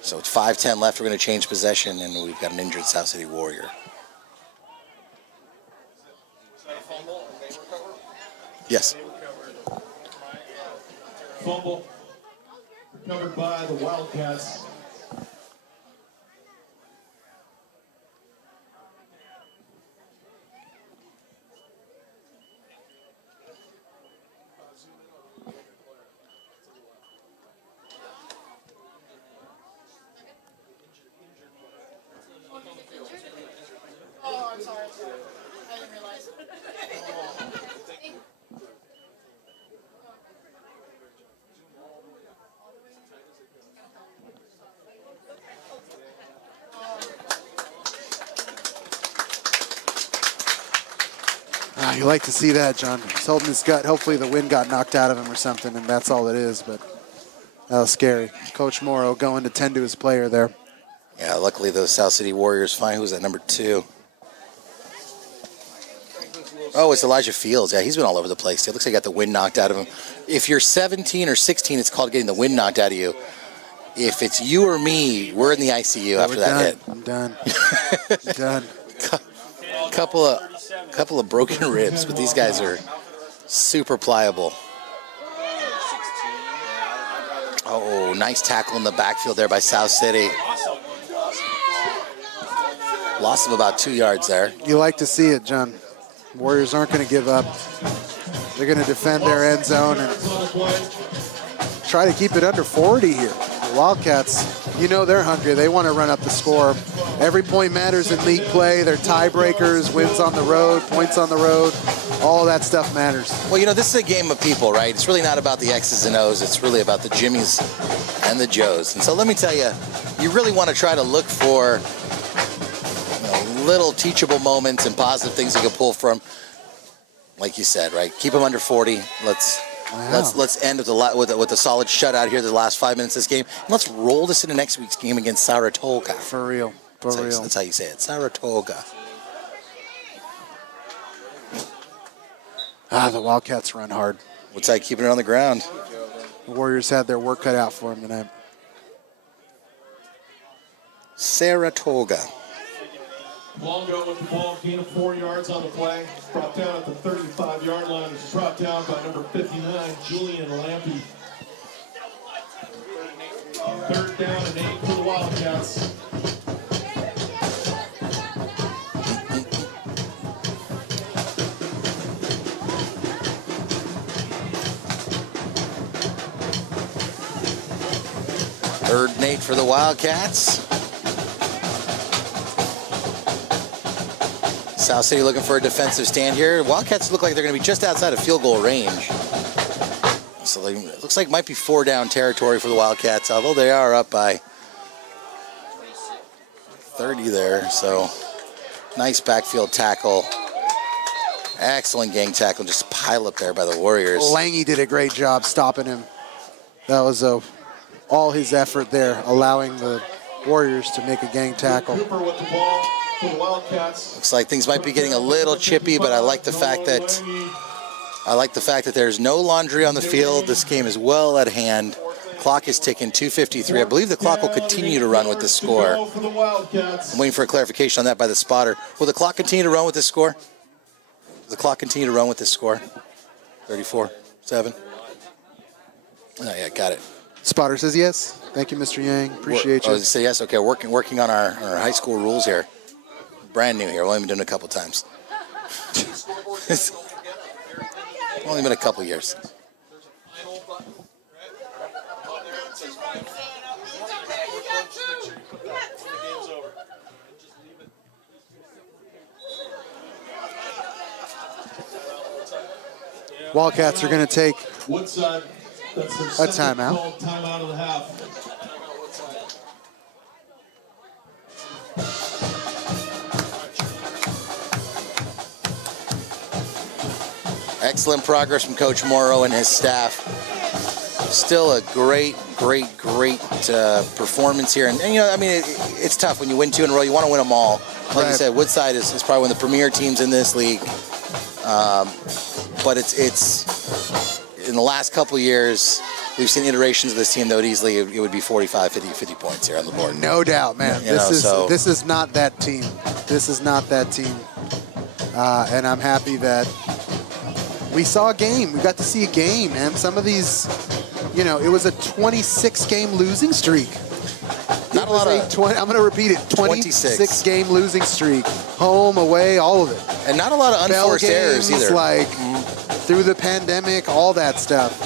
So it's 5:10 left. We're going to change possession, and we've got an injured South City Warrior. Yes. Fumble recovered by the Wildcats. Oh, I'm sorry. I didn't realize. You like to see that, John. He's holding his gut. Hopefully the wind got knocked out of him or something, and that's all it is, but that was scary. Coach Morrow going to tend to his player there. Yeah, luckily the South City Warriors find who's at number 2. Oh, it's Elijah Fields. Yeah, he's been all over the place. It looks like he got the wind knocked out of him. If you're 17 or 16, it's called getting the wind knocked out of you. If it's you or me, we're in the ICU after that hit. I'm done. I'm done. Couple of broken ribs, but these guys are super pliable. Oh, nice tackle in the backfield there by South City. Loss of about 2 yards there. You like to see it, John. Warriors aren't going to give up. They're going to defend their end zone and try to keep it under 40 here. The Wildcats, you know they're hungry. They want to run up the score. Every point matters in league play. They're tiebreakers, wins on the road, points on the road. All that stuff matters. Well, this is a game of people, right? It's really not about the X's and O's. It's really about the Jimmies and the Joes. And so let me tell you, you really want to try to look for little teachable moments and positive things you can pull from, like you said, right? Keep them under 40. Let's end with a solid shutout here the last 5 minutes of this game. And let's roll this into next week's game against Saratoga. For real. That's how you say it. Saratoga. The Wildcats run hard. Woodside keeping it on the ground. The Warriors had their work cut out for them tonight. Saratoga. Longo with the ball, gain of 4 yards on the play. Brought down at the 35-yard line. It's brought down by number 59, Julian Lampy. 3rd down and 8 for the Wildcats. Third and 8 for the Wildcats. South City looking for a defensive stand here. Wildcats look like they're going to be just outside of field goal range. So it looks like it might be 4 down territory for the Wildcats, although they are up by 30 there. So nice backfield tackle. Excellent gang tackle. Just pile up there by the Warriors. Lange did a great job stopping him. That was all his effort there, allowing the Warriors to make a gang tackle. Cooper with the ball for the Wildcats. Looks like things might be getting a little chippy, but I like the fact that there's no laundry on the field. This game is well at hand. Clock is ticking, 2:53. I believe the clock will continue to run with this score. I'm waiting for a clarification on that by the spotter. Will the clock continue to run with this score? Will the clock continue to run with this score? 34-7. Oh, yeah, got it. Spotter says yes. Thank you, Mr. Yang. Appreciate you. Oh, say yes. Okay, working on our high school rules here. Brand new here. We've only been doing it a couple times. It's only been a couple years. Wildcats are going to take Woodside. That's a timeout. Timeout of the half. Excellent progress from Coach Morrow and his staff. Still a great performance here. And you know, I mean, it's tough when you win 2 in a row. You want to win them all. Like you said, Woodside is probably one of the premier teams in this league. But it's in the last couple years, we've seen iterations of this team that it would be 45, 50 points here on the board. No doubt, man. This is not that team. This is not that team. And I'm happy that we saw a game. We got to see a game, man. Some of these, you know, it was a 26-game losing streak. Not a lot of. I'm going to repeat it. 26-game losing streak. Home, away, all of it. And not a lot of unforced errors either. Like through the pandemic, all that stuff.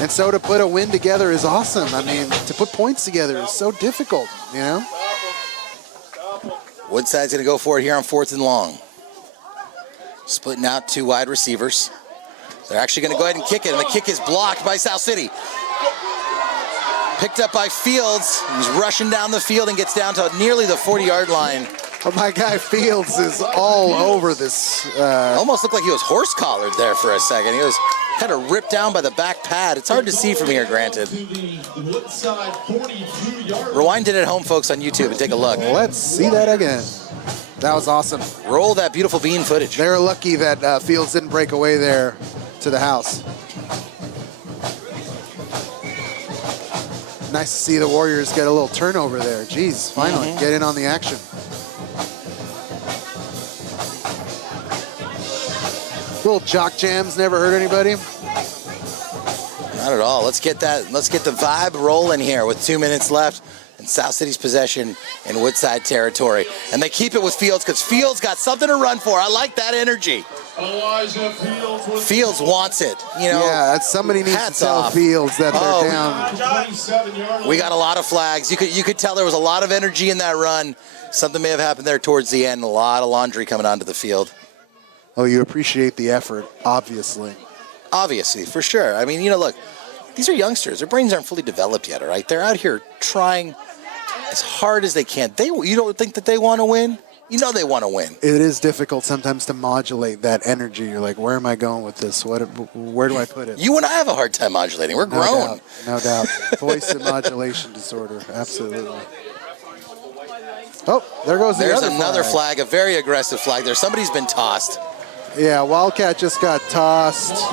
And so to put a win together is awesome. I mean, to put points together is so difficult, you know? Woodside's going to go for it here on 4th and long. Splitting out 2 wide receivers. They're actually going to go ahead and kick it, and the kick is blocked by South City. Picked up by Fields. He's rushing down the field and gets down to nearly the 40-yard line. Well, my guy Fields is all over this. Almost looked like he was horse-collared there for a second. He was kind of ripped down by the back pad. It's hard to see from here, granted. Rewind it at home, folks, on YouTube and take a look. Let's see that again. That was awesome. Roll that beautiful bean footage. They're lucky that Fields didn't break away there to the house. Nice to see the Warriors get a little turnover there. Jeez, finally get in on the action. Little jock jams never hurt anybody. Not at all. Let's get the vibe rolling here with 2 minutes left in South City's possession in Woodside territory. And they keep it with Fields because Fields got something to run for. I like that energy. Fields wants it. You know, yeah, somebody needs to tell Fields that they're down. We got a lot of flags. You could tell there was a lot of energy in that run. Something may have happened there towards the end. A lot of laundry coming onto the field. Oh, you appreciate the effort, obviously. Obviously, for sure. I mean, you know, look, these are youngsters. Their brains aren't fully developed yet, all right? They're out here trying as hard as they can. You don't think that they want to win? You know they want to win. It is difficult sometimes to modulate that energy. You're like, where am I going with this? Where do I put it? You and I have a hard time modulating. We're grown. No doubt. Voice and modulation disorder. Absolutely. Oh, there goes There's another flag, a very aggressive flag there. Somebody's been tossed. Yeah, Wildcat just got tossed.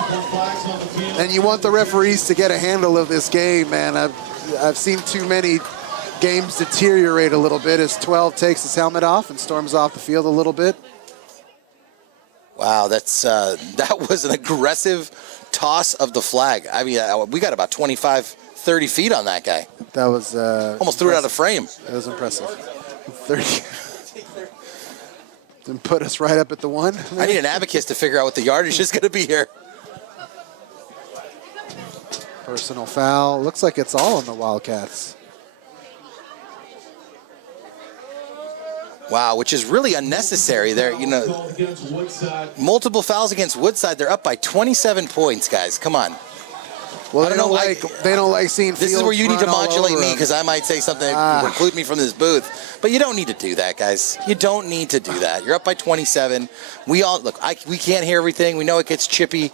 And you want the referees to get a handle of this game, man. I've seen too many games deteriorate a little bit as 12 takes his helmet off and storms off the field a little bit. Wow, that was an aggressive toss of the flag. I mean, we got about 25, 30 feet on that guy. That was almost threw it out of frame. That was impressive. 30. And put us right up at the 1. I need an abacus to figure out what the yardage is going to be here. Personal foul. Looks like it's all on the Wildcats. Wow, which is really unnecessary there. You know, multiple fouls against Woodside. They're up by 27 points, guys. Come on. Well, I don't know. they don't like seeing. This is Fields where you need to run all modulate over me them. because I might say something that will preclude me from this booth. But you don't need to do that, guys. You don't need to do that. You're up by 27. We all look. We can't hear everything. We know it gets chippy.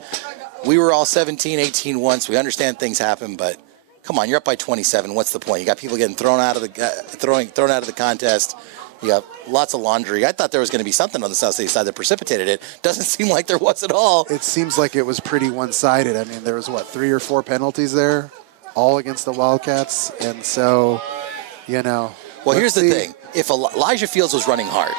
We were all 17, 18 once. We understand things happen, but come on, you're up by 27. What's the point? You got people getting thrown out of the contest. You got lots of laundry. I thought there was going to be something on the South City side that precipitated it. Doesn't seem like there was at all. It seems like it was pretty one-sided. I mean, there was, 3 or 4 penalties there, all against the Wildcats. And so, Well, here's the thing. If Elijah Fields was running hard,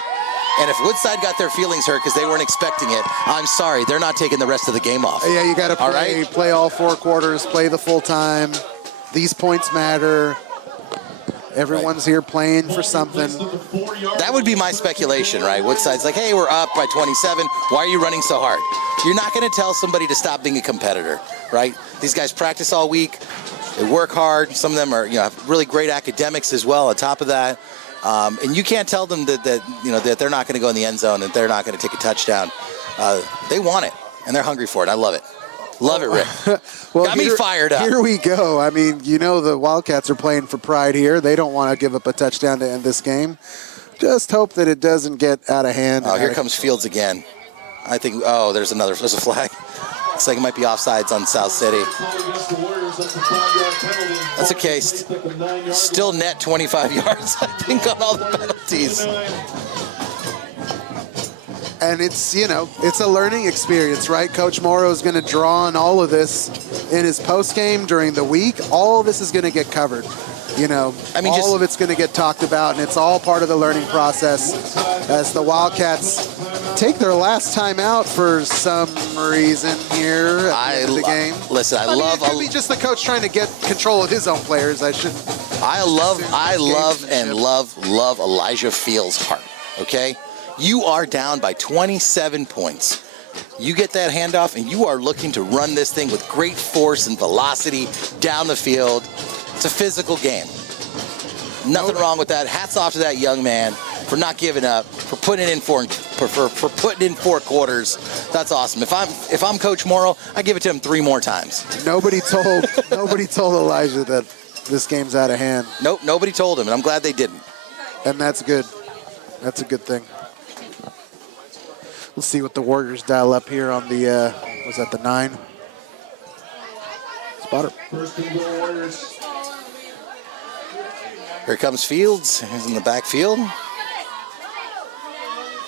and if Woodside got their feelings hurt because they weren't expecting it, I'm sorry, they're not taking the rest of the game off. Yeah, you got to All play all 4 quarters, play the full time. These points matter. Everyone's here playing for something. That would be my speculation, right? Woodside's like, hey, we're up by 27. Why are you running so hard? You're not going to tell somebody to stop being a competitor, right? These guys practice all week. They work hard. Some of them are, have really great academics as well on top of that. And you can't tell them that they're not going to go in the end zone and they're not going to take a touchdown. They want it, and they're hungry for it. I love it. Love it, Rick. Well, got me fired up. Here we go. I mean, the Wildcats are playing for pride here. They don't want to give up a touchdown to end this game. Just hope that it doesn't get out of hand. Oh, here comes Fields again. I think, there's a flag. Looks like it might be offsides on South City. That's okay. Still net 25 yards, I think, on all the penalties. And it's a learning experience, right? Coach Morrow is going to draw on all of this in his post game during the week. All of this is going to get covered. All of it's going to get talked about, and it's all part of the learning process as the Wildcats take their last time out for some reason here at the end of the game. Listen, it could be just the coach trying to get control of his own players. I love Elijah Fields' heart. Okay. You are down by 27 points. You get that handoff, and you are looking to run this thing with great force and velocity down the field. It's a physical game. Nothing wrong with that. Hats off to that young man for not giving up, for putting it in for putting in 4 quarters. That's awesome. If I'm Coach Morrow, I give it to him 3 more times. Nobody told Elijah that this game's out of hand. Nope, nobody told him, and I'm glad they didn't. And that's good. That's a good thing. We'll see what the Warriors dial up here on the, was that the 9? Spotter. Here comes Fields. He's in the backfield.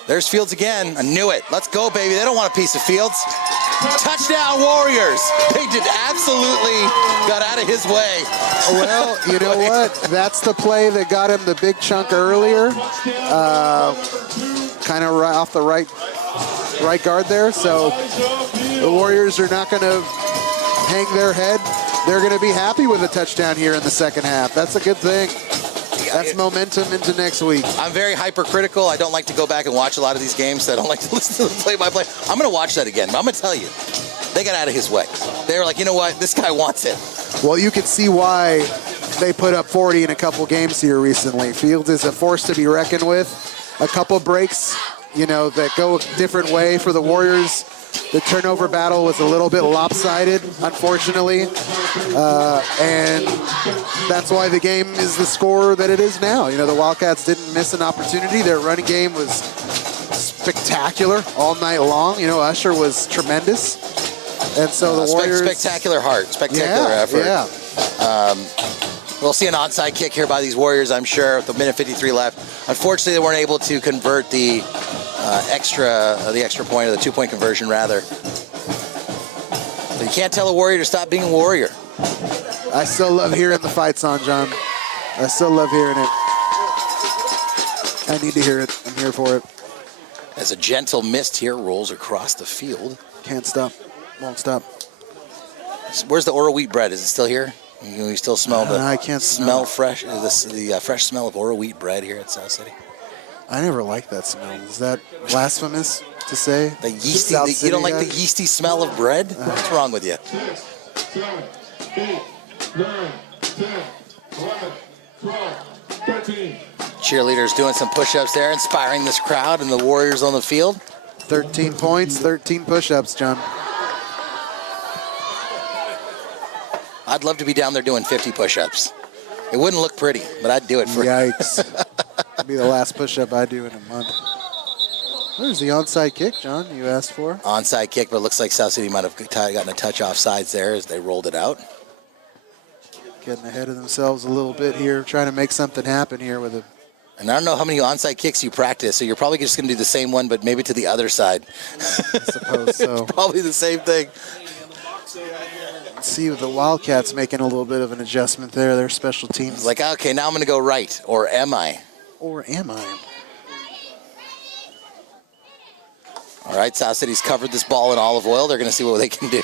There's Fields again. I knew it. Let's go, baby. They don't want a piece of Fields. Touchdown, Warriors. They did absolutely got out of his way. Well, you know what? That's the play that got him the big chunk earlier. Kind of right off the right guard there. So the Warriors are not going to hang their head. They're going to be happy with a touchdown here in the second half. That's a good thing. That's momentum into next week. I'm very hypercritical. I don't like to go back and watch a lot of these games. So I don't like to listen to the play-by-play. I'm going to watch that again. But I'm going to tell you, they got out of his way. They were like, you know what? This guy wants it. Well, you can see why they put up 40 in a couple games here recently. Fields is a force to be reckoned with. A couple breaks, that go a different way for the Warriors. The turnover battle was a little bit lopsided, unfortunately. And that's why the game is the score that it is now. The Wildcats didn't miss an opportunity. Their running game was spectacular all night long. Usher was tremendous. And so the Warriors... Spectacular heart, spectacular effort. Yeah. We'll see an onside kick here by these Warriors, I'm sure, with a minute 53 left. Unfortunately, they weren't able to convert the extra point, or the 2-point conversion, rather. So you can't tell a Warrior to stop being a Warrior. I still love hearing the fight song, John. I still love hearing it. I need to hear it. I'm here for it. As a gentle mist here rolls across the field. Can't stop. Won't stop. Where's the Oro wheat bread? Is it still here? You still smell the I can't smell fresh, the fresh smell of Oro wheat bread here at South City. I never liked that smell. Is that blasphemous to say? The yeasty, you don't like the yeasty smell of bread? What's wrong with you? 6, 7, 8, 9, 10, 11, 12, 13. Cheerleaders doing some push-ups there, inspiring this crowd and the Warriors on the field. 13 points, 13 push-ups, John. I'd love to be down there doing 50 push-ups. It wouldn't look pretty, but I'd do it for Yikes. It'll be the last push-up I do in a month. There's the onside kick, John, you asked for. Onside kick, but it looks like South City might have gotten a touch off sides there as they rolled it out. Getting ahead of themselves a little bit here, trying to make something happen here with a... And I don't know how many onside kicks you practice, so you're probably just going to do the same one, but maybe to the other side. I suppose so. It's probably the same thing. Let's see the Wildcats making a little bit of an adjustment there. Their special teams. It's like, okay, now I'm going to go right, or am I? Or am I? All right, South City's covered this ball in olive oil. They're going to see what they can do.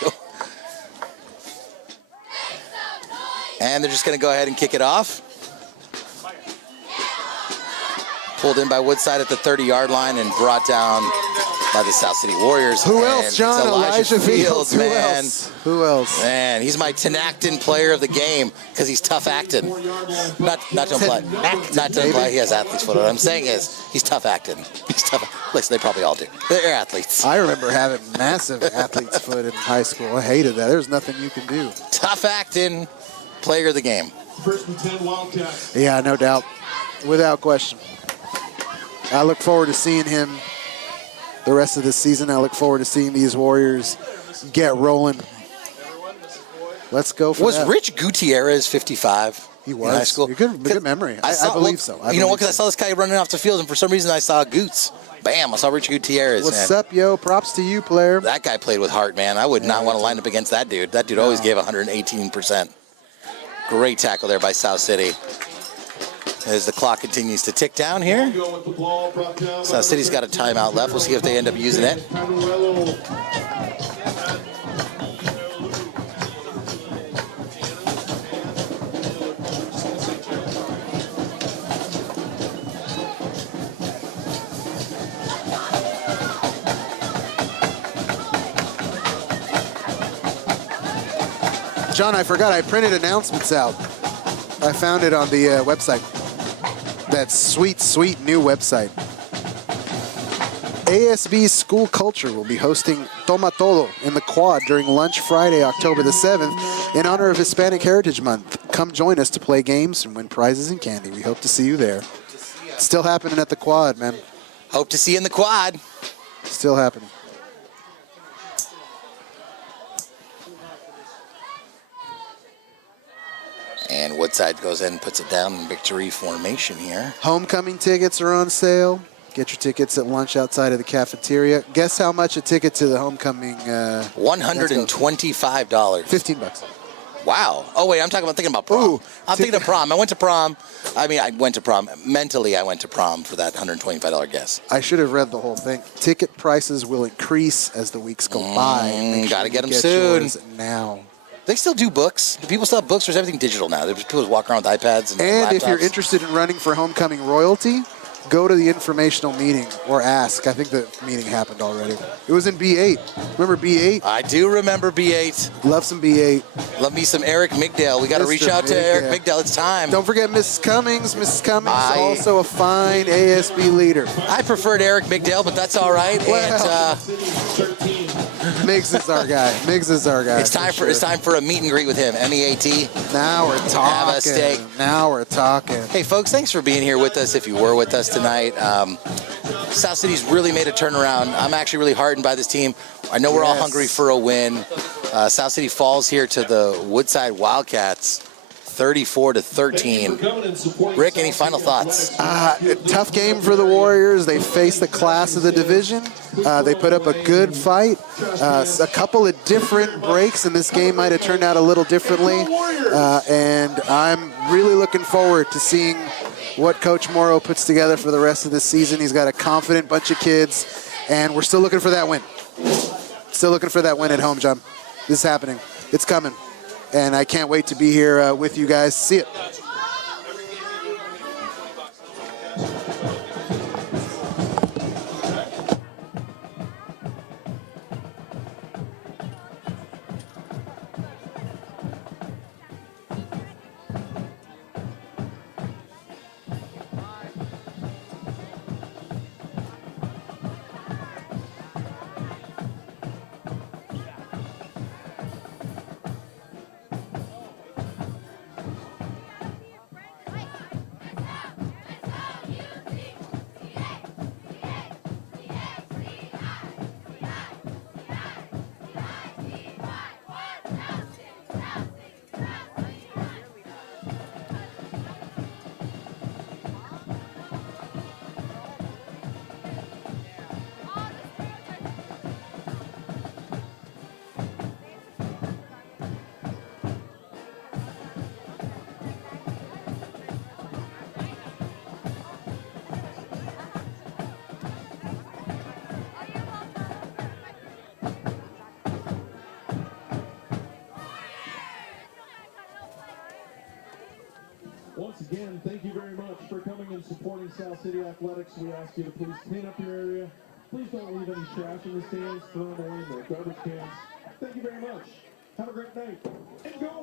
And they're just going to go ahead and kick it off. Pulled in by Woodside at the 30-yard line and brought down by the South City Warriors. Who And else, John? it's Elijah Fields, man. Who else? Who else? Man, he's my Tenactin player of the game because he's tough acting. Not to imply, not to imply he has athlete's foot. What I'm saying is he's tough acting. He's tough. Listen, they probably all do. They're athletes. I remember having massive athlete's foot in high school. I hated that. There's nothing you can do. Tough acting, player of the game. First and 10 Wildcats. Yeah, no doubt. Without question. I look forward to seeing him the rest of this season. I look forward to seeing these Warriors get rolling. Let's go for that. Was Rich Gutierrez 55? He was. In high school? Good memory. I believe so. You know what? Because I saw this guy running off the field, and for some reason I saw Goots. Bam! I saw Rich Gutierrez. What's man. up, yo? Props to you, player. That guy played with heart, man. I would not want to line up against that dude. That dude always gave 118%. Great tackle there by South City. As the clock continues to tick down here. South City's got a timeout left. We'll see if they end up using it. John, I forgot I printed announcements out. I found it on the website. That sweet, sweet new website. ASB School Culture will be hosting Toma Todo in the Quad during lunch Friday, October the 7th, in honor of Hispanic Heritage Month. Come join us to play games and win prizes and candy. We hope to see you there. It's still happening at the Quad, man. Hope to see you in the Quad. Still happening. And Woodside goes in and puts it down in victory formation here. Homecoming tickets are on sale. Get your tickets at lunch outside of the cafeteria. Guess how much a ticket to the homecoming? $125. $15. Wow. Oh wait, I'm thinking about prom. Ooh, I'm thinking of prom. I went to prom. Mentally, I went to prom for that $125 guess. I should have read the whole thing. Ticket prices will increase as the weeks go by. Make sure Gotta get you them soon. yours now. They still do books. Do people still have books, or is everything digital now? People just walk around with iPads and And laptops? if you're interested in running for homecoming royalty, go to the informational meeting or ask. I think the meeting happened already. It was in B8. Remember B8? I do remember B8. Love some B8. Love me some Eric Migdale. We got to reach Mr. out to Eric Migdale. Migdale. It's time. Don't forget Mrs. Cummings. Mrs. Cummings, also a fine ASB leader. I preferred Eric Migdale, but that's all right. Well, Miggs is our guy. Miggs is our guy. It's time for a meet and greet with him. MEAT. Now we're talking. Have a steak. Now we're talking. Hey, folks, thanks for being here with us. If you were with us tonight, South City's really made a turnaround. I'm actually really heartened by this team. I know we're all hungry for a win. South City falls here to the Woodside Wildcats, 34-13. Rick, any final thoughts? Tough game for the Warriors. They faced the class of the division. They put up a good fight. A couple of different breaks, and this game might have turned out a little differently. And I'm really looking forward to seeing what Coach Morrow puts together for the rest of the season. He's got a confident bunch of kids, and we're still looking for that win. Still looking for that win at home, John. This is happening. It's coming. And I can't wait to be here with you guys. See it. supporting South City Athletics. We ask you to please clean up your area. Please don't leave any trash in the stands. Throw them away in the garbage cans. Thank you very much. Have a great night. And go